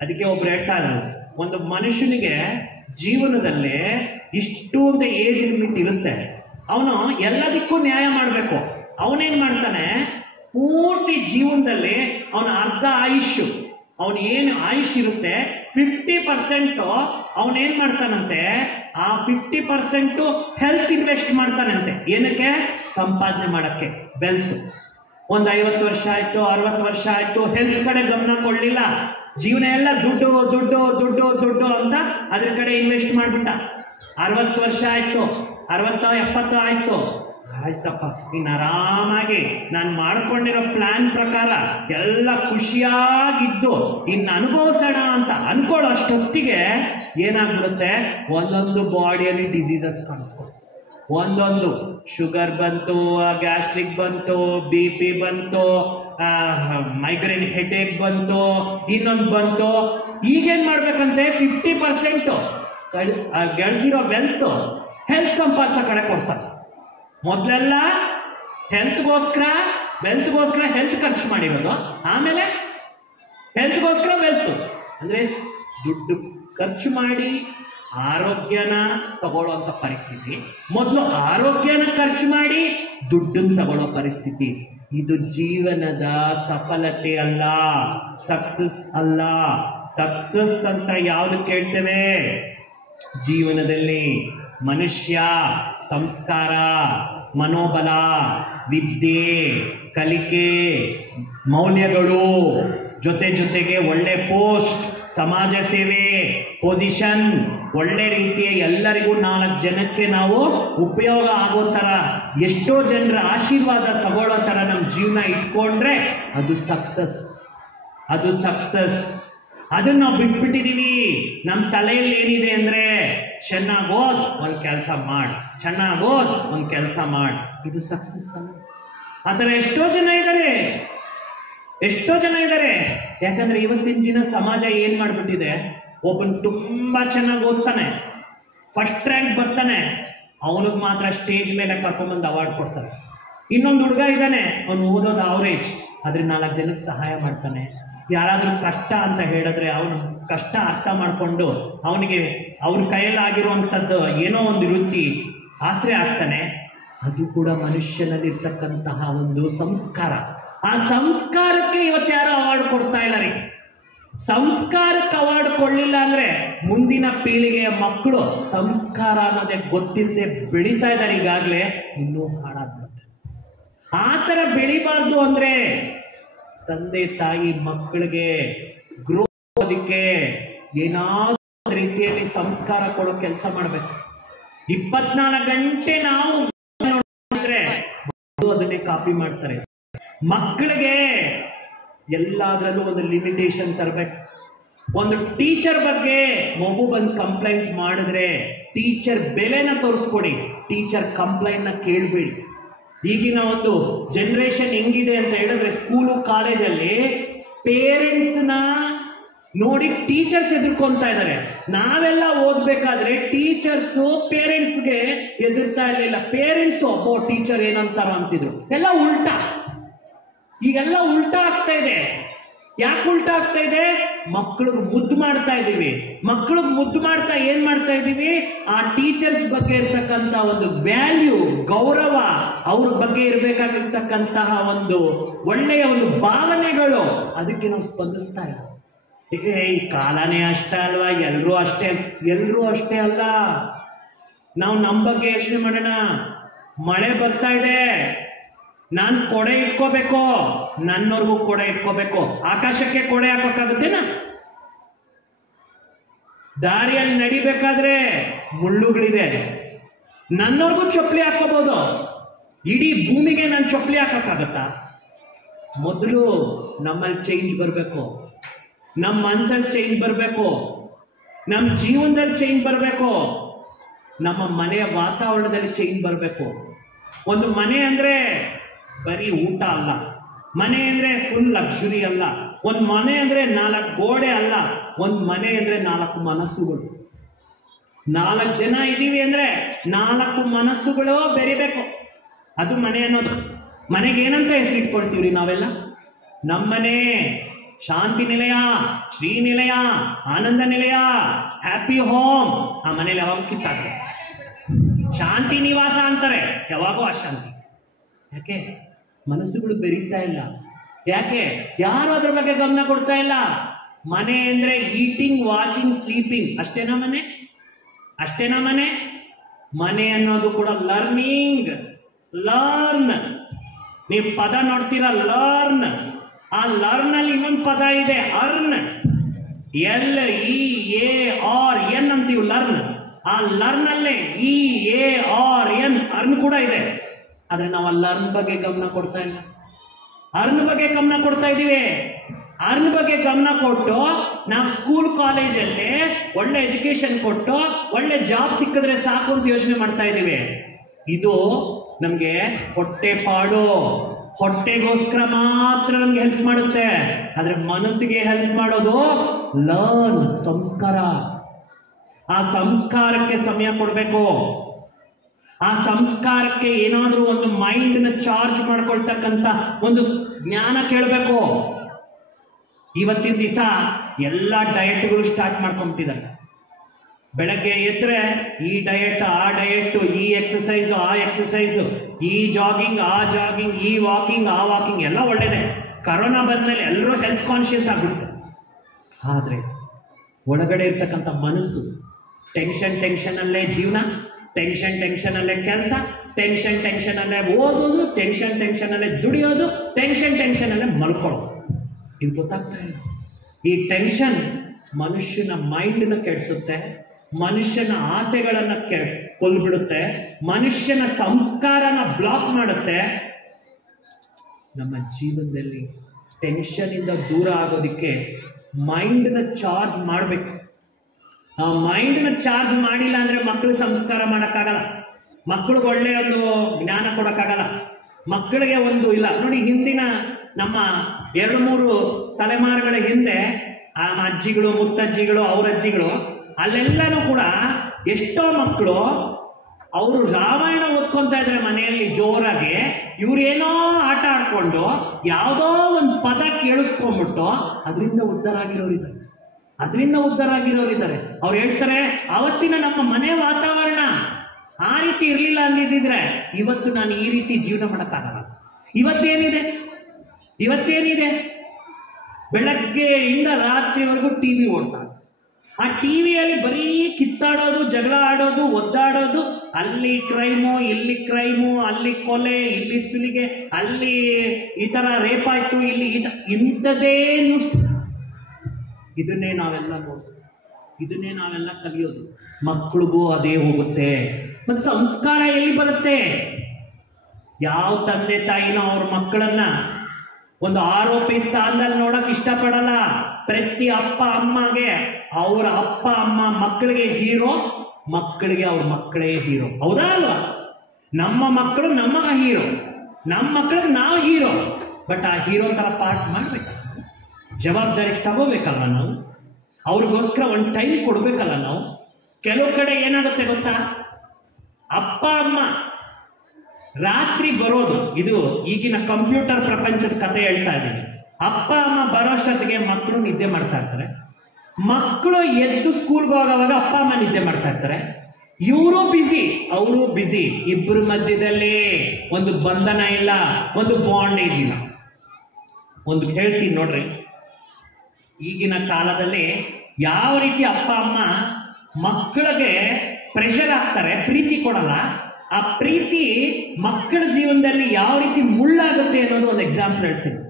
ಅದಕ್ಕೆ ಒಬ್ರು ಹೇಳ್ತಾ ಇದ್ರು, ಒಂದು ಮನುಷ್ಯನಿಗೆ ಜೀವನದಲ್ಲಿ ಇಷ್ಟು ಅಂತ ಏಜ್ ಲಿಮಿಟ್ ಇರುತ್ತೆ. ಅವನು ಎಲ್ಲದಕ್ಕೂ ನ್ಯಾಯ ಮಾಡಬೇಕು. ಅವನೇನ್ ಮಾಡ್ತಾನೆ, ಪೂರ್ತಿ ಜೀವನದಲ್ಲಿ ಅವನ ಅರ್ಧ ಆಯುಷ್ಯು, ಅವನು ಏನು ಆಯುಷ್ ಇರುತ್ತೆ 50% ಅವನೇನ್ ಮಾಡ್ತಾನಂತೆ, ಆ 50% ಹೆಲ್ತ್ ಇನ್ವೆಸ್ಟ್ ಮಾಡ್ತಾನಂತೆ. ಏನಕ್ಕೆ? ಸಂಪಾದನೆ ಮಾಡಕ್ಕೆ, ವೆಲ್ತ್. ಒಂದು 50 ವರ್ಷ ಆಯ್ತು, 60 ವರ್ಷ ಆಯ್ತು, ಹೆಲ್ತ್ ಕಡೆ ಗಮನ ಕೊಡ್ಲಿಲ್ಲ, ಜೀವನ ಎಲ್ಲ ದುಡ್ಡು ದುಡ್ಡು ದುಡ್ಡು ದುಡ್ಡು ಅಂತ ಅದ್ರ ಕಡೆ ಇನ್ವೆಸ್ಟ್ ಮಾಡ್ಬಿಟ್ಟ. 60 ವರ್ಷ ಆಯ್ತು, 60 70 ಆಯ್ತು, ಆಯ್ತಪ್ಪ ಇನ್ನು ಆರಾಮಾಗಿ ನಾನು ಮಾಡ್ಕೊಂಡಿರೋ ಪ್ಲಾನ್ ಪ್ರಕಾರ ಎಲ್ಲ ಖುಷಿಯಾಗಿದ್ದು ಇನ್ನು ಅನುಭವಿಸೋಣ ಅಂತ ಅನ್ಕೊಳ್ಳೋ ಅಷ್ಟೊತ್ತಿಗೆ ಏನಾಗ್ಬಿಡುತ್ತೆ, ಒಂದೊಂದು ಬಾಡಿಯಲ್ಲಿ ಡಿಸೀಸಸ್ ಕಾಣಿಸ್ಕೊಂಡು, ಒಂದೊಂದು ಶುಗರ್ ಬಂತು, ಗ್ಯಾಸ್ಟ್ರಿಕ್ ಬಂತು, BP ಬಂತು, ಮೈಗ್ರೇನ್ ಹೆಡೇಕ್ ಬಂತು, ಇನ್ನೊಂದು ಬಂತು. ಈಗೇನ್ ಮಾಡ್ಬೇಕಂತೆ, 50% ಗಳಿಸಿರೋ ವೆಲ್ತ್ ಹೆಲ್ತ್ ಸಂಪಾದಿಸೋ ಕಡೆ ಕೊಡ್ತಾರೆ. ಮೊದಲೆಲ್ಲ ವೆಲ್ತ್ಗೋಸ್ಕರ ಹೆಲ್ತ್ ಖರ್ಚು ಮಾಡಿರೋದು, ಆಮೇಲೆ ಹೆಲ್ತ್ಗೋಸ್ಕರ ವೆಲ್ತ್ ಅಂದ್ರೆ ದುಡ್ಡು ಖರ್ಚು ಮಾಡಿ ಆರೋಗ್ಯನ ತಗೊಳ್ಳೋಂಥ ಪರಿಸ್ಥಿತಿ. ಮೊದಲು ಆರೋಗ್ಯನ ಖರ್ಚು ಮಾಡಿ ದುಡ್ಡನ್ನು ತಗೊಳ್ಳೋ ಪರಿಸ್ಥಿತಿ. ಇದು ಜೀವನದ ಸಫಲತೆ ಅಲ್ಲ, ಸಕ್ಸಸ್ ಅಲ್ಲ. ಸಕ್ಸಸ್ ಅಂತ ಯಾವುದು ಕೇಳ್ತೇವೆ? ಜೀವನದಲ್ಲಿ ಮನುಷ್ಯ ಸಂಸ್ಕಾರ, ಮನೋಬಲ, ವಿದ್ಯೆ, ಕಲಿಕೆ, ಮೌಲ್ಯಗಳು, ಜೊತೆಗೆ ಒಳ್ಳೆ ಪೋಸ್ಟ್, ಸಮಾಜ ಸೇವೆ, ಪೊಸಿಷನ್, ಒಳ್ಳೆ ರೀತಿಯ ಎಲ್ಲರಿಗೂ 4 ಜನಕ್ಕೆ ನಾವು ಉಪಯೋಗ ಆಗೋ ಥರ, ಎಷ್ಟೋ ಜನರ ಆಶೀರ್ವಾದ ತಗೊಳ್ಳೋ ಥರ ನಮ್ಮ ಜೀವನ ಇಟ್ಕೊಂಡ್ರೆ ಅದು ಸಕ್ಸಸ್. ಅದನ್ನ ನಾವು ಬಿಟ್ಬಿಟ್ಟಿದೀವಿ. ನಮ್ಮ ತಲೆಯಲ್ಲಿ ಏನಿದೆ ಅಂದ್ರೆ, ಚೆನ್ನಾಗಿ ಓದ್ ಒಂದು ಕೆಲಸ ಮಾಡು, ಇದು ಸಕ್ಸಸ್ ಅಲ್ಲ. ಆ ಥರ ಎಷ್ಟೋ ಜನ ಇದ್ದಾರೆ. ಯಾಕಂದ್ರೆ ಇವತ್ತಿನ ದಿನ ಸಮಾಜ ಏನ್ ಮಾಡ್ಬಿಟ್ಟಿದೆ, ಒಬ್ಬನ್ ತುಂಬಾ ಚೆನ್ನಾಗಿ ಓದ್ತಾನೆ, ಫಸ್ಟ್ ರ್ಯಾಂಕ್ ಬರ್ತಾನೆ, ಅವನಿಗೆ ಮಾತ್ರ ಸ್ಟೇಜ್ ಮೇಲೆ ಕರ್ಕೊಂಡ್ಬಂದು ಅವಾರ್ಡ್ ಕೊಡ್ತಾರೆ. ಇನ್ನೊಂದು ಹುಡುಗ ಇದ್ದಾನೆ, ಅವನು ಓದೋದು ಅವರೇಜ್, ಆದ್ರೆ 4 ಜನಕ್ಕೆ ಸಹಾಯ ಮಾಡ್ತಾನೆ. ಯಾರಾದ್ರೂ ಕಷ್ಟ ಅಂತ ಹೇಳಿದ್ರೆ ಅವನು ಕಷ್ಟ ಅರ್ಥ ಮಾಡಿಕೊಂಡು ಅವನಿಗೆ ಅವ್ರ ಕೈಯಲ್ಲಿ ಆಗಿರುವಂಥದ್ದು ಏನೋ ಒಂದು ವೃತ್ತಿ ಆಸರೆ ಆಗ್ತಾನೆ. ಅದು ಕೂಡ ಮನುಷ್ಯನಲ್ಲಿರ್ತಕ್ಕಂತಹ ಒಂದು ಸಂಸ್ಕಾರ. ಆ ಸಂಸ್ಕಾರಕ್ಕೆ ಇವತ್ತು ಯಾರು ಅವಾರ್ಡ್ ಕೊಡ್ತಾ ಇಲ್ಲ ರೀ. ಸಂಸ್ಕಾರಕ್ಕೆ ಅವಾರ್ಡ್ ಕೊಡಲಿಲ್ಲ ಅಂದ್ರೆ ಮುಂದಿನ ಪೀಳಿಗೆಯ ಮಕ್ಕಳು ಸಂಸ್ಕಾರ ಅನ್ನೋದೇ ಗೊತ್ತಿಲ್ಲದೆ ಬೆಳೀತಾ ಇದ್ದಾರೆ. ಈಗಾಗಲೇ ಇನ್ನೂ ಹಾಳಾಗ್ಬಿಡುತ್ತೆ. ಆ ಥರ ಬೆಳಿಬಾರ್ದು ಅಂದ್ರೆ ತಂದೆ ತಾಯಿ ಮಕ್ಕಳಿಗೆ ಗ್ರೋ ಅದಕ್ಕೆ ಏನಾದ್ರು ರೀತಿಯಲ್ಲಿ ಸಂಸ್ಕಾರ ಕೊಡೋ ಕೆಲಸ ಮಾಡಬೇಕು. 24 ಗಂಟೆ ನಾವು ಅದನ್ನೇ ಕಾಪಿ ಮಾಡ್ತಾರೆ. ಮಕ್ಕಳಿಗೆ ಎಲ್ಲದರಲ್ಲೂ ಒಂದು ಲಿಮಿಟೇಷನ್ ತರಬೇಕು. ಒಂದು ಟೀಚರ್ ಬಗ್ಗೆ ಮಗು ಬಂದು ಕಂಪ್ಲೇಂಟ್ ಮಾಡಿದ್ರೆ ಟೀಚರ್ ಬೆಲೆನ ತೋರಿಸ್ಕೊಡಿ, ಟೀಚರ್ ಕಂಪ್ಲೇಂಟ್ನ ಕೇಳಬೇಡಿ. ಈಗಿನ ಒಂದು ಜನರೇಷನ್ ಹೆಂಗಿದೆ ಅಂತ ಹೇಳಿದ್ರೆ, ಸ್ಕೂಲು ಕಾಲೇಜಲ್ಲಿ ಪೇರೆಂಟ್ಸ್ನ ನೋಡಿ ಟೀಚರ್ಸ್ ಎದುರ್ಕೊಂತಾ ಇದ್ದಾರೆ. ನಾವೆಲ್ಲ ಓದ್ಬೇಕಾದ್ರೆ ಟೀಚರ್ಸು ಪೇರೆಂಟ್ಸ್ಗೆ ಎದುರ್ತಾ ಇರಲಿಲ್ಲ. ಪೇರೆಂಟ್ಸು ಅಬ್ಬೋ ಟೀಚರ್ ಏನಂತಾರ ಅಂತಿದ್ರು. ಎಲ್ಲ ಉಲ್ಟಾ, ಈಗೆಲ್ಲ ಉಲ್ಟಾ ಆಗ್ತಾ ಇದೆ. ಯಾಕೆ ಉಲ್ಟಾ ಆಗ್ತಾ ಇದೆ? ಮಕ್ಕಳಿಗೆ ಮುದ್ದು ಮಾಡ್ತಾ ಇದ್ದೀವಿ. ಮಕ್ಕಳಿಗೆ ಮುದ್ದು ಮಾಡ್ತಾ ಏನ್ ಮಾಡ್ತಾ ಇದ್ದೀವಿ? ಆ ಟೀಚರ್ಸ್ ಬಗ್ಗೆ ಇರ್ತಕ್ಕಂಥ ಒಂದು ವ್ಯಾಲ್ಯೂ, ಗೌರವ, ಅವ್ರ ಬಗ್ಗೆ ಇರಬೇಕಾಗಿರ್ತಕ್ಕಂತಹ ಒಂದು ಒಳ್ಳೆಯ ಒಂದು ಭಾವನೆಗಳು, ಅದಕ್ಕೆ ನಾವು ಸ್ಪಂದಿಸ್ತಾ ಇಲ್ಲ. ಈ ಕಾಲನೇ ಅಷ್ಟೇ ಅಲ್ವಾ, ಎಲ್ಲರೂ ಅಷ್ಟೇ ಅಲ್ಲ. ನಾವು ನಮ್ಮ ಬಗ್ಗೆ ಯೋಚನೆ ಮಾಡೋಣ. ಮಳೆ ಬರ್ತಾ ಇದೆ, ನಾನು ಕೊಡೆ ಇಟ್ಕೋಬೇಕು, ನನ್ನವ್ರಿಗೂ ಕೊಡೆ ಇಟ್ಕೋಬೇಕು. ಆಕಾಶಕ್ಕೆ ಕೊಡೆ ಹಾಕೋಕ್ಕಾಗುತ್ತೇನಾ? ದಾರಿಯಲ್ಲಿ ನಡಿಬೇಕಾದ್ರೆ ಮುಳ್ಳುಗಳಿದೆ, ನನ್ನವ್ರಿಗೂ ಚಪ್ಪಲಿ ಹಾಕೋಬಹುದು. ಇಡೀ ಭೂಮಿಗೆ ನಾನು ಚಪ್ಪಲಿ ಹಾಕೋಕ್ಕಾಗತ್ತಾ? ಮೊದಲು ನಮ್ಮಲ್ಲಿ ಚೇಂಜ್ ಬರಬೇಕು, ನಮ್ಮ ಮನಸ್ಸಲ್ಲಿ ಚೇಂಜ್ ಬರಬೇಕು, ನಮ್ಮ ಜೀವನದಲ್ಲಿ ಚೇಂಜ್ ಬರಬೇಕು, ನಮ್ಮ ಮನೆಯ ವಾತಾವರಣದಲ್ಲಿ ಚೇಂಜ್ ಬರಬೇಕು. ಒಂದು ಮನೆ ಅಂದ್ರೆ ಬರೀ ಊಟ ಅಲ್ಲ, ಮನೆ ಅಂದ್ರೆ ಫುಲ್ ಲಕ್ಸುರಿ ಅಲ್ಲ, ಒಂದು ಮನೆ ಅಂದ್ರೆ 4 ಗೋಡೆ ಅಲ್ಲ, ಒಂದು ಮನೆ ಅಂದ್ರೆ 4 ಮನಸ್ಸುಗಳು. 4 ಜನ ಇದ್ದೀವಿ ಅಂದ್ರೆ 4 ಮನಸ್ಸುಗಳು ಬೆರಿಬೇಕು. ಅದು ಮನೆ ಅನ್ನೋದು. ಮನೆಗೆ ಏನಂತ ಹೆಸರಿಟ್ಕೊಳ್ತೀವ್ರಿ ನಾವೆಲ್ಲ? ನಮ್ಮನೆ ಶಾಂತಿ ನಿಲಯ, ಶ್ರೀ ನಿಲಯ, ಆನಂದ ನಿಲಯ, ಹ್ಯಾಪಿ ಹೋಮ್, ಆ ಮನೇಲಿ ಯಾವಾಗ ಕಿತ್ತಾಡ್ತಾರೆ. ಶಾಂತಿ ನಿವಾಸ ಅಂತಾರೆ, ಯಾವಾಗೂ ಅಶಾಂತಿ. ಯಾಕೆ? ಮನಸ್ಸುಗಳು ಬೆರೀತಾ ಇಲ್ಲ. ಯಾಕೆ? ಯಾರು ಅದ್ರ ಬಗ್ಗೆ ಗಮನ ಕೊಡ್ತಾ ಇಲ್ಲ. ಮನೆ ಅಂದ್ರೆ ಈಟಿಂಗ್, ವಾಚಿಂಗ್, ಸ್ಲೀಪಿಂಗ್ ಅಷ್ಟೇನಾ ಮನೆ? ಅಷ್ಟೇನಾ ಮನೆ? ಮನೆ ಅನ್ನೋದು ಕೂಡ ಲರ್ನಿಂಗ್. ಲರ್ನ್, ನೀವು ಪದ ನೋಡ್ತೀರಾ ಲರ್ನ್. ಆ ಲರ್ನ್ ಅಲ್ಲಿ ಇನ್ನೊಂದು ಪದ ಇದೆ, ಅರ್ನ್. LEARN ಅಂತೀವಿ ಲರ್ನ್. ಆ ಲರ್ನ್ ಅಲ್ಲೇ EARN ಅರ್ನ್ ಕೂಡ ಇದೆ. ಆದ್ರೆ ನಾವು ಆ ಲರ್ನ್ ಬಗ್ಗೆ ಗಮನ ಕೊಡ್ತಾ ಇಲ್ಲ. ಅರ್ನ್ ಬಗ್ಗೆ ಗಮನ ಕೊಡ್ತಾ ಇದೀವಿ. ಅರ್ನ್ ಬಗ್ಗೆ ಗಮನ ಕೊಟ್ಟು ನಾವು ಸ್ಕೂಲ್ ಕಾಲೇಜಲ್ಲಿ ಒಳ್ಳೆ ಎಜುಕೇಶನ್ ಕೊಟ್ಟು ಒಳ್ಳೆ ಜಾಬ್ ಸಿಕ್ಕಿದ್ರೆ ಸಾಕು ಅಂತ ಯೋಚನೆ ಮಾಡ್ತಾ ಇದೀವಿ. ಇದು ನಮ್ಗೆ ಹೊಟ್ಟೆ ಪಾಡು, ಹೊಟ್ಟೆಗೋಸ್ಕರ ಮಾತ್ರ ನಮ್ಗೆ ಹೆಲ್ಪ್ ಮಾಡುತ್ತೆ. ಆದ್ರೆ ಮನಸ್ಸಿಗೆ ಹೆಲ್ಪ್ ಮಾಡೋದು ಲರ್ನ್, ಸಂಸ್ಕಾರ. ಆ ಸಂಸ್ಕಾರಕ್ಕೆ ಸಮಯ ಕೊಡಬೇಕು. ಆ ಸಂಸ್ಕಾರಕ್ಕೆ ಏನಾದ್ರೂ ಒಂದು ಮೈಂಡ್ ನ ಚಾರ್ಜ್ ಮಾಡ್ಕೊಳ್ತಕ್ಕಂಥ ಒಂದು ಜ್ಞಾನ ಕೇಳಬೇಕು. ಇವತ್ತಿನ ದಿವಸ ಎಲ್ಲ ಡಯಟ್ಗಳು ಸ್ಟಾರ್ಟ್ ಮಾಡ್ಕೊಂಬಿಟ್ಟಿದ್ದಾರೆ. ಬೆಳಗ್ಗೆ ಎದ್ರೆ ಈ ಡಯಟ್, ಆ ಡಯಟ್, ಈ ಎಕ್ಸಸೈಸ್, ಆ ಎಕ್ಸಸೈಸ್, ಈ ಜಾಗಿಂಗ್, ಆ ಜಾಗಿಂಗ್, ಈ ವಾಕಿಂಗ್, ಆ ವಾಕಿಂಗ್ ಎಲ್ಲ ಒಳ್ಳೇದೆ. ಕರೋನಾ ಬಂದ್ಮೇಲೆ ಎಲ್ಲರೂ ಹೆಲ್ತ್ ಕಾನ್ಶಿಯಸ್ ಆಗ್ಬಿಡ್ತಾರೆ. ಆದ್ರೆ ಒಳಗಡೆ ಇರ್ತಕ್ಕಂಥ ಮನಸ್ಸು ಟೆನ್ಷನ್ ಅಲ್ಲೇ ಜೀವನ, ಟೆನ್ಷನ್ ಅಲ್ಲೇ ಕೆಲಸ, ಟೆನ್ಷನ್ ಅಲ್ಲೇ ಓದೋದು, ಟೆನ್ಷನ್ ಅಲ್ಲೇ ದುಡಿಯೋದು, ಟೆನ್ಷನ್ ಅಲ್ಲೇ ಮಲ್ಕೊಳ್ಳೋದು. ಇದು ಗೊತ್ತಾಗ್ತಾ ಇಲ್ಲ. ಈ ಟೆನ್ಷನ್ ಮನುಷ್ಯನ ಮೈಂಡ್ನ ಕೆಡಿಸುತ್ತೆ, ಮನುಷ್ಯನ ಆಸೆಗಳನ್ನ ಕೊಲ್ಬಿಡುತ್ತೆ, ಮನುಷ್ಯನ ಸಂಸ್ಕಾರನ ಬ್ಲಾಕ್ ಮಾಡುತ್ತೆ. ನಮ್ಮ ಜೀವನದಲ್ಲಿ ಟೆನ್ಷನ್ ಇಂದ ದೂರ ಆಗೋದಿಕ್ಕೆ ಮೈಂಡ್ನ ಚಾರ್ಜ್ ಮಾಡಬೇಕು. ಆ ಮೈಂಡ್ನ ಚಾರ್ಜ್ ಮಾಡಿಲ್ಲ ಅಂದ್ರೆ ಮಕ್ಕಳು ಸಂಸ್ಕಾರ ಮಾಡೋಕ್ಕಾಗಲ್ಲ, ಮಕ್ಕಳಿಗೆ ಒಳ್ಳೆಯ ಒಂದು ಜ್ಞಾನ ಕೊಡೋಕ್ಕಾಗಲ್ಲ, ಮಕ್ಕಳಿಗೆ ಒಂದು ಇಲ್ಲ. ನೋಡಿ, ಹಿಂದಿನ ನಮ್ಮ 2-3 ತಲೆಮಾರುಗಳ ಹಿಂದೆ ಆ ಅಜ್ಜಿಗಳು, ಮುತ್ತಜ್ಜಿಗಳು, ಅವ್ರ ಅಜ್ಜಿಗಳು, ಅಲ್ಲೆಲ್ಲನೂ ಕೂಡ ಎಷ್ಟೋ ಮಕ್ಕಳು ಅವರು ರಾಮಾಯಣ ಓದ್ಕೊಂತ ಇದ್ರೆ ಮನೆಯಲ್ಲಿ ಜೋರಾಗಿ, ಇವ್ರೇನೋ ಆಟ ಆಡ್ಕೊಂಡು ಯಾವುದೋ ಒಂದು ಪದ ಕೇಳಿಸ್ಕೊಂಡ್ಬಿಟ್ಟು ಅದರಿಂದ ಉದ್ಧಾರ ಆಗಿರೋರಿದ್ದಾರೆ. ಅವ್ರು ಹೇಳ್ತಾರೆ, ಅವತ್ತಿನ ನಮ್ಮ ಮನೆ ವಾತಾವರಣ ಆ ರೀತಿ ಇರಲಿಲ್ಲ ಅಂದಿದ್ದಿದ್ರೆ ಇವತ್ತು ನಾನು ಈ ರೀತಿ ಜೀವನ ಮಾಡೋಕ್ಕಾಗಲ್ಲ. ಇವತ್ತೇನಿದೆ? ಬೆಳಗ್ಗೆಯಿಂದ ರಾತ್ರಿವರೆಗೂ ಟಿವಿ ಓಡ್ತಾರೆ. ಆ ಟಿವಿಯಲ್ಲಿ ಬರೀ ಕಿತ್ತಾಡೋದು, ಜಗಳ ಆಡೋದು, ಒದ್ದಾಡೋದು, ಅಲ್ಲಿ ಕ್ರೈಮು, ಇಲ್ಲಿ ಕ್ರೈಮು, ಅಲ್ಲಿ ಕೊಲೆ, ಇಲ್ಲಿ ಸುಲಿಗೆ, ಅಲ್ಲಿ ಈ ತರ ರೇಪ್ ಆಯ್ತು, ಇಲ್ಲಿ ಇಂಥದೇ ನ್ಯೂಸ್. ಇದನ್ನೇ ನಾವೆಲ್ಲ ನೋಡೋದು, ಇದನ್ನೇ ನಾವೆಲ್ಲ ಕಲಿಯೋದು. ಮಕ್ಕಳಿಗೂ ಅದೇ ಹೋಗುತ್ತೆ. ಮತ್ತೆ ಸಂಸ್ಕಾರ ಎಲ್ಲಿ ಬರುತ್ತೆ? ಯಾವ ತಂದೆ ತಾಯಿನೋ ಅವ್ರ ಮಕ್ಕಳನ್ನ ಒಂದು ಆರೋಪಿ ಸ್ಥಾನದಲ್ಲಿ ನೋಡಕ್ ಇಷ್ಟಪಡಲ್ಲ. ಪ್ರತಿ ಅಪ್ಪ ಅಮ್ಮಗೆ ಅವರ ಅಪ್ಪ ಅಮ್ಮ ಮಕ್ಕಳಿಗೆ ಹೀರೋ, ಮಕ್ಕಳಿಗೆ ಅವ್ರ ಮಕ್ಕಳೇ ಹೀರೋ. ಹೌದಾ ಅಲ್ವಾ? ನಮ್ಮ ಮಕ್ಕಳು ನಮಗ ಹೀರೋ, ನಮ್ಮ ಮಕ್ಕಳಿಗೆ ನಾವು ಹೀರೋ. ಬಟ್ ಆ ಹೀರೋ ತರ ಪಾಠ ಮಾಡ್ಬೇಕು, ಜವಾಬ್ದಾರಿ ತಗೋಬೇಕಲ್ಲ ನಾವು, ಅವ್ರಿಗೋಸ್ಕರ ಒಂದು ಟೈಮ್ ಕೊಡ್ಬೇಕಲ್ಲ ನಾವು. ಕೆಲವು ಕಡೆ ಏನಾಗುತ್ತೆ ಗೊತ್ತಾ, ಅಪ್ಪ ಅಮ್ಮ ರಾತ್ರಿ ಬರೋದು, ಇದು ಈಗಿನ ಕಂಪ್ಯೂಟರ್ ಪ್ರಪಂಚದ ಕಥೆ ಹೇಳ್ತಾ ಇದ್ದೀನಿ. ಅಪ್ಪ ಅಮ್ಮ ಬರೋಷ್ಟೊತ್ತಿಗೆ ಮಕ್ಕಳು ನಿದ್ದೆ ಮಾಡ್ತಾ ಇರ್ತಾರೆ, ಮಕ್ಕಳು ಎದ್ದು ಸ್ಕೂಲ್ಗೆ ಹೋಗೋವಾಗ ಅಪ್ಪ ಅಮ್ಮ ನಿದ್ದೆ ಮಾಡ್ತಾ ಇರ್ತಾರೆ. ಇವರು ಬಿಸಿ, ಅವರು ಬಿಸಿ, ಇಬ್ಬರ ಮಧ್ಯದಲ್ಲಿ ಒಂದು ಬಂಧನ ಇಲ್ಲ, ಒಂದು ಬಾಂಡೇಜ್ ಇಲ್ಲ. ಒಂದು ಹೇಳ್ತೀನಿ ನೋಡ್ರಿ, ಈಗಿನ ಕಾಲದಲ್ಲಿ ಯಾವ ರೀತಿ ಅಪ್ಪ ಅಮ್ಮ ಮಕ್ಕಳಿಗೆ ಪ್ರೆಷರ್ ಆಗ್ತಾರೆ, ಪ್ರೀತಿ ಕೊಡಲ್ಲ. ಆ ಪ್ರೀತಿ ಮಕ್ಕಳ ಜೀವನದಲ್ಲಿ ಯಾವ ರೀತಿ ಮುಳ್ಳಾಗುತ್ತೆ ಅನ್ನೋದು ಒಂದು ಎಕ್ಸಾಂಪಲ್ ಹೇಳ್ತೀನಿ.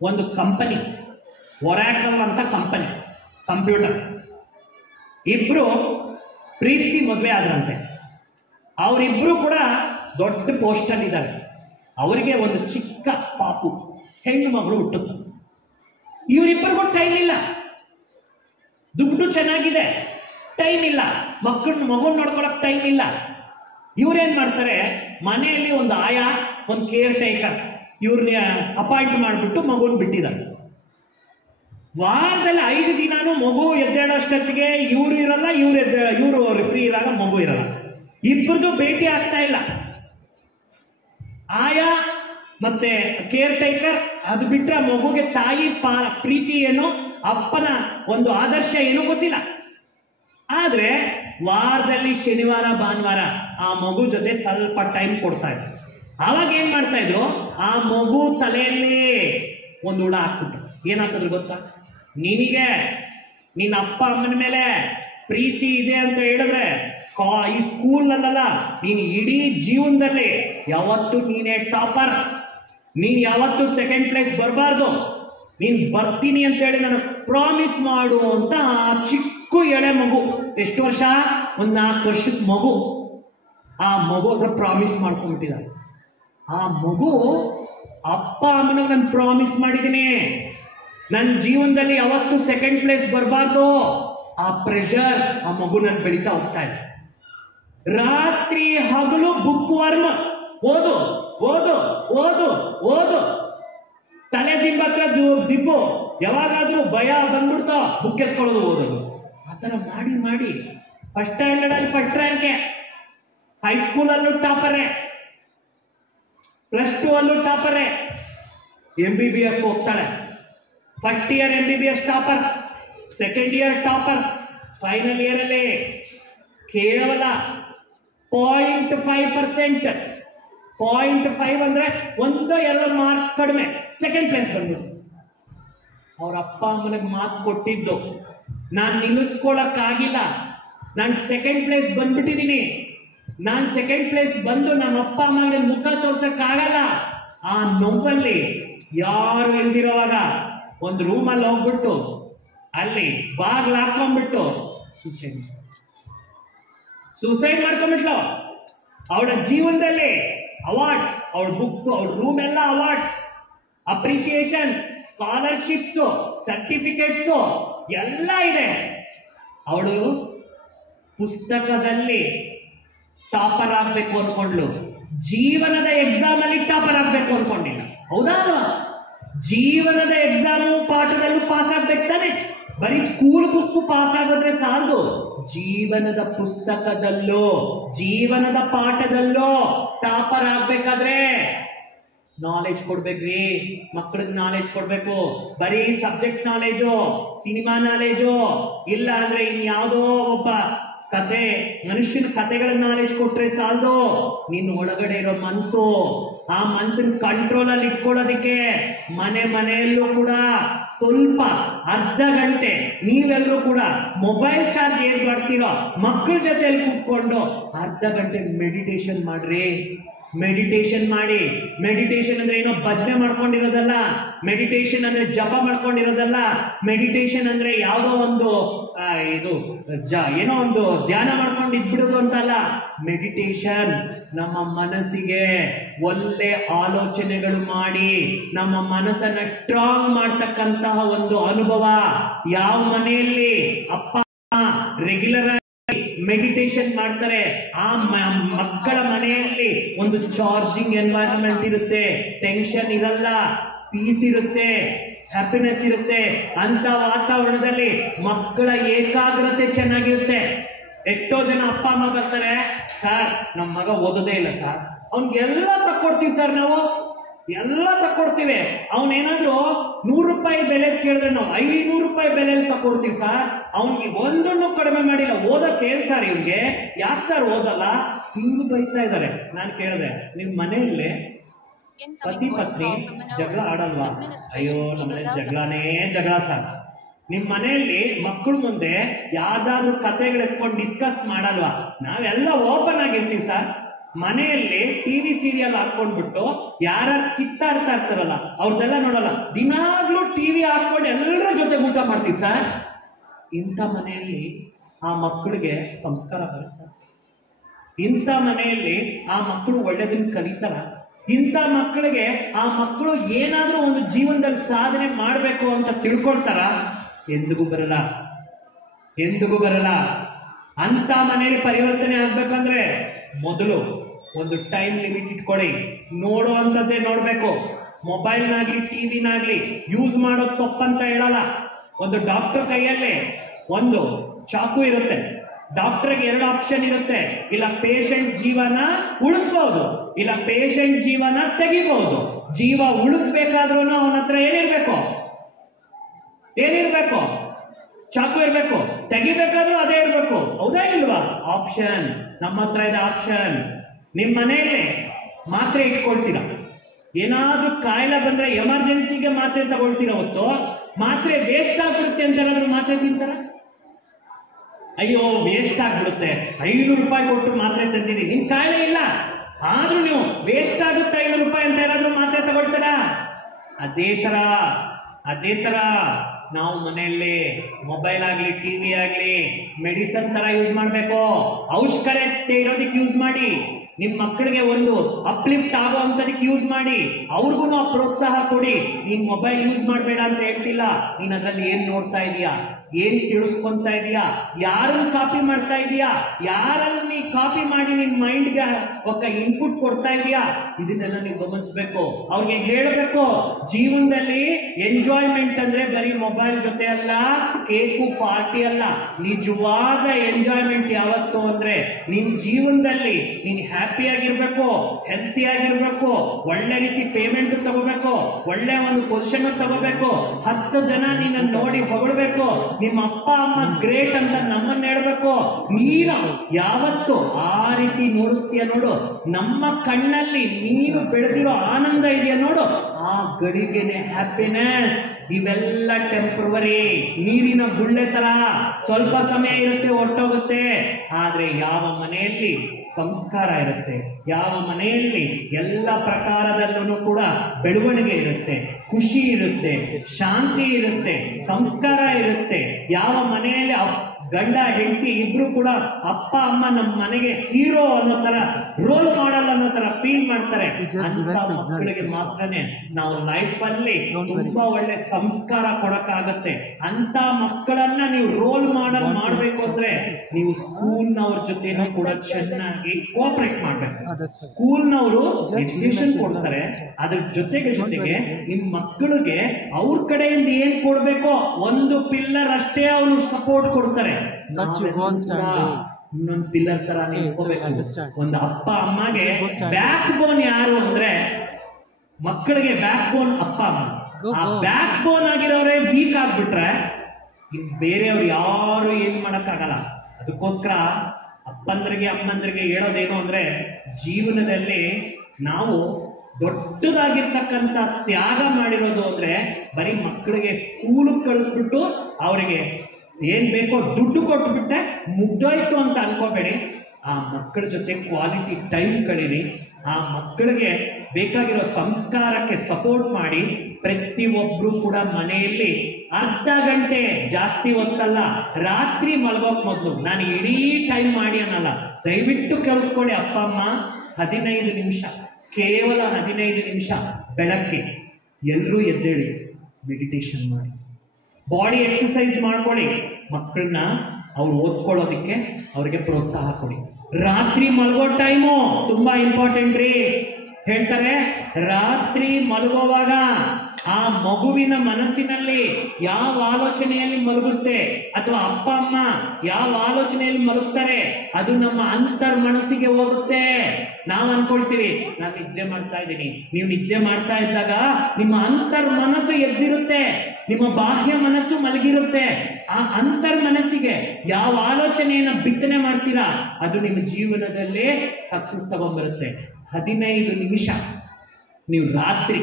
ಒಂದು ಕಂಪನಿ, ಒರಾಕಲ್ ಅಂತ ಕಂಪನಿ, ಕಂಪ್ಯೂಟರ್, ಇಬ್ರು ಪ್ರೀತಿಸಿ ಮದುವೆ ಆದ್ರಂತೆ. ಅವರಿಬ್ರು ಕೂಡ ದೊಡ್ಡ ಪೋಸ್ಟಲ್ಲಿ ಇದ್ದಾರೆ. ಅವರಿಗೆ ಒಂದು ಚಿಕ್ಕ ಪಾಪು ಹೆಣ್ಣು ಮಗಳು ಹುಟ್ಟುತ್ತೆ. ಇವರಿಬ್ಬರಿಗೂ ಟೈಮ್ ಇಲ್ಲ, ದುಡ್ಡು ಚೆನ್ನಾಗಿದೆ, ಟೈಮ್ ಇಲ್ಲ, ಮಗುನ್ ನೋಡ್ಕೊಳಕ್ ಟೈಮ್ ಇಲ್ಲ. ಇವ್ರೇನ್ ಮಾಡ್ತಾರೆ, ಮನೆಯಲ್ಲಿ ಒಂದು ಆಯಾ, ಒಂದು ಕೇರ್ ಟೇಕರ್ ಇವ್ರನ್ನ ಅಪಾಯಿಂಟ್ ಮಾಡಿಬಿಟ್ಟು ಮಗುನ್ ಬಿಟ್ಟಿದ್ದಾರೆ. ವಾರದಲ್ಲಿ 5 ದಿನಾನು ಮಗು ಎದ್ದೇಳೋಷ್ಟೊತ್ತಿಗೆ ಇವ್ರು ಇರಲ್ಲ, ಇವರು ಫ್ರೀ ಇರಲ್ಲ, ಮಗು ಇರಲ್ಲ, ಇಬ್ಬರದು ಭೇಟಿ ಆಗ್ತಾ ಇಲ್ಲ. ಆಯಾ ಮತ್ತೆ ಕೇರ್ ಟೇಕರ್, ಅದು ಬಿಟ್ಟರೆ ಮಗುಗೆ ತಾಯಿ ಪ್ರೀತಿ ಏನು, ಅಪ್ಪನ ಒಂದು ಆದರ್ಶ ಏನೂ ಗೊತ್ತಿಲ್ಲ. ಆದ್ರೆ ವಾರದಲ್ಲಿ ಶನಿವಾರ ಭಾನುವಾರ ಆ ಮಗು ಜೊತೆ ಸ್ವಲ್ಪ ಟೈಮ್ ಕೊಡ್ತಾ ಇದ್ರು. ಆವಾಗ ಏನ್ ಮಾಡ್ತಾ ಇದ್ರು, ಆ ಮಗು ತಲೆಯಲ್ಲಿ ಒಂದು ಹುಳ ಹಾಕ್ಬಿಟ್ಟು ಏನ್ ಹಾಕಿದ್ರು ಗೊತ್ತಾ, ನಿನಗೆ ನಿನ್ನ ಅಪ್ಪ ಅಮ್ಮನ ಮೇಲೆ ಪ್ರೀತಿ ಇದೆ ಅಂತ ಹೇಳಿದ್ರೆ ಈ ಸ್ಕೂಲಲ್ಲ, ನೀನು ಇಡೀ ಜೀವನದಲ್ಲಿ ಯಾವತ್ತು ನೀನೇ ಟಾಪರ್, ನೀನ್ ಯಾವತ್ತು ಸೆಕೆಂಡ್ ಪ್ಲೇಸ್ ಬರಬಾರ್ದು, ನೀನ್ ಬರ್ತೀನಿ ಅಂತ ಹೇಳಿ ನನಗೆ ಪ್ರಾಮಿಸ್ ಮಾಡು ಅಂತ ಆ ಚಿಕ್ಕ ಎಳೆ ಮಗು, ಎಷ್ಟು ವರ್ಷ, ಒಂದು 4 ವರ್ಷದ ಮಗು, ಆ ಮಗು ಹತ್ರ ಪ್ರಾಮಿಸ್ ಮಾಡ್ಕೊಂಡ್ಬಿಟ್ಟಿದ್ದಾರೆ. ಆ ಮಗು ಅಪ್ಪ ಅಮ್ಮನಿಗೆ ನಾನು ಪ್ರಾಮಿಸ್ ಮಾಡಿದ್ದೀನಿ, ನನ್ನ ಜೀವನದಲ್ಲಿ ಯಾವತ್ತು ಸೆಕೆಂಡ್ ಪ್ಲೇಸ್ ಬರಬಾರ್ದು. ಆ ಪ್ರೆಷರ್ ಆ ಮಗು ನನ್ ಬೆಳೀತಾ ಹೋಗ್ತಾ ಇದೆ. ರಾತ್ರಿ ಹಗಲು ಬುಕ್ ವರ್ಮ್, ಓದು ಓದು ಓದು ಓದು, ತಲೆ ದಿಬ್ಬತ್ರ ದಿಬ್ಬು, ಯಾವಾಗಾದ್ರೂ ಭಯ ಬಂದ್ಬಿಡ್ತಾ ಬುಕ್ ಎತ್ಕೊಳ್ಳೋದು, ಓದೋದು. ಆ ಥರ ಮಾಡಿ ಮಾಡಿ ಫಸ್ಟ್ ಸ್ಟ್ಯಾಂಡರ್ಡ್ ಅಲ್ಲಿ ಫಸ್ಟ್ ರ್ಯಾಂಕೆ, ಹೈಸ್ಕೂಲಲ್ಲೂ ಟಾಪರೇ, +2 ಅಲ್ಲೂ ಟಾಪರೇ, MBBS ಹೋಗ್ತಾಳೆ, first year MBBS topper, second year topper, final year ಅಲ್ಲಿ ಕೇವಲ 0.5%, 0.5 ಅಂದ್ರೆ 1-2 ಮಾರ್ಕ್ ಕಡಿಮೆ ಸೆಕೆಂಡ್ ಪ್ಲೇಸ್ ಬಂದ್ಬಿಟ್ಟು. ಅವ್ರ ಅಪ್ಪ ಅಮ್ಮನಿಗೆ ಮಾತು ಕೊಟ್ಟಿದ್ದು, ನಾನು ನಿಲ್ಲಿಸ್ಕೊಳಕ್ಕಾಗಿಲ್ಲ, ನಾನು ಸೆಕೆಂಡ್ ಪ್ಲೇಸ್ ಬಂದ್ಬಿಟ್ಟಿದ್ದೀನಿ, ನಾನು ಸೆಕೆಂಡ್ ಪ್ಲೇಸ್ ಬಂದು ನಮ್ಮ ಅಪ್ಪ ಅಮ್ಮನಿಗೆ ಮುಖ ತೋರ್ಸಕ್ಕಾಗಲ್ಲ. ಆ ನೋವಲ್ಲಿ ಯಾರು ಇಲ್ದಿರೋವಾಗ ಒಂದು ರೂಮಲ್ಲಿ ಹೋಗ್ಬಿಟ್ಟು ಅಲ್ಲಿ ಬಾಗ್ಲು ಹಾಕೊಂಡ್ಬಿಟ್ಟು ಸೂಸೈಡ್ ಮಾಡ್ಕೊಂಡ್ಬಿಟ್ಲು. ಅವಳ ಜೀವನದಲ್ಲಿ ಅವಾರ್ಡ್ಸ್, ಅವಳ ಬುಕ್, ಅವಳ ರೂಮ್ ಎಲ್ಲ ಅವಾರ್ಡ್ಸ್, ಅಪ್ರಿಸಿಯೇಷನ್, ಸ್ಕಾಲರ್ಶಿಪ್ಸು, ಸರ್ಟಿಫಿಕೇಟ್ಸು ಎಲ್ಲ ಇದೆ. ಅವಳು ಪುಸ್ತಕದಲ್ಲಿ ಟಾಪರ್ ಆಗ್ಬೇಕು ಅನ್ಕೊಂಡ್ಲು, ಜೀವನದ ಎಕ್ಸಾಮ್ ಅಲ್ಲಿ ಟಾಪರ್ ಆಗ್ಬೇಕು ಅನ್ಕೊಂಡಿಲ್ಲ. ಹೌದಾ? ಜೀವನದ ಎಕ್ಸಾಮು ಪಾಠದಲ್ಲೂ ಪಾಸ್ ಆಗ್ಬೇಕು ತಾನೆ, ಬರೀ ಸ್ಕೂಲ್ ಬುಕ್ ಪಾಸ್ ಆಗಿದ್ರೆ ಸಾಲದು, ಜೀವನದ ಪುಸ್ತಕದಲ್ಲೂ ಜೀವನದ ಪಾಠದಲ್ಲೂ ಟಾಪರ್ ಆಗ್ಬೇಕಾದ್ರೆ ನಾಲೆಜ್ ಕೊಡ್ಬೇಕ್ರಿ. ಮಕ್ಕಳಿಗೆ ನಾಲೆಜ್ ಕೊಡ್ಬೇಕು, ಬರೀ ಸಬ್ಜೆಕ್ಟ್ ನಾಲೆಜು, ಸಿನಿಮಾ ನಾಲೆಜು ಇಲ್ಲ ಅಂದ್ರೆ ಇನ್ಯಾವುದೋ ಒಬ್ಬ ಕತೆ, ಮನುಷ್ಯನ ಕತೆಗಳ ನಾಲೆಜ್ ಕೊಟ್ರೆ ಸಾಲದು. ನಿನ್ನ ಒಳಗಡೆ ಇರೋ ಮನಸ್ಸು, ಆ ಮನಸ್ಸಿನ ಕಂಟ್ರೋಲ್ ಅಲ್ಲಿ ಇಟ್ಕೊಳ್ಳೋದಿಕ್ಕೆ ಮನೆಯಲ್ಲೂ ಕೂಡ ಸ್ವಲ್ಪ ಅರ್ಧ ಗಂಟೆ ನೀವೆಲ್ಲರೂ ಕೂಡ ಮೊಬೈಲ್ ಚಾರ್ಜ್ ಏನ್ ಮಾಡ್ತೀರೋ ಮಕ್ಕಳ ಜೊತೆಯಲ್ಲಿ ಕೂತ್ಕೊಂಡು ಅರ್ಧ ಗಂಟೆ ಮೆಡಿಟೇಷನ್ ಮಾಡ್ರಿ. ಮೆಡಿಟೇಷನ್ ಮಾಡಿ. ಮೆಡಿಟೇಷನ್ ಅಂದ್ರೆ ಏನೋ ಭಜನೆ ಮಾಡ್ಕೊಂಡಿರೋದಲ್ಲ, ಮೆಡಿಟೇಷನ್ ಅಂದ್ರೆ ಜಪ ಮಾಡ್ಕೊಂಡಿರೋದಲ್ಲ, ಮೆಡಿಟೇಷನ್ ಅಂದ್ರೆ ಯಾವುದೋ ಒಂದು ಏನೋ ಒಂದು ಧ್ಯಾನ ಮಾಡ್ಕೊಂಡು ಇದ್ಬಿಡೋದು ಅಂತಲ್ಲ. ಮೆಡಿಟೇಷನ್ ನಮ್ಮ ಮನಸ್ಸಿಗೆ ಒಳ್ಳೆ ಆಲೋಚನೆಗಳು ಮಾಡಿ ನಮ್ಮ ಮನಸ್ಸನ್ನ ಸ್ಟ್ರಾಂಗ್ ಮಾಡ್ತಕ್ಕಂತಹ ಒಂದು ಅನುಭವ. ಯಾವ ಮನೆಯಲ್ಲಿ ಅಪ್ಪ ರೆಗ್ಯುಲರ್ ಮೆಡಿಟೇಷನ್ ಮಾಡ್ತಾರೆ, ಆ ಮಕ್ಕಳ ಮನೆಯಲ್ಲಿ ಒಂದು ಚಾರ್ಜಿಂಗ್ ಎನ್ವೈರನ್ಮೆಂಟ್ ಇರುತ್ತೆ, ಟೆನ್ಷನ್ ಇರಲ್ಲ, ಪೀಸ್ ಇರುತ್ತೆ, ಹ್ಯಾಪಿನೆಸ್ ಇರುತ್ತೆ. ಅಂತ ವಾತಾವರಣದಲ್ಲಿ ಮಕ್ಕಳ ಏಕಾಗ್ರತೆ ಚೆನ್ನಾಗಿರುತ್ತೆ. ಎಷ್ಟೋ ಜನ ಅಪ್ಪ ಅಮ್ಮ ಬರ್ತಾರೆ, ಸರ್ ನಮ್ಮ ಮಗ ಓದೋದೇ ಇಲ್ಲ ಸರ್, ಅವ್ನಿಗೆಲ್ಲ ತಕ್ಕೊಡ್ತೀವಿ ಸರ್, ನಾವು ಎಲ್ಲ ತಕ್ಕೊಡ್ತೀವಿ, ಅವನೇನಾದ್ರೂ ₹100 ಬೆಲೆ ಕೇಳಿದ್ರೆ ನಾವು ₹500 ಬೆಲೆಯಲ್ಲಿ ತಕ್ಕೊಡ್ತೀವಿ ಸರ್, ಅವ್ನಿಗೆ ಒಂದನ್ನು ಕಡಿಮೆ ಮಾಡಿಲ್ಲ, ಓದಕ್ಕೆ ಏನ್ ಸರ್ ಇವ್ನಿಗೆ, ಯಾಕೆ ಸರ್ ಓದಲ್ಲ, ಹಿಂಗ್ ಬೈತಾ ಇದ್ದಾರೆ. ನಾನು ಕೇಳಿದೆ, ನಿಮ್ ಮನೆಯಲ್ಲಿ ಪತಿ ಪತ್ನಿ ಜಗಳ ಆಡಲ್ವಾ? ಅಯ್ಯೋ ನಮ್ಮನೆ ಜಗಳ ಸರ್. ನಿಮ್ ಮನೆಯಲ್ಲಿ ಮಕ್ಕಳ ಮುಂದೆ ಯಾವ್ದಾದ್ರು ಕತೆಗಳು ಎತ್ಕೊಂಡು ಡಿಸ್ಕಸ್ ಮಾಡಲ್ವಾ? ನಾವೆಲ್ಲ ಓಪನ್ ಆಗಿರ್ತೀವಿ ಸರ್. ಮನೆಯಲ್ಲಿ ಟಿವಿ ಸೀರಿಯಲ್ ಹಾಕೊಂಡ್ಬಿಟ್ಟು ಯಾರು ಕಿತ್ತಾಡ್ತಾ ಇರ್ತಾರಲ್ಲ ಅವ್ರದ್ದೆಲ್ಲ ನೋಡಲ್ಲ, ದಿನಾಗ್ಲೂ ಟಿವಿ ಹಾಕೊಂಡು ಎಲ್ಲರ ಜೊತೆ ಊಟ ಮಾಡ್ತೀವಿ ಸರ್. ಇಂಥ ಮನೆಯಲ್ಲಿ ಆ ಮಕ್ಕಳಿಗೆ ಸಂಸ್ಕಾರ ಬರುತ್ತೆ? ಇಂಥ ಮನೆಯಲ್ಲಿ ಆ ಮಕ್ಕಳು ಒಳ್ಳೆದನ್ನ ಕಲಿತಾರ? ಇಂಥ ಮಕ್ಕಳಿಗೆ ಆ ಮಕ್ಕಳು ಏನಾದ್ರೂ ಒಂದು ಜೀವನದಲ್ಲಿ ಸಾಧನೆ ಮಾಡಬೇಕು ಅಂತ ತಿಳ್ಕೊಳ್ತಾರ? ಎಂದಿಗೂ ಬರಲ್ಲ, ಎಂದಿಗೂ ಬರಲ್ಲ. ಅಂತ ಮನೆಯಲ್ಲಿ ಪರಿವರ್ತನೆ ಆಗ್ಬೇಕಂದ್ರೆ ಮೊದಲು ಒಂದು ಟೈಮ್ ಲಿಮಿಟ್ ಇಟ್ಕೊಳ್ಳಿ. ನೋಡುವಂಥದ್ದೇ ನೋಡ್ಬೇಕು. ಮೊಬೈಲ್ನಾಗ್ಲಿ ಟಿವಿನಾಗ್ಲಿ ಯೂಸ್ ಮಾಡೋದು ತಪ್ಪಂತ ಹೇಳಲ್ಲ. ಒಂದು ಡಾಕ್ಟರ್ ಕೈಯಲ್ಲಿ ಒಂದು ಚಾಕು ಇರುತ್ತೆ, ಡಾಕ್ಟರ್ಗೆ 2 ಆಪ್ಷನ್ ಇರುತ್ತೆ. ಇಲ್ಲ ಪೇಷಂಟ್ ಜೀವನ ಉಳಿಸ್ಬಹುದು, ಇಲ್ಲ ಪೇಷಂಟ್ ಜೀವನ ತೆಗಿಬಹುದು. ಜೀವ ಉಳಿಸ್ಬೇಕಾದ್ರೂ ಅವನ ಹತ್ರ ಏನಿರ್ಬೇಕು? ಚಾಕು ಇರ್ಬೇಕು. ತೆಗಿಬೇಕಾದ್ರೂ ಅದೇ ಇರ್ಬೇಕು. ಆಪ್ಷನ್, ನಮ್ಮ ಹತ್ರ ಇದೆ ಆಪ್ಷನ್. ನಿಮ್ಮ ಮನೆಯಲ್ಲೇ ಮಾತ್ರೆ ಇಟ್ಕೊಳ್ತೀರಾ, ಏನಾದ್ರೂ ಕಾಯಿಲೆ ಬಂದ್ರೆ ಎಮರ್ಜೆನ್ಸಿಗೆ ಮಾತ್ರೆ ತಗೊಳ್ತೀರಾ ಹೊತ್ತು ಮಾತ್ರೆ ವೇಸ್ಟ್ ಆಗ್ಬಿಡುತ್ತೆ ಅಂತ ಏನಾದ್ರೂ ಮಾತ್ರೆ ತಿಂತಾರ? ಅಯ್ಯೋ ವೇಸ್ಟ್ ಆಗ್ಬಿಡುತ್ತೆ, 500 ರೂಪಾಯಿ ಕೊಟ್ಟು ಮಾತ್ರೆ ತಂದಿದ್ದೀನಿ, ನಿಮ್ ಕಾಯಿಲೆ ಇಲ್ಲ ಆದ್ರೂ ನೀವು ವೇಸ್ಟ್ ಆಗುತ್ತೆ 500 ರೂಪಾಯಿ ಅಂತ ಏನಾದ್ರೂ ಮಾತ್ರೆ ತಗೊಳ್ತಾರಾ? ಅದೇ ತರ ನಾವು ಮನೆಯಲ್ಲಿ ಮೊಬೈಲ್ ಆಗ್ಲಿ ಟಿವಿ ಆಗ್ಲಿ ಮೆಡಿಸನ್ ತರ ಯೂಸ್ ಮಾಡ್ಬೇಕು. ಅವಶ್ಯಕತೆ ಇರೋದಕ್ಕೆ ಯೂಸ್ ಮಾಡಿ, ನಿಮ್ ಮಕ್ಕಳಿಗೆ ಒಂದು ಅಪ್ಲಿಫ್ಟ್ ಆಗುವಂತದಕ್ಕೆ ಯೂಸ್ ಮಾಡಿ, ಅವ್ರಿಗೂ ಪ್ರೋತ್ಸಾಹ ಕೊಡಿ. ನೀನ್ ಮೊಬೈಲ್ ಯೂಸ್ ಮಾಡಬೇಡ ಅಂತ ಹೇಳ್ತಿಲ್ಲ, ನೀನ್ ಅದ್ರಲ್ಲಿ ಏನ್ ನೋಡ್ತಾ ಇದೀಯಾ, ಏನ್ ತಿಳಿಸ್ಕೊಂತ ಇದೀಯಾ, ಯಾರನ್ನ ಕಾಪಿ ಮಾಡ್ತಾ ಇದೀಯಾ, ಯಾರನ್ನ ನೀ ಕಾಪಿ ಮಾಡಿ ನಿನ್ ಮೈಂಡ್ಗೆ ಒಕ್ಕ ಇನ್ಪುಟ್ ಕೊಡ್ತಾ ಇದೀಯಾ, ಇದನ್ನೆಲ್ಲ ನೀವು ಗಮನಿಸ್ಬೇಕು. ಅವ್ರಿಗೆ ಹೇಳ್ಬೇಕು ಜೀವನದಲ್ಲಿ ಎಂಜಾಯ್ಮೆಂಟ್ ಅಂದ್ರೆ ಬರೀ ಮೊಬೈಲ್ ಜೊತೆ ಅಲ್ಲ, ಕೇಕು ಪಾರ್ಟಿ ಅಲ್ಲ. ನಿಜವಾದ ಎಂಜಾಯ್ಮೆಂಟ್ ಯಾವತ್ತು ಅಂದ್ರೆ ನಿನ್ ಜೀವನದಲ್ಲಿ ನೀನ್ ಹ್ಯಾಪಿ ಆಗಿರ್ಬೇಕು, ಹೆಲ್ತಿ ಆಗಿರ್ಬೇಕು, ಒಳ್ಳೆ ರೀತಿ ಪೇಮೆಂಟ್ ತಗೋಬೇಕು, ಒಳ್ಳೆ ಒಂದು ಪೊಸಿಷನ್ ತಗೋಬೇಕು, 10 ಜನ ನಿನ್ನ ನೋಡಿ ಹೊಗಳ್ಬೇಕು, ನಿಮ್ಮ ಅಪ್ಪ ಅಮ್ಮ ಗ್ರೇಟ್ ಅಂತ ನಮ್ಮನ್ನ ಹೇಳ್ಬೇಕು. ನೀನು ಯಾವತ್ತು ಆ ರೀತಿ ನೋಡಿಸ್ತೀಯ ನೋಡು, ನಮ್ಮ ಕಣ್ಣಲ್ಲಿ ನೀನು ಬೆಳೆದಿರೋ ಆನಂದ ಇದೆಯಾ ನೋಡು, ಆ ಗಳಿಗೆನೆ ಹ್ಯಾಪಿನೆಸ್. ಇವೆಲ್ಲ ಟೆಂಪ್ರವರಿ, ನೀರಿನ ಗುಳ್ಳೆ ತರ ಸ್ವಲ್ಪ ಸಮಯ ಇರುತ್ತೆ, ಹೊರಟೋಗುತ್ತೆ. ಆದ್ರೆ ಯಾವ ಮನೆಯಲ್ಲಿ ಸಂಸ್ಕಾರ ಇರುತ್ತೆ, ಯಾವ ಮನೆಯಲ್ಲಿ ಎಲ್ಲ ಪ್ರಕಾರದಲ್ಲೂ ಕೂಡ ಬೆಳವಣಿಗೆ ಇರುತ್ತೆ, ಖುಷಿ ಇರುತ್ತೆ, ಶಾಂತಿ ಇರುತ್ತೆ, ಸಂಸ್ಕಾರ ಇರುತ್ತೆ, ಯಾವ ಮನೆಯಲ್ಲಿ ಗಂಡ ಹೆಂಡತಿ ಇಬ್ರು ಕೂಡ ಅಪ್ಪ ಅಮ್ಮ ನಮ್ಮ ಮನೆಗೆ ಹೀರೋ ಅನ್ನೋ ತರ, ರೋಲ್ ಮಾಡಲ್ ಅನ್ನೋ ತರ ಫೀಲ್ ಮಾಡ್ತಾರೆ, ಅಂತ ಮಕ್ಕಳಿಗೆ ಮಾತ್ರನೇ ನಾವು ಲೈಫ್ ಅಲ್ಲಿ ತುಂಬಾ ಒಳ್ಳೆ ಸಂಸ್ಕಾರ ಕೊಡಕ್ಕಾಗತ್ತೆ. ಅಂತ ಮಕ್ಕಳನ್ನ ನೀವು ರೋಲ್ ಮಾಡಲ್ ಮಾಡ್ಬೇಕು ಅಂದ್ರೆ ನೀವು ಸ್ಕೂಲ್ನವ್ರ ಜೊತೆ ಕೂಡ ಚೆನ್ನಾಗಿ ಕೋಆಪರೇಟ್ ಮಾಡ್ಬೇಕು. ಸ್ಕೂಲ್ನವರು ಎಜುಕೇಶನ್ ಕೊಡ್ತಾರೆ, ಅದ್ರ ಜೊತೆಗೆ ನಿಮ್ ಮಕ್ಕಳಿಗೆ ಅವ್ರ ಕಡೆಯಿಂದ ಏನ್ ಕೊಡ್ಬೇಕೋ ಒಂದು ಪಿಲ್ಲರ್ ಅಷ್ಟೇ ಅವ್ರು ಸಪೋರ್ಟ್ ಕೊಡ್ತಾರೆ. ಇನ್ನೊಂದು ಪಿಲ್ಲರ್ ತರ ನಿಂತ್ಕೋಬೇಕು. ಒಂದು ಅಪ್ಪ ಅಮ್ಮಗೆ ಬ್ಯಾಕ್ ಬೋನ್ ಯಾರು ಅಂದ್ರೆ ಮಕ್ಕಳಿಗೆ ಬ್ಯಾಕ್ ಬೋನ್ ಅಪ್ಪ ಅಮ್ಮ. ಆ ಬ್ಯಾಕ್ ಬೋನ್ ಆಗಿರೋರೇ ವೀಕ್ ಆಗ್ಬಿಟ್ರೆ ಬೇರೆಯವ್ರು ಯಾರು ಏನ್ ಮಾಡಕ್ಕಾಗಲ್ಲ. ಅದಕ್ಕೋಸ್ಕರ ಅಪ್ಪಂದ್ರಿಗೆ ಅಮ್ಮಂದ್ರಿಗೆ ಹೇಳೋದೇನು ಅಂದ್ರೆ ಜೀವನದಲ್ಲಿ ನಾವು ದೊಡ್ಡದಾಗಿರ್ತಕ್ಕಂಥ ತ್ಯಾಗ ಮಾಡಿರೋದು ಅಂದ್ರೆ ಬರೀ ಮಕ್ಕಳಿಗೆ ಸ್ಕೂಲ್ ಕಳಿಸ್ಬಿಟ್ಟು ಅವರಿಗೆ ಏನ್ ಬೇಕೋ ದುಡ್ಡು ಕೊಟ್ಬಿಟ್ಟೆ ಮುಗ್ದೋಯ್ತು ಅಂತ ಅನ್ಕೋಬೇಡಿ. ಆ ಮಕ್ಕಳ ಜೊತೆ ಕ್ವಾಲಿಟಿ ಟೈಮ್ ಕಳೀರಿ, ಆ ಮಕ್ಕಳಿಗೆ ಬೇಕಾಗಿರೋ ಸಂಸ್ಕಾರಕ್ಕೆ ಸಪೋರ್ಟ್ ಮಾಡಿ. ಪ್ರತಿಯೊಬ್ರು ಕೂಡ ಮನೆಯಲ್ಲಿ ಅರ್ಧ ಗಂಟೆ, ಜಾಸ್ತಿ ಹೊತ್ತಲ್ಲ, ರಾತ್ರಿ ಮಲಗೋಕ್ ಮೊದಲು, ನಾನು ಇಡೀ ಟೈಮ್ ಮಾಡಿ ಅನ್ನಲ್ಲ, ದಯವಿಟ್ಟು ಕೇಳಿಸ್ಕೊಳ್ಳಿ ಅಪ್ಪ ಅಮ್ಮ, 15 ನಿಮಿಷ, ಕೇವಲ 15 ನಿಮಿಷ ಬೆಳಗ್ಗೆ ಎಲ್ಲರೂ ಎದ್ದೇಳಿ ಮೆಡಿಟೇಷನ್ ಮಾಡಿ, ಬಾಡಿ ಎಕ್ಸರ್ಸೈಸ್ ಮಾಡ್ಕೊಳ್ಳಿ. ಮಕ್ಕಳನ್ನ ಅವ್ರು ಓದ್ಕೊಳ್ಳೋದಕ್ಕೆ ಅವ್ರಿಗೆ ಪ್ರೋತ್ಸಾಹ ಕೊಡಿ. ರಾತ್ರಿ ಮಲಗೋ ಟೈಮು ತುಂಬಾ ಇಂಪಾರ್ಟೆಂಟ್ ರೀ. ಹೇಳ್ತಾರೆ ರಾತ್ರಿ ಮಲಗುವಾಗ ಆ ಮಗುವಿನ ಮನಸ್ಸಿನಲ್ಲಿ ಯಾವ ಆಲೋಚನೆಯಲ್ಲಿ ಮಲಗುತ್ತೆ ಅಥವಾ ಅಪ್ಪ ಅಮ್ಮ ಯಾವ ಆಲೋಚನೆಯಲ್ಲಿ ಮಲಗ್ತಾರೆ ಅದು ನಮ್ಮ ಅಂತರ್ ಮನಸ್ಸಿಗೆ ಹೋಗುತ್ತೆ. ನಾವು ಅನ್ಕೊಳ್ತೀವಿ ನಾನು ನಿದ್ದೆ ಮಾಡ್ತಾ ಇದ್ದೀನಿ, ನೀವು ನಿದ್ದೆ ಮಾಡ್ತಾ ಇದ್ದಾಗ ನಿಮ್ಮ ಅಂತರ್ ಮನಸ್ಸು ಎದ್ದಿರುತ್ತೆ, ನಿಮ್ಮ ಬಾಹ್ಯ ಮನಸ್ಸು ಮಲಗಿರುತ್ತೆ. ಆ ಅಂತರ್ ಮನಸ್ಸಿಗೆ ಯಾವ ಆಲೋಚನೆಯನ್ನ ಬಿತ್ತನೆ ಮಾಡ್ತೀರಾ ಅದು ನಿಮ್ಮ ಜೀವನದಲ್ಲೇ ಸಕ್ಸಸ್ ತಗೊಂಡ್ಬರುತ್ತೆ. 15 ನಿಮಿಷ ನೀವು ರಾತ್ರಿ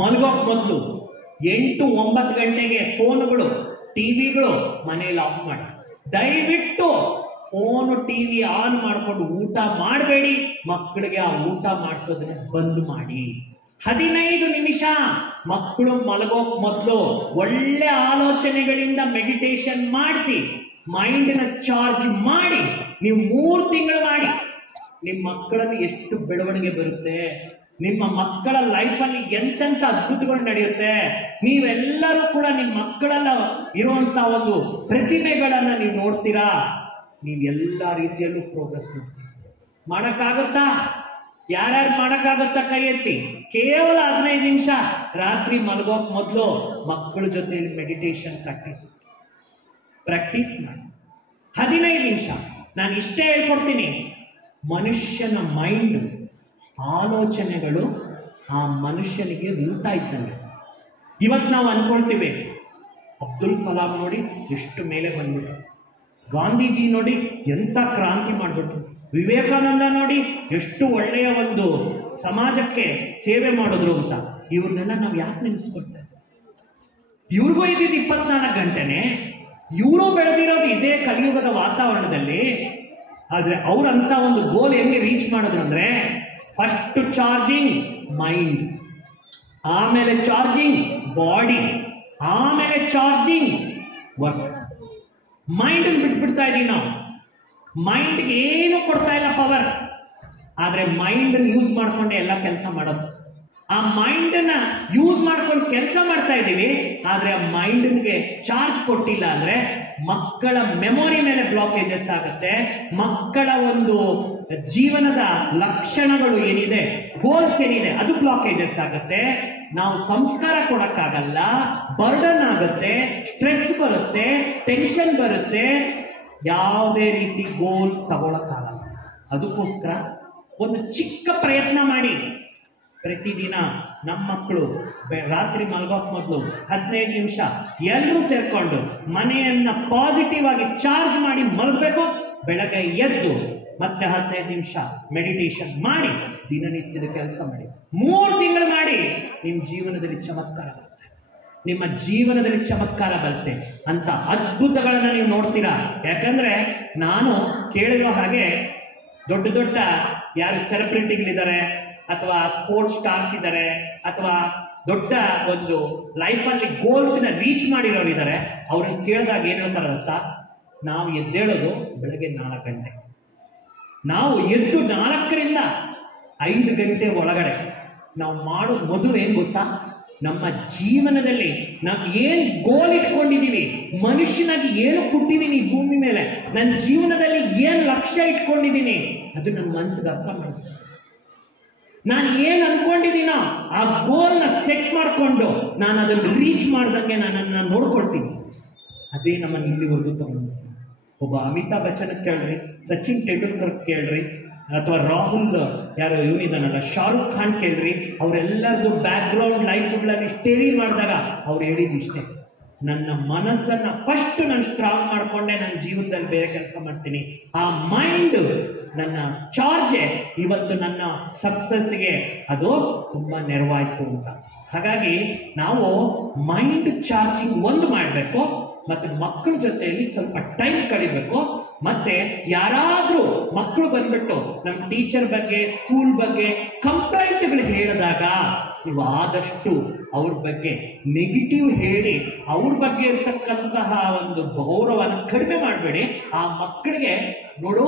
ಮಲಗೋಕ್ ಮೊದಲು 8-9 ಗಂಟೆಗೆ ಫೋನ್ಗಳು ಟಿವಿಗಳು ಮನೆಯಲ್ಲಿ ಆಫ್ ಮಾಡಿ. ದಯವಿಟ್ಟು ಫೋನ್ ಟಿವಿ ಆನ್ ಮಾಡ್ಕೊಂಡು ಊಟ ಮಾಡಬೇಡಿ. ಮಕ್ಕಳಿಗೆ ಆ ಊಟ ಮಾಡಿಸೋದನ್ನ ಬಂದ್ ಮಾಡಿ. 15 ನಿಮಿಷ ಮಕ್ಕಳು ಮಲಗೋಕ್ ಮೊದಲು ಒಳ್ಳೆ ಆಲೋಚನೆಗಳಿಂದ ಮೆಡಿಟೇಷನ್ ಮಾಡಿಸಿ ಮೈಂಡ್ನ ಚಾರ್ಜ್ ಮಾಡಿ ನೀವು 3 ತಿಂಗಳು ಮಾಡಿ. ನಿಮ್ಮ ಮಕ್ಕಳಲ್ಲಿ ಎಷ್ಟು ಬೆಳವಣಿಗೆ ಬರುತ್ತೆ, ನಿಮ್ಮ ಮಕ್ಕಳ ಲೈಫಲ್ಲಿ ಎಂತೆಂಥ ಅದ್ಭುತಗಳು ನಡೆಯುತ್ತೆ. ನೀವೆಲ್ಲರೂ ಕೂಡ ನಿಮ್ಮ ಮಕ್ಕಳಲ್ಲ ಇರುವಂತ ಒಂದು ಪ್ರತಿಭೆಗಳನ್ನ ನೀವು ನೋಡ್ತೀರಾ. ನೀವೆಲ್ಲ ರೀತಿಯಲ್ಲೂ ಪ್ರೋಗ್ರೆಸ್ ಮಾಡಕ್ಕಾಗುತ್ತಾ? ಯಾರ್ಯಾರು ಮಾಡಕ್ಕಾಗುತ್ತಾ ಕೈ ಎತ್ತಿ. ಕೇವಲ 15 ನಿಮಿಷ ರಾತ್ರಿ ಮಲಗೋಕ್ ಮೊದಲು ಮಕ್ಕಳ ಜೊತೆ ಮೆಡಿಟೇಷನ್ ಪ್ರಾಕ್ಟೀಸ್ ಮಾಡಿ. 15 ನಿಮಿಷ. ನಾನು ಇಷ್ಟೇ ಹೇಳ್ಕೊಡ್ತೀನಿ, ಮನುಷ್ಯನ ಮೈಂಡ್ ಆಲೋಚನೆಗಳು ಆ ಮನುಷ್ಯನಿಗೆ ಊಟ ಇದ್ದಂಗೆ. ಇವತ್ತು ನಾವು ಅನ್ಕೊಳ್ತೀವಿ ಅಬ್ದುಲ್ ಕಲಾಂ ನೋಡಿ ಎಷ್ಟು ಮೇಲೆ ಬಂದ್ಬಿಟ್ಟು, ಗಾಂಧೀಜಿ ನೋಡಿ ಎಂತ ಕ್ರಾಂತಿ ಮಾಡಿಬಿಟ್ರು. ವಿವೇಕಾನಂದ ನೋಡಿ ಎಷ್ಟು ಒಳ್ಳೆಯ ಒಂದು ಸಮಾಜಕ್ಕೆ ಸೇವೆ ಮಾಡಿದ್ರು ಅಂತ. ಇವ್ರನ್ನೆಲ್ಲ ನಾವು ಯಾಕೆ ನೆನೆಸ್ಕೊಳ್ತೇವೆ? ಇವ್ರಿಗೂ ಇದ್ದಿದ್ದು 24 ಗಂಟೆನೆ, ಇವರು ಬೆಳೆದಿರೋದು ಇದೇ ಕಲಿಯುಗದ ವಾತಾವರಣದಲ್ಲಿ. ಆದ್ರೆ ಅವ್ರಂತ ಒಂದು ಗೋಲ್ ಹೆಂಗೆ ರೀಚ್ ಮಾಡಿದ್ರು ಅಂದ್ರೆ, ಫಸ್ಟ್ ಚಾರ್ಜಿಂಗ್ ಮೈಂಡ್, ಆಮೇಲೆ ಚಾರ್ಜಿಂಗ್ ಬಾಡಿ, ಆಮೇಲೆ ಚಾರ್ಜಿಂಗ್ ವರ್ಕ್. ಮೈಂಡ್ ಬಿಟ್ಬಿಡ್ತಾ ಇದೀವಿ ನಾವು. ಮೈಂಡ್ಗೆ ಏನು ಕೊಡ್ತಾ ಇಲ್ಲ ಪವರ್, ಆದ್ರೆ ಮೈಂಡ್ ಯೂಸ್ ಮಾಡ್ಕೊಂಡೆ ಎಲ್ಲ ಕೆಲಸ ಮಾಡೋದು. ಆ ಮೈಂಡನ್ನ ಯೂಸ್ ಮಾಡ್ಕೊಂಡು ಕೆಲಸ ಮಾಡ್ತಾ ಇದ್ದೀವಿ, ಆದ್ರೆ ಆ ಮೈಂಡ್ಗೆ ಚಾರ್ಜ್ ಕೊಟ್ಟಿಲ್ಲ ಅಂದ್ರೆ ಮಕ್ಕಳ ಮೆಮೊರಿ ಮೇಲೆ ಬ್ಲಾಕೇಜಸ್ ಆಗುತ್ತೆ. ಮಕ್ಕಳ ಒಂದು ಜೀವನದ ಲಕ್ಷಣಗಳು ಏನಿದೆ, ಗೋಲ್ಸ್ ಏನಿದೆ, ಅದು ಬ್ಲಾಕೇಜಸ್ ಆಗುತ್ತೆ. ನಾವು ಸಂಸ್ಕಾರ ಕೊಡಕ್ಕಾಗಲ್ಲ, ಬರ್ಡನ್ ಆಗುತ್ತೆ, ಸ್ಟ್ರೆಸ್ ಬರುತ್ತೆ, ಟೆನ್ಷನ್ ಬರುತ್ತೆ, ಯಾವುದೇ ರೀತಿ ಗೋಲ್ ತಗೊಳಕ್ಕಾಗಲ್ಲ. ಅದಕ್ಕೋಸ್ಕರ ಒಂದು ಚಿಕ್ಕ ಪ್ರಯತ್ನ ಮಾಡಿ. ಪ್ರತಿದಿನ ನಮ್ಮ ಮಕ್ಕಳು ರಾತ್ರಿ ಮಲಗೋಕ್ ಮೊದಲು 15 ನಿಮಿಷ ಎಲ್ಲರೂ ಸೇರ್ಕೊಂಡು ಮನೆಯನ್ನ ಪಾಸಿಟಿವ್ ಆಗಿ ಚಾರ್ಜ್ ಮಾಡಿ ಮಲಗಬೇಕು. ಬೆಳಗ್ಗೆ ಎದ್ದು ಮತ್ತೆ 15 ನಿಮಿಷ ಮೆಡಿಟೇಷನ್ ಮಾಡಿ ದಿನನಿತ್ಯದ ಕೆಲಸ ಮಾಡಿ. 3 ತಿಂಗಳು ಮಾಡಿ, ನಿಮ್ಮ ಜೀವನದಲ್ಲಿ ಚಮತ್ಕಾರ ಬರುತ್ತೆ. ನಿಮ್ಮ ಜೀವನದಲ್ಲಿ ಚಮತ್ಕಾರ ಬರುತ್ತೆ ಅಂತ ಅದ್ಭುತಗಳನ್ನ ನೀವು ನೋಡ್ತೀರಾ. ಯಾಕಂದ್ರೆ ನಾನು ಕೇಳಿರೋ ಹಾಗೆ ದೊಡ್ಡ ದೊಡ್ಡ ಯಾರು ಸೆಲೆಬ್ರಿಟಿಗಳಿದ್ದಾರೆ ಅಥವಾ ಸ್ಪೋರ್ಟ್ಸ್ ಸ್ಟಾರ್ಸ್ ಇದ್ದಾರೆ ಅಥವಾ ದೊಡ್ಡ ಒಂದು ಲೈಫಲ್ಲಿ ಗೋಲ್ಸ್ನ ರೀಚ್ ಮಾಡಿರೋರು ಇದ್ದಾರೆ. ಅವ್ರನ್ನ ಕೇಳಿದಾಗ ಏನು ಹೇಳ್ತಾರೆ ಗೊತ್ತಾ? ನಾವು ಎದ್ದೇಳೋದು ಬೆಳಗ್ಗೆ 4 ಗಂಟೆ. ನಾವು ಎದ್ದು 4ರಿಂದ 5 ಗಂಟೆ ಒಳಗಡೆ ನಾವು ಮಾಡೋದು ಮೊದಲು ಏನು ಗೊತ್ತಾ? ನಮ್ಮ ಜೀವನದಲ್ಲಿ ನಾವು ಏನು ಗೋಲ್ ಇಟ್ಕೊಂಡಿದ್ದೀವಿ, ಮನುಷ್ಯನಾಗಿ ಏನು ಕೊಟ್ಟಿದ್ದೀನಿ ಭೂಮಿ ಮೇಲೆ, ನನ್ನ ಜೀವನದಲ್ಲಿ ಏನು ಲಕ್ಷ್ಯ ಇಟ್ಕೊಂಡಿದ್ದೀನಿ, ಅದು ನನ್ನ ಮನಸ್ಸಿಗೆ ಅರ್ಥ ಮಾಡಿಸ್ತದೆ. ನಾನು ಏನು ಅನ್ಕೊಂಡಿದ್ದೀನೋ ಆ ಗೋಲ್ನ ಸೆಟ್ ಮಾಡಿಕೊಂಡು ನಾನು ಅದನ್ನು ರೀಚ್ ಮಾಡ್ದಂಗೆ ನನ್ನನ್ನು ನೋಡ್ಕೊಳ್ತೀನಿ. ಅದೇ ನಮ್ಮನ್ನು ಇಲ್ಲಿವರೆಗೂ ತಗೊಂಡು. ಒಬ್ಬ ಅಮಿತಾಬ್ ಬಚ್ಚನ್ ಕೇಳ್ರಿ, ಸಚಿನ್ ತೆಂಡೂಲ್ಕರ್ ಕೇಳ್ರಿ, ಅಥವಾ ರಾಹುಲ್ ಯಾರು ಇವನಿದಾನಲ್ಲ ಶಾರುಖ್ ಖಾನ್ ಕೇಳ್ರಿ, ಅವರೆಲ್ಲರದು ಬ್ಯಾಕ್ ಗ್ರೌಂಡ್ ಲೈಫ್ಗಳಲ್ಲಿ ಸ್ಟೇರಿ ಮಾಡಿದಾಗ ಅವ್ರು ಹೇಳಿದ್ದು ಇಷ್ಟೇ: ನನ್ನ ಮನಸ್ಸನ್ನ ಫಸ್ಟ್ ನಾನು ಸ್ಟ್ರಾಂಗ್ ಮಾಡಿಕೊಂಡೆ ನನ್ನ ಜೀವನದಲ್ಲಿ ಬೇರೆ ಕೆಲಸ ಮಾಡ್ತೀನಿ. ಆ ಮೈಂಡ್ ನನ್ನ ಚಾರ್ಜೆ ಇವತ್ತು ನನ್ನ ಸಕ್ಸಸ್ಗೆ ಅದು ತುಂಬಾ ನೆರವಾಯ್ತು ಅಂತ. ಹಾಗಾಗಿ ನಾವು ಮೈಂಡ್ ಚಾರ್ಜಿಂಗ್ ಒಂದು ಮಾಡಬೇಕು, ಮತ್ತೆ ಮಕ್ಕಳ ಜೊತೆಯಲ್ಲಿ ಸ್ವಲ್ಪ ಟೈಮ್ ಕಳಿಬೇಕು. ಮತ್ತೆ ಯಾರಾದ್ರೂ ಮಕ್ಕಳು ಬಂದ್ಬಿಟ್ಟು ನಮ್ಮ ಟೀಚರ್ ಬಗ್ಗೆ, ಸ್ಕೂಲ್ ಬಗ್ಗೆ ಕಂಪ್ಲೇಂಟ್ಗಳು ಹೇಳಿದಾಗ ನೀವು ಆದಷ್ಟು ಅವ್ರ ಬಗ್ಗೆ ನೆಗೆಟಿವ್ ಹೇಳಿ ಅವ್ರ ಬಗ್ಗೆ ಇರ್ತಕ್ಕಂತಹ ಒಂದು ಗೌರವನ ಕಡಿಮೆ ಮಾಡಬೇಡಿ. ಆ ಮಕ್ಕಳಿಗೆ ನೋಡು,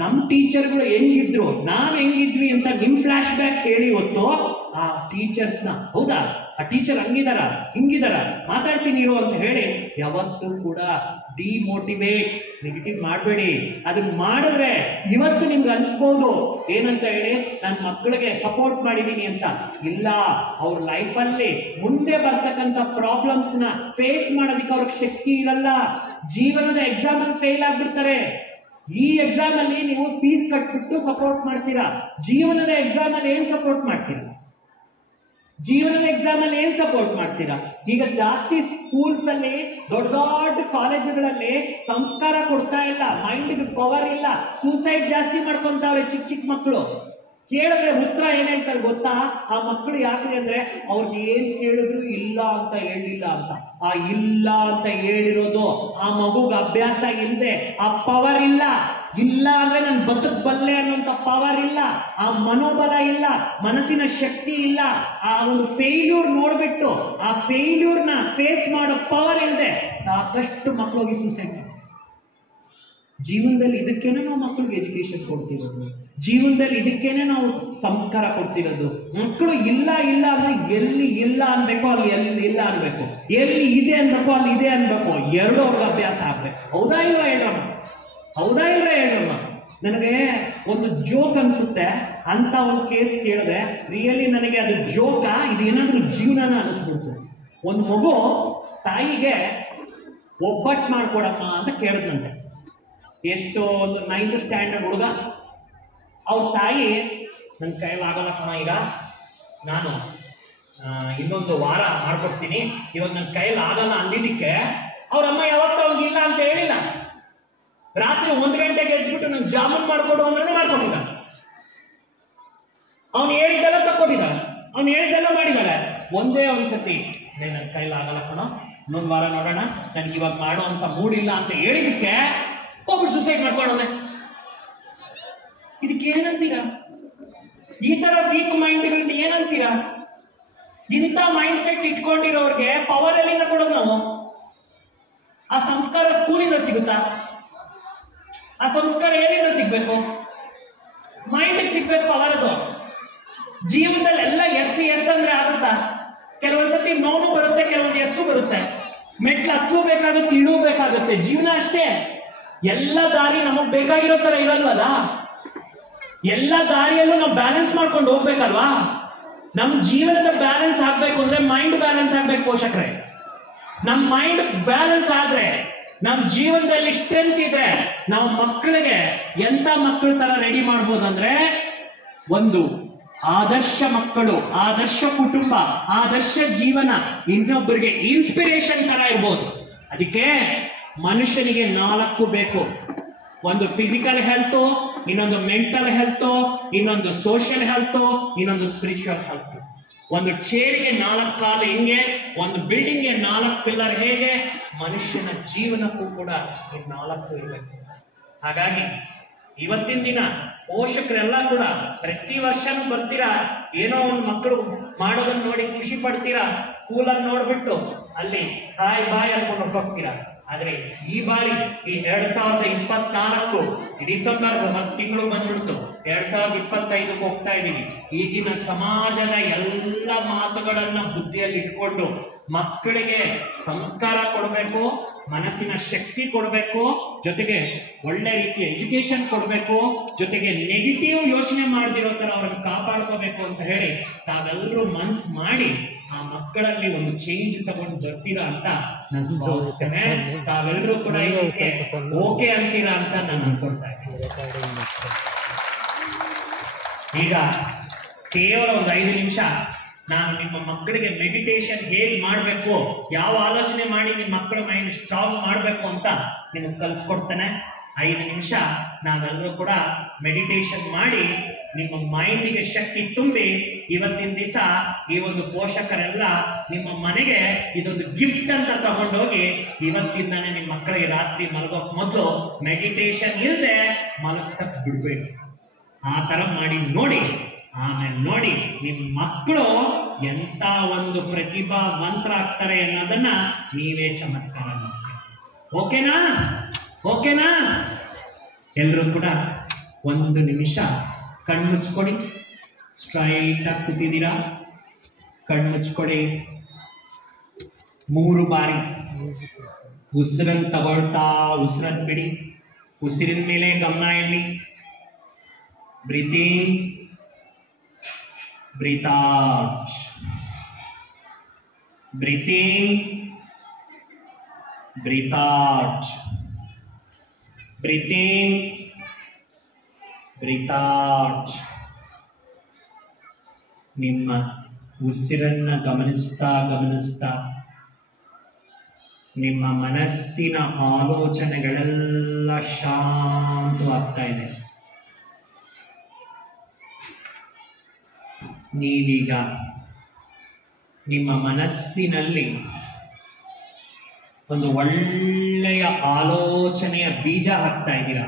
ನಮ್ಮ ಟೀಚರ್ಗಳು ಹೆಂಗಿದ್ರು, ನಾವ್ ಹೆಂಗಿದ್ವಿ ಅಂತ ನಿಮ್ ಫ್ಲಾಶ್ ಬ್ಯಾಕ್ ಹೇಳಿ ಹೊತ್ತು ಆ ಟೀಚರ್ಸ್ನ, ಹೌದಾ ಆ ಟೀಚರ್ ಹಂಗಿದಾರ ಹಿಂಗಿದಾರ ಮಾತಾಡ್ತೀನಿ ಇರೋ ಅಂತ ಹೇಳಿ ಯಾವತ್ತೂ ಕೂಡ ಡಿಮೋಟಿವೇಟ್, ನೆಗೆಟಿವ್ ಮಾಡಬೇಡಿ. ಅದನ್ನ ಮಾಡಿದ್ರೆ ಇವತ್ತು ನಿಮ್ಗೆ ಅನ್ಸ್ಬೋದು ಏನಂತ ಹೇಳಿ, ನನ್ನ ಮಕ್ಕಳಿಗೆ ಸಪೋರ್ಟ್ ಮಾಡಿದ್ದೀನಿ ಅಂತ. ಇಲ್ಲ, ಅವ್ರ ಲೈಫಲ್ಲಿ ಮುಂದೆ ಬರ್ತಕ್ಕಂಥ ಪ್ರಾಬ್ಲಮ್ಸ್ನ ಫೇಸ್ ಮಾಡೋದಕ್ಕೆ ಅವ್ರಿಗೆ ಶಕ್ತಿ ಇರಲ್ಲ. ಜೀವನದ ಎಕ್ಸಾಮ್ ಅಲ್ಲಿ ಫೇಲ್ ಆಗ್ಬಿಡ್ತಾರೆ. ಈ ಎಕ್ಸಾಮ್ ಅಲ್ಲಿ ನೀವು ಫೀಸ್ ಕಟ್ಬಿಟ್ಟು ಸಪೋರ್ಟ್ ಮಾಡ್ತೀರಾ, ಜೀವನದ ಎಕ್ಸಾಮ್ ಅಲ್ಲಿ ಏನ್ ಸಪೋರ್ಟ್ ಮಾಡ್ತೀರಾ? ಜೀವನದ ಎಕ್ಸಾಮ್ ಅಲ್ಲಿ ಏನ್ ಸಪೋರ್ಟ್ ಮಾಡ್ತೀರಾ? ಈಗ ಜಾಸ್ತಿ ಸ್ಕೂಲ್ಸ್ ಅಲ್ಲಿ, ದೊಡ್ಡ ದೊಡ್ಡ ಕಾಲೇಜುಗಳಲ್ಲಿ ಸಂಸ್ಕಾರ ಕೊಡ್ತಾ ಇಲ್ಲ, ಮೈಂಡ್ ಪವರ್ ಇಲ್ಲ, ಸೂಸೈಡ್ ಜಾಸ್ತಿ ಮಾಡ್ಕೊಂತಾವ್ರೆ ಚಿಕ್ಕ ಚಿಕ್ಕ ಮಕ್ಕಳು. ಕೇಳಿದ್ರೆ ಉತ್ತರ ಏನ್ ಹೇಳ್ತಾರೆ ಗೊತ್ತಾ? ಆ ಮಕ್ಕಳು ಯಾಕ್ರಿ ಅಂದ್ರೆ ಅವ್ರಿಗೆ ಏನ್ ಕೇಳಿದ್ರು ಇಲ್ಲ ಅಂತ ಹೇಳಿಲ್ಲ ಅಂತ. ಆ ಇಲ್ಲ ಅಂತ ಹೇಳಿರೋದು ಆ ಮಗುಗೆ ಅಭ್ಯಾಸ ಇಲ್ಲದೆ, ಆ ಪವರ್ ಇಲ್ಲ. ಇಲ್ಲ ಅಂದ್ರೆ ನಾನು ಬದುಕಬಲ್ಲೆ ಅನ್ನೋಂಥ ಪವರ್ ಇಲ್ಲ, ಆ ಮನೋಬಲ ಇಲ್ಲ, ಮನಸ್ಸಿನ ಶಕ್ತಿ ಇಲ್ಲ. ಆ ಒಂದು ಫೇಲ್ಯೂರ್ ನೋಡ್ಬಿಟ್ಟು ಆ ಫೇಲ್ಯೂರ್ನ ಫೇಸ್ ಮಾಡೋ ಪವರ್ ಇಲ್ಲದೆ ಸಾಕಷ್ಟು ಮಕ್ಕಳಿಗೆ ಸೂಸೈಡ್. ಜೀವನದಲ್ಲಿ ಇದಕ್ಕೇನೆ ನಾವು ಮಕ್ಕಳಿಗೆ ಎಜುಕೇಶನ್ ಕೊಡ್ತಿರೋದು, ಜೀವನದಲ್ಲಿ ಇದಕ್ಕೇನೆ ನಾವು ಸಂಸ್ಕಾರ ಕೊಡ್ತಿರೋದು. ಮಕ್ಕಳು ಇಲ್ಲ ಇಲ್ಲ ಅಂದ್ರೆ ಎಲ್ಲಿ ಇಲ್ಲ ಅನ್ಬೇಕು ಅಲ್ಲಿ ಎಲ್ಲಿ ಇಲ್ಲ ಅನ್ಬೇಕು, ಎಲ್ಲಿ ಇದೆ ಅನ್ಬೇಕು ಅಲ್ಲಿ ಇದೆ ಅನ್ಬೇಕು, ಎರಡು ಅವ್ರಿಗೆ ಅಭ್ಯಾಸ ಆಗ್ಬೇಕು. ಹೌದಾ ಇಲ್ವಾ ಹೇಳ್ರಮ್ಮ? ಹೌದಾ ಇಲ್ರ ಹೇಳ್ರಮ್ಮ? ನನಗೆ ಒಂದು ಜೋಕ್ ಅನ್ಸುತ್ತೆ, ಅಂತ ಒಂದು ಕೇಸ್ ಕೇಳಿದೆ. ರಿಯಲಿ ನನಗೆ ಅದು ಜೋಕ ಇದು ಏನಾದ್ರೂ ಜೀವನನ ಅನಿಸ್ಬಿಡ್ತು. ಒಂದು ಮಗು ತಾಯಿಗೆ ಒಬ್ಬಟ್ಟು ಮಾಡ್ಕೊಡಮ್ಮ ಅಂತ ಕೇಳಿದ್ನಂತೆ. ಎಷ್ಟೋ ಒಂದು 9th ಸ್ಟ್ಯಾಂಡರ್ಡ್ ಹುಡುಗ. ಅವ್ರ ತಾಯಿ, ನನ್ನ ಕೈಲಾಗಲ್ಲ ಕಣ, ಈಗ ನಾನು ಇನ್ನೊಂದು ವಾರ ಮಾಡ್ಕೊಡ್ತೀನಿ, ಇವಾಗ ನನ್ನ ಕೈಯಲ್ಲಿ ಆಗಲ್ಲ ಅಂದಿದ್ದಕ್ಕೆ ಅವ್ರ ಅಮ್ಮ ಯಾವತ್ತೂ ಅವ್ರಿಗೆ ಇಲ್ಲ ಅಂತ ಹೇಳಿಲ್ಲ. ರಾತ್ರಿ 1 ಗಂಟೆಗೆ ಎದ್ಬಿಟ್ಟು ನಂಗೆ ಜಾಮೂನ್ ಮಾಡ್ಕೊಡು ಅಂದ್ರೆ ಮಾಡ್ಕೊಟ್ಟಿದ್ದ. ಅವ್ನು ಹೇಳಿದ್ದೆಲ್ಲ ತಕ್ಕೊಟ್ಟಿದ್ದ, ಅವ್ನು ಹೇಳಿದ್ದೆಲ್ಲ ಮಾಡಿದಾಳೆ. ಒಂದೇ ಒಂದ್ಸತಿ ನನ್ನ ಕೈಲಾಗಲ್ಲ ಕಣೋ, ಇನ್ನೊಂದು ವಾರ ನೋಡೋಣ, ನನಗೆ ಇವಾಗ ಮಾಡೋ ಅಂತ ಮೂಡಿಲ್ಲ ಅಂತ ಹೇಳಿದಕ್ಕೆ ಒಬ್ಬರು ಸುಸೈಡ್ ಮಾಡ್ಕೊಂಡವನೆ. ಇದಕ್ಕೆ ಏನಂತೀರಾ? ಈ ತರ ವೀಕ್ ಮೈಂಡ್ಗಳನ್ನ ಏನಂತೀರಾ? ಇಂಥ ಮೈಂಡ್ ಸೆಟ್ ಇಟ್ಕೊಂಡಿರೋರ್ಗೆ ಪವರ್ ಎಲ್ಲಿಂದ ಕೊಡೋದು ನಾವು? ಆ ಸಂಸ್ಕಾರ ಸ್ಕೂಲಿಂದ ಸಿಗುತ್ತಾ? ಆ ಸಂಸ್ಕಾರ ಏನಿಂದ ಸಿಗ್ಬೇಕು? ಮೈಂಡ್ ಸಿಗ್ಬೇಕು ಪವರ್. ಅದು ಜೀವನದಲ್ಲಿ ಎಲ್ಲ ಎಸ್ ಎಸ್ ಅಂದ್ರೆ ಆಗುತ್ತಾ? ಕೆಲವೊಂದ್ಸತಿ ನೋವು ಬರುತ್ತೆ, ಕೆಲವೊಂದು ಎಸ್ಸು ಬರುತ್ತೆ. ಮೆಟ್ಲು ಹತ್ತಬೇಕಾಗುತ್ತೆ, ಇಳಬೇಕಾಗುತ್ತೆ. ಜೀವನ ಅಷ್ಟೇ. ಎಲ್ಲ ದಾರಿ ನಮಗ್ ಬೇಕಾಗಿರೋ ತರ ಇರಲ್ವಲ್ಲ. ಎಲ್ಲ ದಾರಿಯಲ್ಲೂ ನಾವು ಬ್ಯಾಲೆನ್ಸ್ ಮಾಡ್ಕೊಂಡು ಹೋಗ್ಬೇಕಲ್ವಾ? ನಮ್ ಜೀವನದ ಬ್ಯಾಲೆನ್ಸ್ ಆಗ್ಬೇಕು ಅಂದ್ರೆ ಮೈಂಡ್ ಬ್ಯಾಲೆನ್ಸ್ ಆಗ್ಬೇಕು ಪೋಷಕರೇ. ನಮ್ ಮೈಂಡ್ ಬ್ಯಾಲೆನ್ಸ್ ಆದ್ರೆ, ನಮ್ ಜೀವನದಲ್ಲಿ ಸ್ಟ್ರೆಂತ್ ಇದ್ರೆ, ನಾವು ಮಕ್ಕಳಿಗೆ ಎಂತ ಮಕ್ಕಳ ತರ ರೆಡಿ ಮಾಡ್ಬೋದಂದ್ರೆ, ಒಂದು ಆದರ್ಶ ಮಕ್ಕಳು, ಆದರ್ಶ ಕುಟುಂಬ, ಆದರ್ಶ ಜೀವನ, ಇನ್ನೊಬ್ಬರಿಗೆ ಇನ್ಸ್ಪಿರೇಷನ್ ತರ ಇರ್ಬೋದು. ಅದಕ್ಕೆ ಮನುಷ್ಯನಿಗೆ 4 ಬೇಕು. ಒಂದು ಫಿಸಿಕಲ್ ಹೆಲ್ತ್, ಇನ್ನೊಂದು ಮೆಂಟಲ್ ಹೆಲ್ತ್, ಇನ್ನೊಂದು ಸೋಷಿಯಲ್ ಹೆಲ್ತ್, ಇನ್ನೊಂದು ಸ್ಪಿರಿಚುವಲ್ ಹೆಲ್ತ್. ಒಂದು ಚೇರ್ಗೆ 4 ಕಾಲು ಹಿಂಗೆ, ಒಂದು ಬಿಲ್ಡಿಂಗ್ಗೆ 4 ಪಿಲ್ಲರ್ ಹೇಗೆ, ಮನುಷ್ಯನ ಜೀವನಕ್ಕೂ ಕೂಡ ಈ 4 ಇರಬೇಕು. ಹಾಗಾಗಿ ಇವತ್ತಿನ ದಿನ ಪೋಷಕರೆಲ್ಲ ಕೂಡ ಪ್ರತಿ ವರ್ಷನೂ ಬರ್ತೀರಾ, ಏನೋ ಒಂದು ಮಕ್ಕಳು ಮಾಡೋದನ್ನ ನೋಡಿ ಖುಷಿ ಪಡ್ತೀರಾ, ಸ್ಕೂಲನ್ನು ನೋಡ್ಬಿಟ್ಟು ಅಲ್ಲಿ ಹಾಯ್ ಬಾಯ್ ಅನ್ಕೊಂಡು ಹೊರಟೋಗ್ತೀರಾ. ಆದ್ರೆ ಈ ಬಾರಿ ಈ 2024 ಡಿಸೆಂಬರ್ 10 ತಿಂಗಳು ಬಂದ್ಬಿಡ್ತು, 2025 ಹೋಗ್ತಾ ಇದೀವಿ. ಈಗಿನ ಸಮಾಜದ ಎಲ್ಲ ಮಾತುಗಳನ್ನ ಬುದ್ಧಿಯಲ್ಲಿ ಇಟ್ಕೊಂಡು ಮಕ್ಕಳಿಗೆ ಸಂಸ್ಕಾರ ಕೊಡಬೇಕು, ಮನಸ್ಸಿನ ಶಕ್ತಿ ಕೊಡಬೇಕು, ಜೊತೆಗೆ ಒಳ್ಳೆ ರೀತಿಯ ಎಜುಕೇಶನ್ ಕೊಡಬೇಕು, ಜೊತೆಗೆ ನೆಗೆಟಿವ್ ಯೋಚನೆ ಮಾಡದಿರೋ ತರ ಅವ್ರನ್ನ ಕಾಪಾಡ್ಕೋಬೇಕು ಅಂತ ಹೇಳಿ ತಾವೆಲ್ಲರೂ ಮನ್ಸು ಮಾಡಿ ಆ ಮಕ್ಕಳಲ್ಲಿ ಒಂದು ಚೇಂಜ್ ತಗೊಂಡು ಬರ್ತೀರಾ ಅಂತ ನಾನು ಭಾವಿಸ್ತೇನೆ. ತಾವೆಲ್ಲರೂ ಕೂಡ ಇದಕ್ಕೆ ಓಕೆ ಅಂತೀರಾ ಅಂತ ನಾನು ಅನ್ಕೊಳ್ತಾ ಇದ್ದೀನಿ. ಈಗ ಕೇವಲ ಒಂದು 5 ನಿಮಿಷ ನಾನು ನಿಮ್ಮ ಮಕ್ಕಳಿಗೆ ಮೆಡಿಟೇಷನ್ ಹೇಗೆ ಮಾಡಬೇಕು, ಯಾವ ಆಲೋಚನೆ ಮಾಡಿ ನಿಮ್ಮ ಮಕ್ಕಳ ಮೈಂಡ್ ಸ್ಟ್ರಾಂಗ್ ಮಾಡಬೇಕು ಅಂತ ನಿಮಗೆ ಕಲಿಸ್ಕೊಡ್ತೇನೆ. 5 ನಿಮಿಷ ನಾವೆಲ್ಲರೂ ಕೂಡ ಮೆಡಿಟೇಷನ್ ಮಾಡಿ ನಿಮ್ಮ ಮೈಂಡಿಗೆ ಶಕ್ತಿ ತುಂಬಿ, ಇವತ್ತಿನ ದಿವಸ ಈ ಒಂದು ಪೋಷಕರೆಲ್ಲ ನಿಮ್ಮ ಮನೆಗೆ ಇದೊಂದು ಗಿಫ್ಟ್ ಅಂತ ತಗೊಂಡೋಗಿ ಇವತ್ತಿಂದಾನೆ ನಿಮ್ಮ ಮಕ್ಕಳಿಗೆ ರಾತ್ರಿ ಮಲಗೋಕ್ ಮೊದಲು ಮೆಡಿಟೇಷನ್ ಇಲ್ಲದೆ ಮಲಗ್ಸಕ್ ಬಿಡ್ಬೇಡಿ. ಆ ತರ ಮಾಡಿ ನೋಡಿ. ಆಮೇಲೆ ನೋಡಿ ನಿಮ್ಮ ಮಕ್ಕಳು ಎಂತ ಒಂದು ಪ್ರತಿಭಾವಂತರಾಗ್ತಾರೆ ಅನ್ನೋದನ್ನ ನೀವೇ ಚಮತ್ಕಾರ ಮಾಡ್ತೀರಿ. ಓಕೆನಾ? ಓಕೆನಾ? ಎಲ್ಲರೂ ಕೂಡ 1 ನಿಮಿಷ ಕಣ್ಣು ಮುಚ್ಕೊಡಿ. ಸ್ಟ್ರೈಟ್ ಆಗಿ ಕೂತಿದ್ದೀರಾ? ಕಣ್ಣು ಮುಚ್ಕೊಡಿ. 3 ಬಾರಿ ಉಸಿರನ್ನು ತಗೊಳ್ತಾ ಉಸಿರನ್ನು ಬಿಡಿ. ಉಸಿರಿನ ಮೇಲೆ ಗಮನ ಇಡಿ. Breathing, breathe out, breathe in, breathe out, breathe in, breathe out. ನಿಮ್ಮ ಉಸಿರನ್ನ ಗಮನಿಸ್ತಾ ಗಮನಿಸ್ತಾ ನಿಮ್ಮ ಮನಸ್ಸಿನ ಆಲೋಚನೆಗಳೆಲ್ಲ ಶಾಂತವಾಗ್ತಾ ಇದೆ. ನೀವೀಗ ನಿಮ್ಮ ಮನಸ್ಸಿನಲ್ಲಿ ಒಂದು ಒಳ್ಳೆಯ ಆಲೋಚನೆಯ ಬೀಜ ಹಾಕ್ತಾ ಇದ್ದೀರಾ.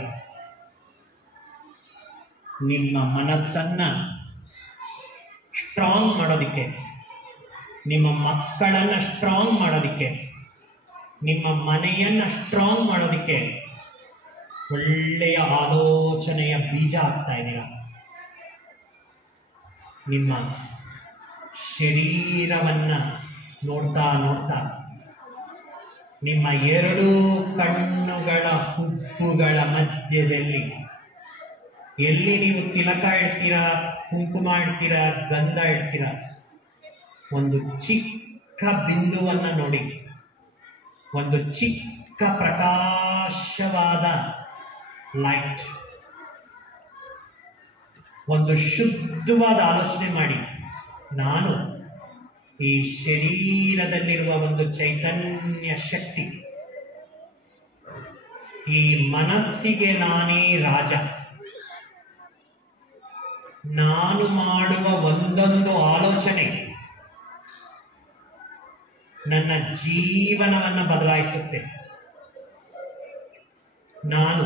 ನಿಮ್ಮ ಮನಸ್ಸನ್ನ ಸ್ಟ್ರಾಂಗ್ ಮಾಡೋದಿಕ್ಕೆ, ನಿಮ್ಮ ಮಕ್ಕಳನ್ನ ಸ್ಟ್ರಾಂಗ್ ಮಾಡೋದಿಕ್ಕೆ, ನಿಮ್ಮ ಮನೆಯನ್ನ ಸ್ಟ್ರಾಂಗ್ ಮಾಡೋದಿಕ್ಕೆ ಒಳ್ಳೆಯ ಆಲೋಚನೆಯ ಬೀಜ ಹಾಕ್ತಾ ಇದ್ದೀರಾ. ನಿಮ್ಮ ಶರೀರವನ್ನ ನೋಡ್ತಾ ನೋಡ್ತಾ ನಿಮ್ಮ 2 ಕಣ್ಣುಗಳ ಹುಬ್ಬುಗಳ ಮಧ್ಯದಲ್ಲಿ ಎಲ್ಲಿ ನೀವು ತಿಲಕ ಇಡ್ತೀರಾ, ಕುಂಕುಮ ಇಡ್ತೀರಾ, ಗಂಧ ಇಡ್ತೀರಾ, ಒಂದು ಚಿಕ್ಕ ಬಿಂದುವನ್ನ ನೋಡಿ. ಒಂದು ಚಿಕ್ಕ ಪ್ರಕಾಶವಾದ ಲೈಟ್. ಒಂದು ಶುದ್ಧವಾದ ಆಲೋಚನೆ ಮಾಡಿ, ನಾನು ಈ ಶರೀರದಲ್ಲಿರುವ ಒಂದು ಚೈತನ್ಯ ಶಕ್ತಿ, ಈ ಮನಸ್ಸಿಗೆ ನಾನೇ ರಾಜ. ನಾನು ಮಾಡುವ ಒಂದೊಂದು ಆಲೋಚನೆ ನನ್ನ ಜೀವನವನ್ನು ಬದಲಾಯಿಸುತ್ತೆ. ನಾನು